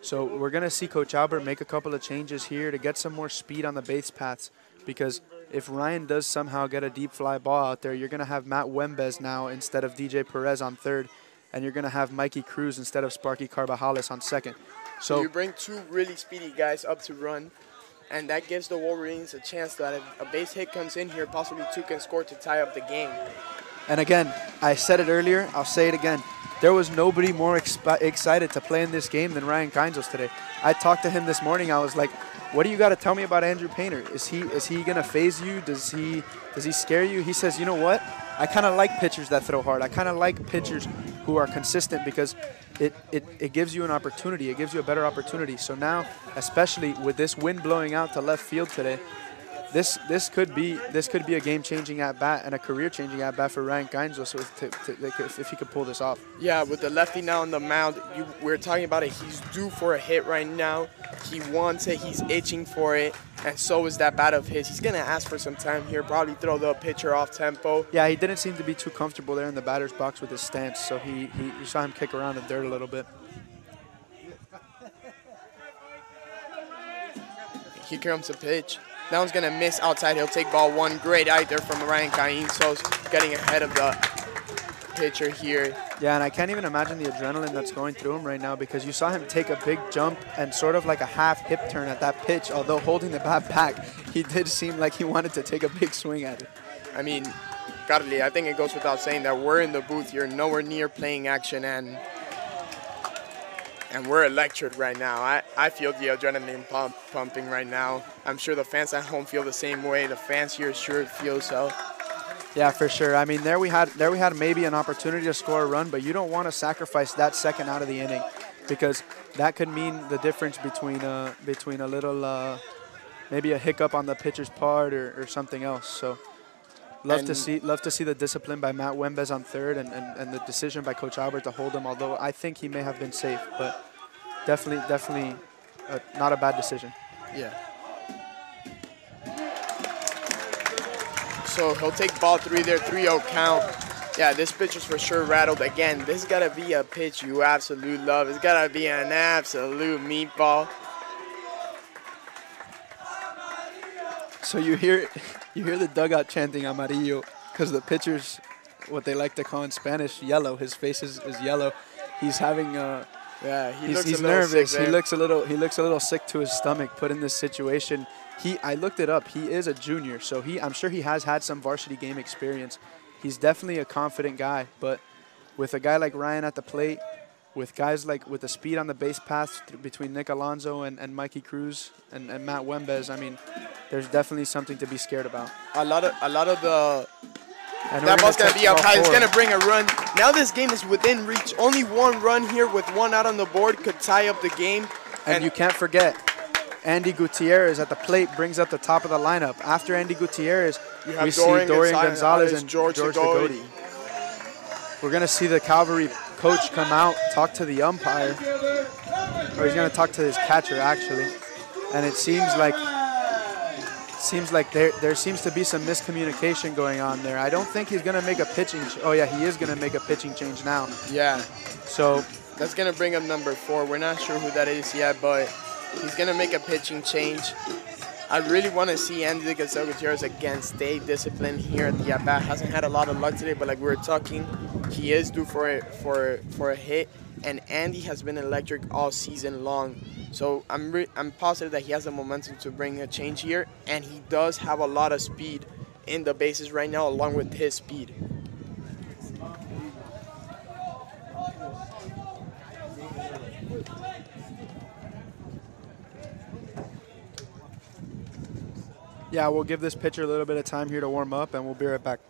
So we're going to see Coach Albert make a couple of changes here to get some more speed on the base paths, because if Ryan does somehow get a deep fly ball out there, you're going to have Matt Wembes now instead of DJ Perez on third, and you're going to have Mikey Cruz instead of Sparky Carbajales on second. So you bring 2 really speedy guys up to run, and that gives the Wolverines a chance that if a base hit comes in here, possibly 2 can score to tie up the game. And again, I said it earlier, I'll say it again. There was nobody more excited to play in this game than Ryan Cainzos today. I talked to him this morning. I was like, what do you got to tell me about Andrew Painter? Is he going to phase you? Does he scare you? He says, you know what? I kind of like pitchers that throw hard. I kind of like pitchers who are consistent because it gives you an opportunity. It gives you a better opportunity. So now, especially with this wind blowing out to left field today, this could be a game-changing at-bat and a career-changing at-bat for Ryan Cainzos if he could pull this off. Yeah, with the lefty now on the mound, we're talking about it. He's due for a hit right now. He wants it. He's itching for it, and so is that bat of his. He's going to ask for some time here, probably throw the pitcher off tempo. Yeah, he didn't seem to be too comfortable there in the batter's box with his stance, so you saw him kick around in dirt a little bit. Here comes the pitch. That one's going to miss outside. He'll take ball 1. Great eye there from Ryan Cainzos, getting ahead of the pitcher here. Yeah, and I can't even imagine the adrenaline that's going through him right now, because you saw him take a big jump and sort of like a half hip turn at that pitch. Although holding the bat back, he did seem like he wanted to take a big swing at it. I mean, Carly, I think it goes without saying that we're in the booth here, nowhere near playing action, and we're electric right now. I feel the adrenaline pumping right now. I'm sure the fans at home feel the same way. The fans here sure feel so. Yeah, for sure. I mean, there we had maybe an opportunity to score a run, but you don't want to sacrifice that second out of the inning, because that could mean the difference between a little maybe a hiccup on the pitcher's part or something else. So love to see the discipline by Matt Wembes on third and the decision by Coach Albert to hold him, although I think he may have been safe, but definitely not a bad decision. Yeah. So he'll take ball 3 there, 3-0 count. Yeah, this pitch is for sure rattled. Again, this has got to be a pitch you absolutely love. It's got to be an absolute meatball. So you hear the dugout chanting amarillo, because the pitcher's what they like to call in Spanish yellow. His face is yellow. He's having Yeah, He's nervous. He looks a little sick to his stomach put in this situation. I looked it up. He is a junior, so I'm sure he has had some varsity game experience. He's definitely a confident guy, but with a guy like Ryan at the plate, with guys like with the speed on the base path between Nick Alonso and Mikey Cruz and Matt Wembez, I mean, there's definitely something to be scared about. A lot of the And that we're ball's gonna touch be up ball high. It's 4. gonna bring a run. Now this game is within reach. Only one run here with one out on the board could tie up the game. And you can't forget, Andy Gutierrez at the plate brings up the top of the lineup. After Andy Gutierrez, we see Dorian Gonzalez and George Lagodi. We're going to see the Calvary coach come out, talk to the umpire, or he's going to talk to his catcher, actually. And it seems like there seems to be some miscommunication going on there. I don't think he's going to make a pitching. Oh, yeah, he is going to make a pitching change now. Yeah. So that's going to bring up number 4. We're not sure who that is yet, but he's going to make a pitching change. I really want to see Andy Gutierrez again stay disciplined here at the at-bat. Hasn't had a lot of luck today, but like we were talking, he is due for a hit, and Andy has been electric all season long. So I'm positive that he has the momentum to bring a change here, and he does have a lot of speed in the bases right now, along with his speed. yeah, we'll give this pitcher a little bit of time here to warm up, and we'll be right back.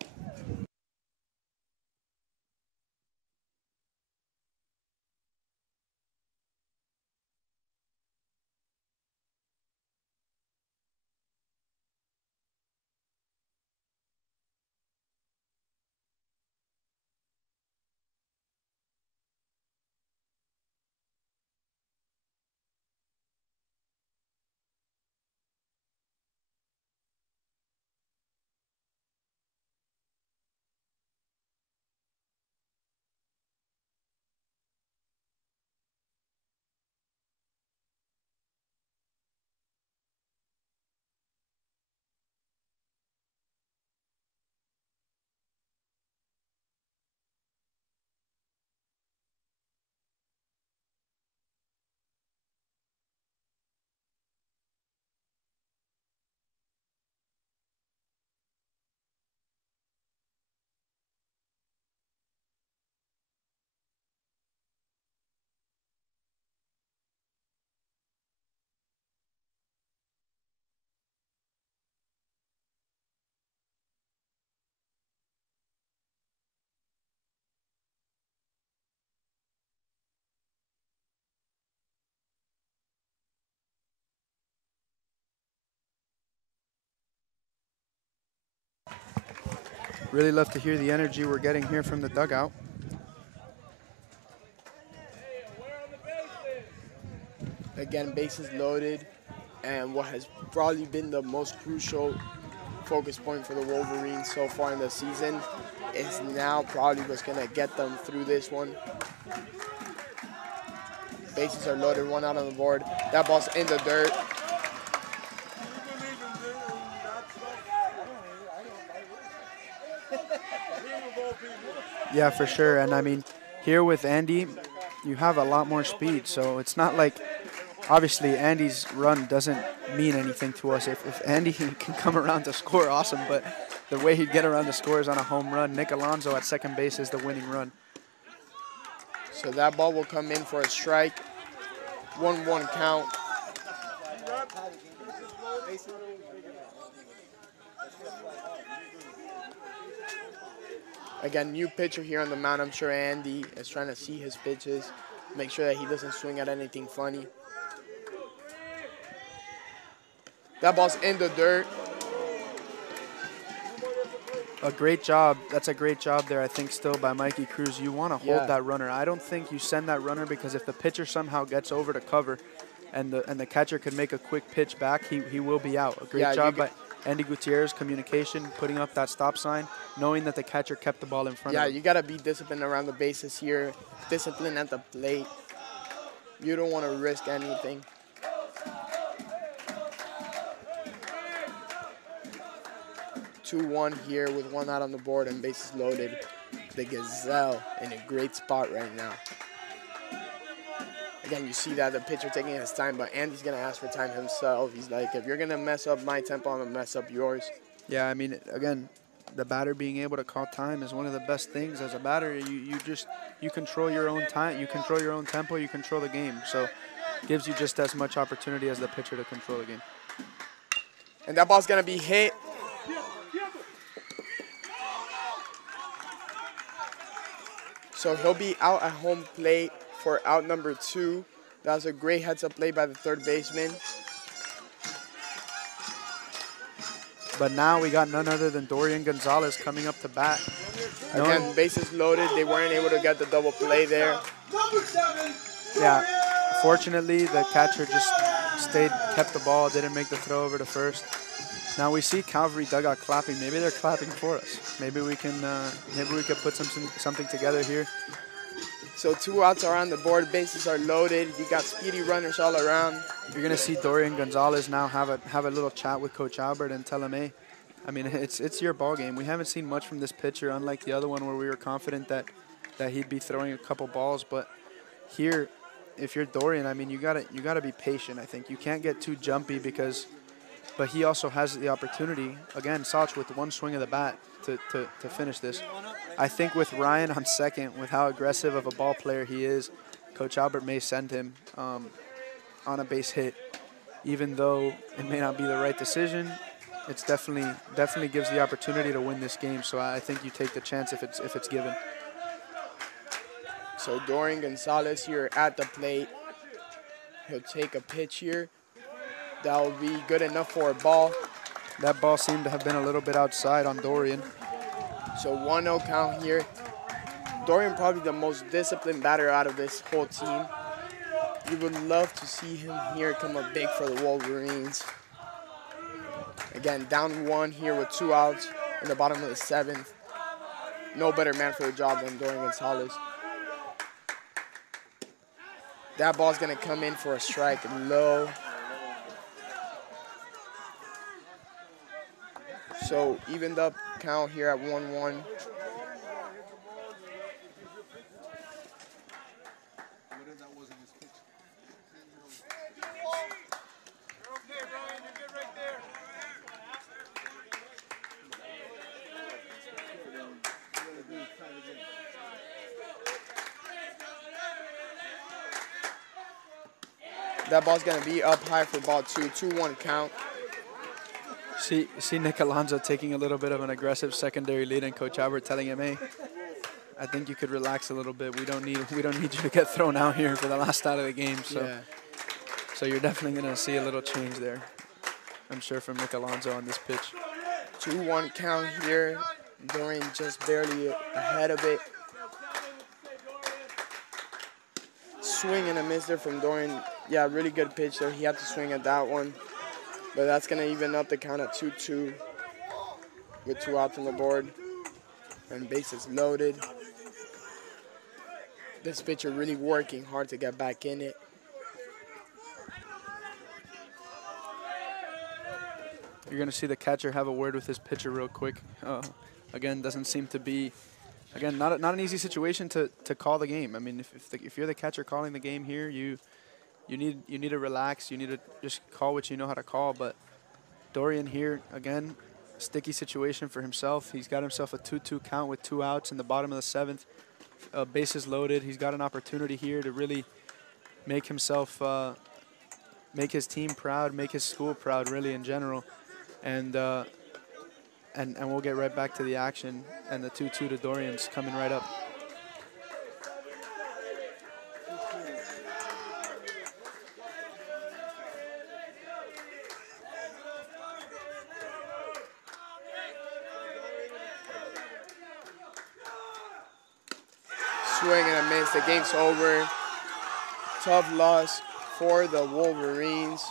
Really love to hear the energy we're getting here from the dugout. Again, bases loaded, and what has probably been the most crucial focus point for the Wolverines so far in the season is now probably what's going to get them through this one. Bases are loaded, one out on the board. That ball's in the dirt. Yeah, for sure. And I mean, here with Andy, you have a lot more speed. So it's not like, obviously, Andy's run doesn't mean anything to us. If Andy can come around to score, awesome. But the way he'd get around to score is on a home run. Nick Alonso at second base is the winning run. So that ball will come in for a strike. 1-1 count. Again, new pitcher here on the mound. I'm sure Andy is trying to see his pitches, make sure that he doesn't swing at anything funny. That ball's in the dirt. A great job. That's a great job there, I think, still by Mikey Cruz. You want to hold Yeah. that runner. I don't think you send that runner because if the pitcher somehow gets over to cover and the catcher can make a quick pitch back, he will be out. A great Yeah, job by Andy Gutierrez, communication, putting up that stop sign, knowing that the catcher kept the ball in front Yeah, of him. you got to be disciplined around the bases here, discipline at the plate. You don't want to risk anything. Two-one here with one out on the board and bases loaded. The Gazelle in a great spot right now. Again, you see that the pitcher taking his time, but Andy's going to ask for time himself. He's like, if you're going to mess up my tempo, I'm going to mess up yours. Yeah, I mean, again, the batter being able to call time is one of the best things as a batter. You control your own time, you control your own tempo, you control the game. So it gives you just as much opportunity as the pitcher to control the game. And that ball's going to be hit. So he'll be out at home plate for out number 2. That was a great heads-up play by the third baseman. But now we got none other than Dorian Gonzalez coming up to bat. Again, bases loaded. They weren't able to get the double play there. Yeah, fortunately, the catcher just kept the ball, didn't make the throw over to first. Now we see Calvary dugout clapping. Maybe they're clapping for us. Maybe we can put something together here. So 2 outs are on the board. Bases are loaded. You got speedy runners all around. You're gonna see Dorian Gonzalez now have a little chat with Coach Albert and tell him, hey, I mean, it's your ball game. We haven't seen much from this pitcher, unlike the other one where we were confident that he'd be throwing a couple balls. But here, if you're Dorian, I mean, you gotta be patient. I think you can't get too jumpy but he also has the opportunity again, Soch, with one swing of the bat to finish this. I think with Ryan on second, with how aggressive of a ball player he is, Coach Albert may send him on a base hit, even though it may not be the right decision. It's definitely gives the opportunity to win this game. So I think you take the chance if it's given. So Dorian Gonzalez here at the plate. He'll take a pitch here. That will be good enough for a ball. That ball seemed to have been a little bit outside on Dorian. So 1-0 count here. Dorian probably the most disciplined batter out of this whole team. You would love to see him here come up big for the Wolverines. Again, down 1 here with 2 outs in the bottom of the 7th. No better man for the job than Dorian Gonzalez. That ball's gonna come in for a strike low. So evened up count here at 1-1. That ball's gonna be up high for ball 2, 2-1 count. See Nick Alonso taking a little bit of an aggressive secondary lead, and Coach Albert telling him, hey, I think you could relax a little bit. We don't need you to get thrown out here for the last out of the game. So, yeah. So you're definitely gonna see a little change there, I'm sure, from Nick Alonso on this pitch. 2-1 count here. Dorian just barely ahead of it. Swing and a miss there from Dorian. Yeah, really good pitch there. He had to swing at that one. But that's going to even up the count at 2-2 with 2 outs on the board. And bases loaded. This pitcher really working hard to get back in it. You're going to see the catcher have a word with his pitcher real quick. Again, doesn't seem to be, again, not an easy situation to call the game. I mean, if you're the catcher calling the game here, you need to relax. You need to just call what you know how to call. But Dorian here, again, sticky situation for himself. He's got himself a 2-2 count with 2 outs in the bottom of the 7th. Bases loaded. He's got an opportunity here to really make himself, make his team proud, make his school proud, really, in general. And we'll get right back to the action. And the 2-2 to Dorian's coming right up. Swing and a miss. The game's over. Tough loss for the Wolverines.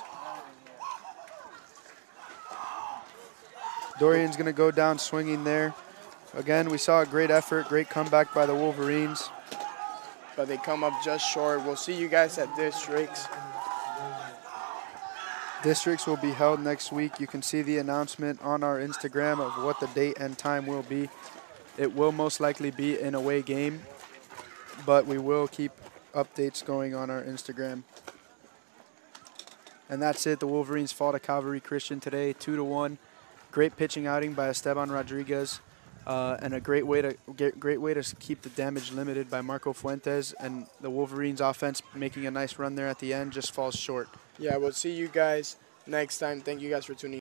Dorian's going to go down swinging there. Again, we saw a great effort, great comeback by the Wolverines. But they come up just short. We'll see you guys at districts. Districts will be held next week. You can see the announcement on our Instagram of what the date and time will be. It will most likely be an away game, but we will keep updates going on our Instagram. And that's it. The Wolverines fall to Calvary Christian today, 2-1. Great pitching outing by Esteban Rodriguez, and a great way to keep the damage limited by Marco Fuentes. And the Wolverines offense making a nice run there at the end just falls short. Yeah, we'll see you guys next time. Thank you guys for tuning in.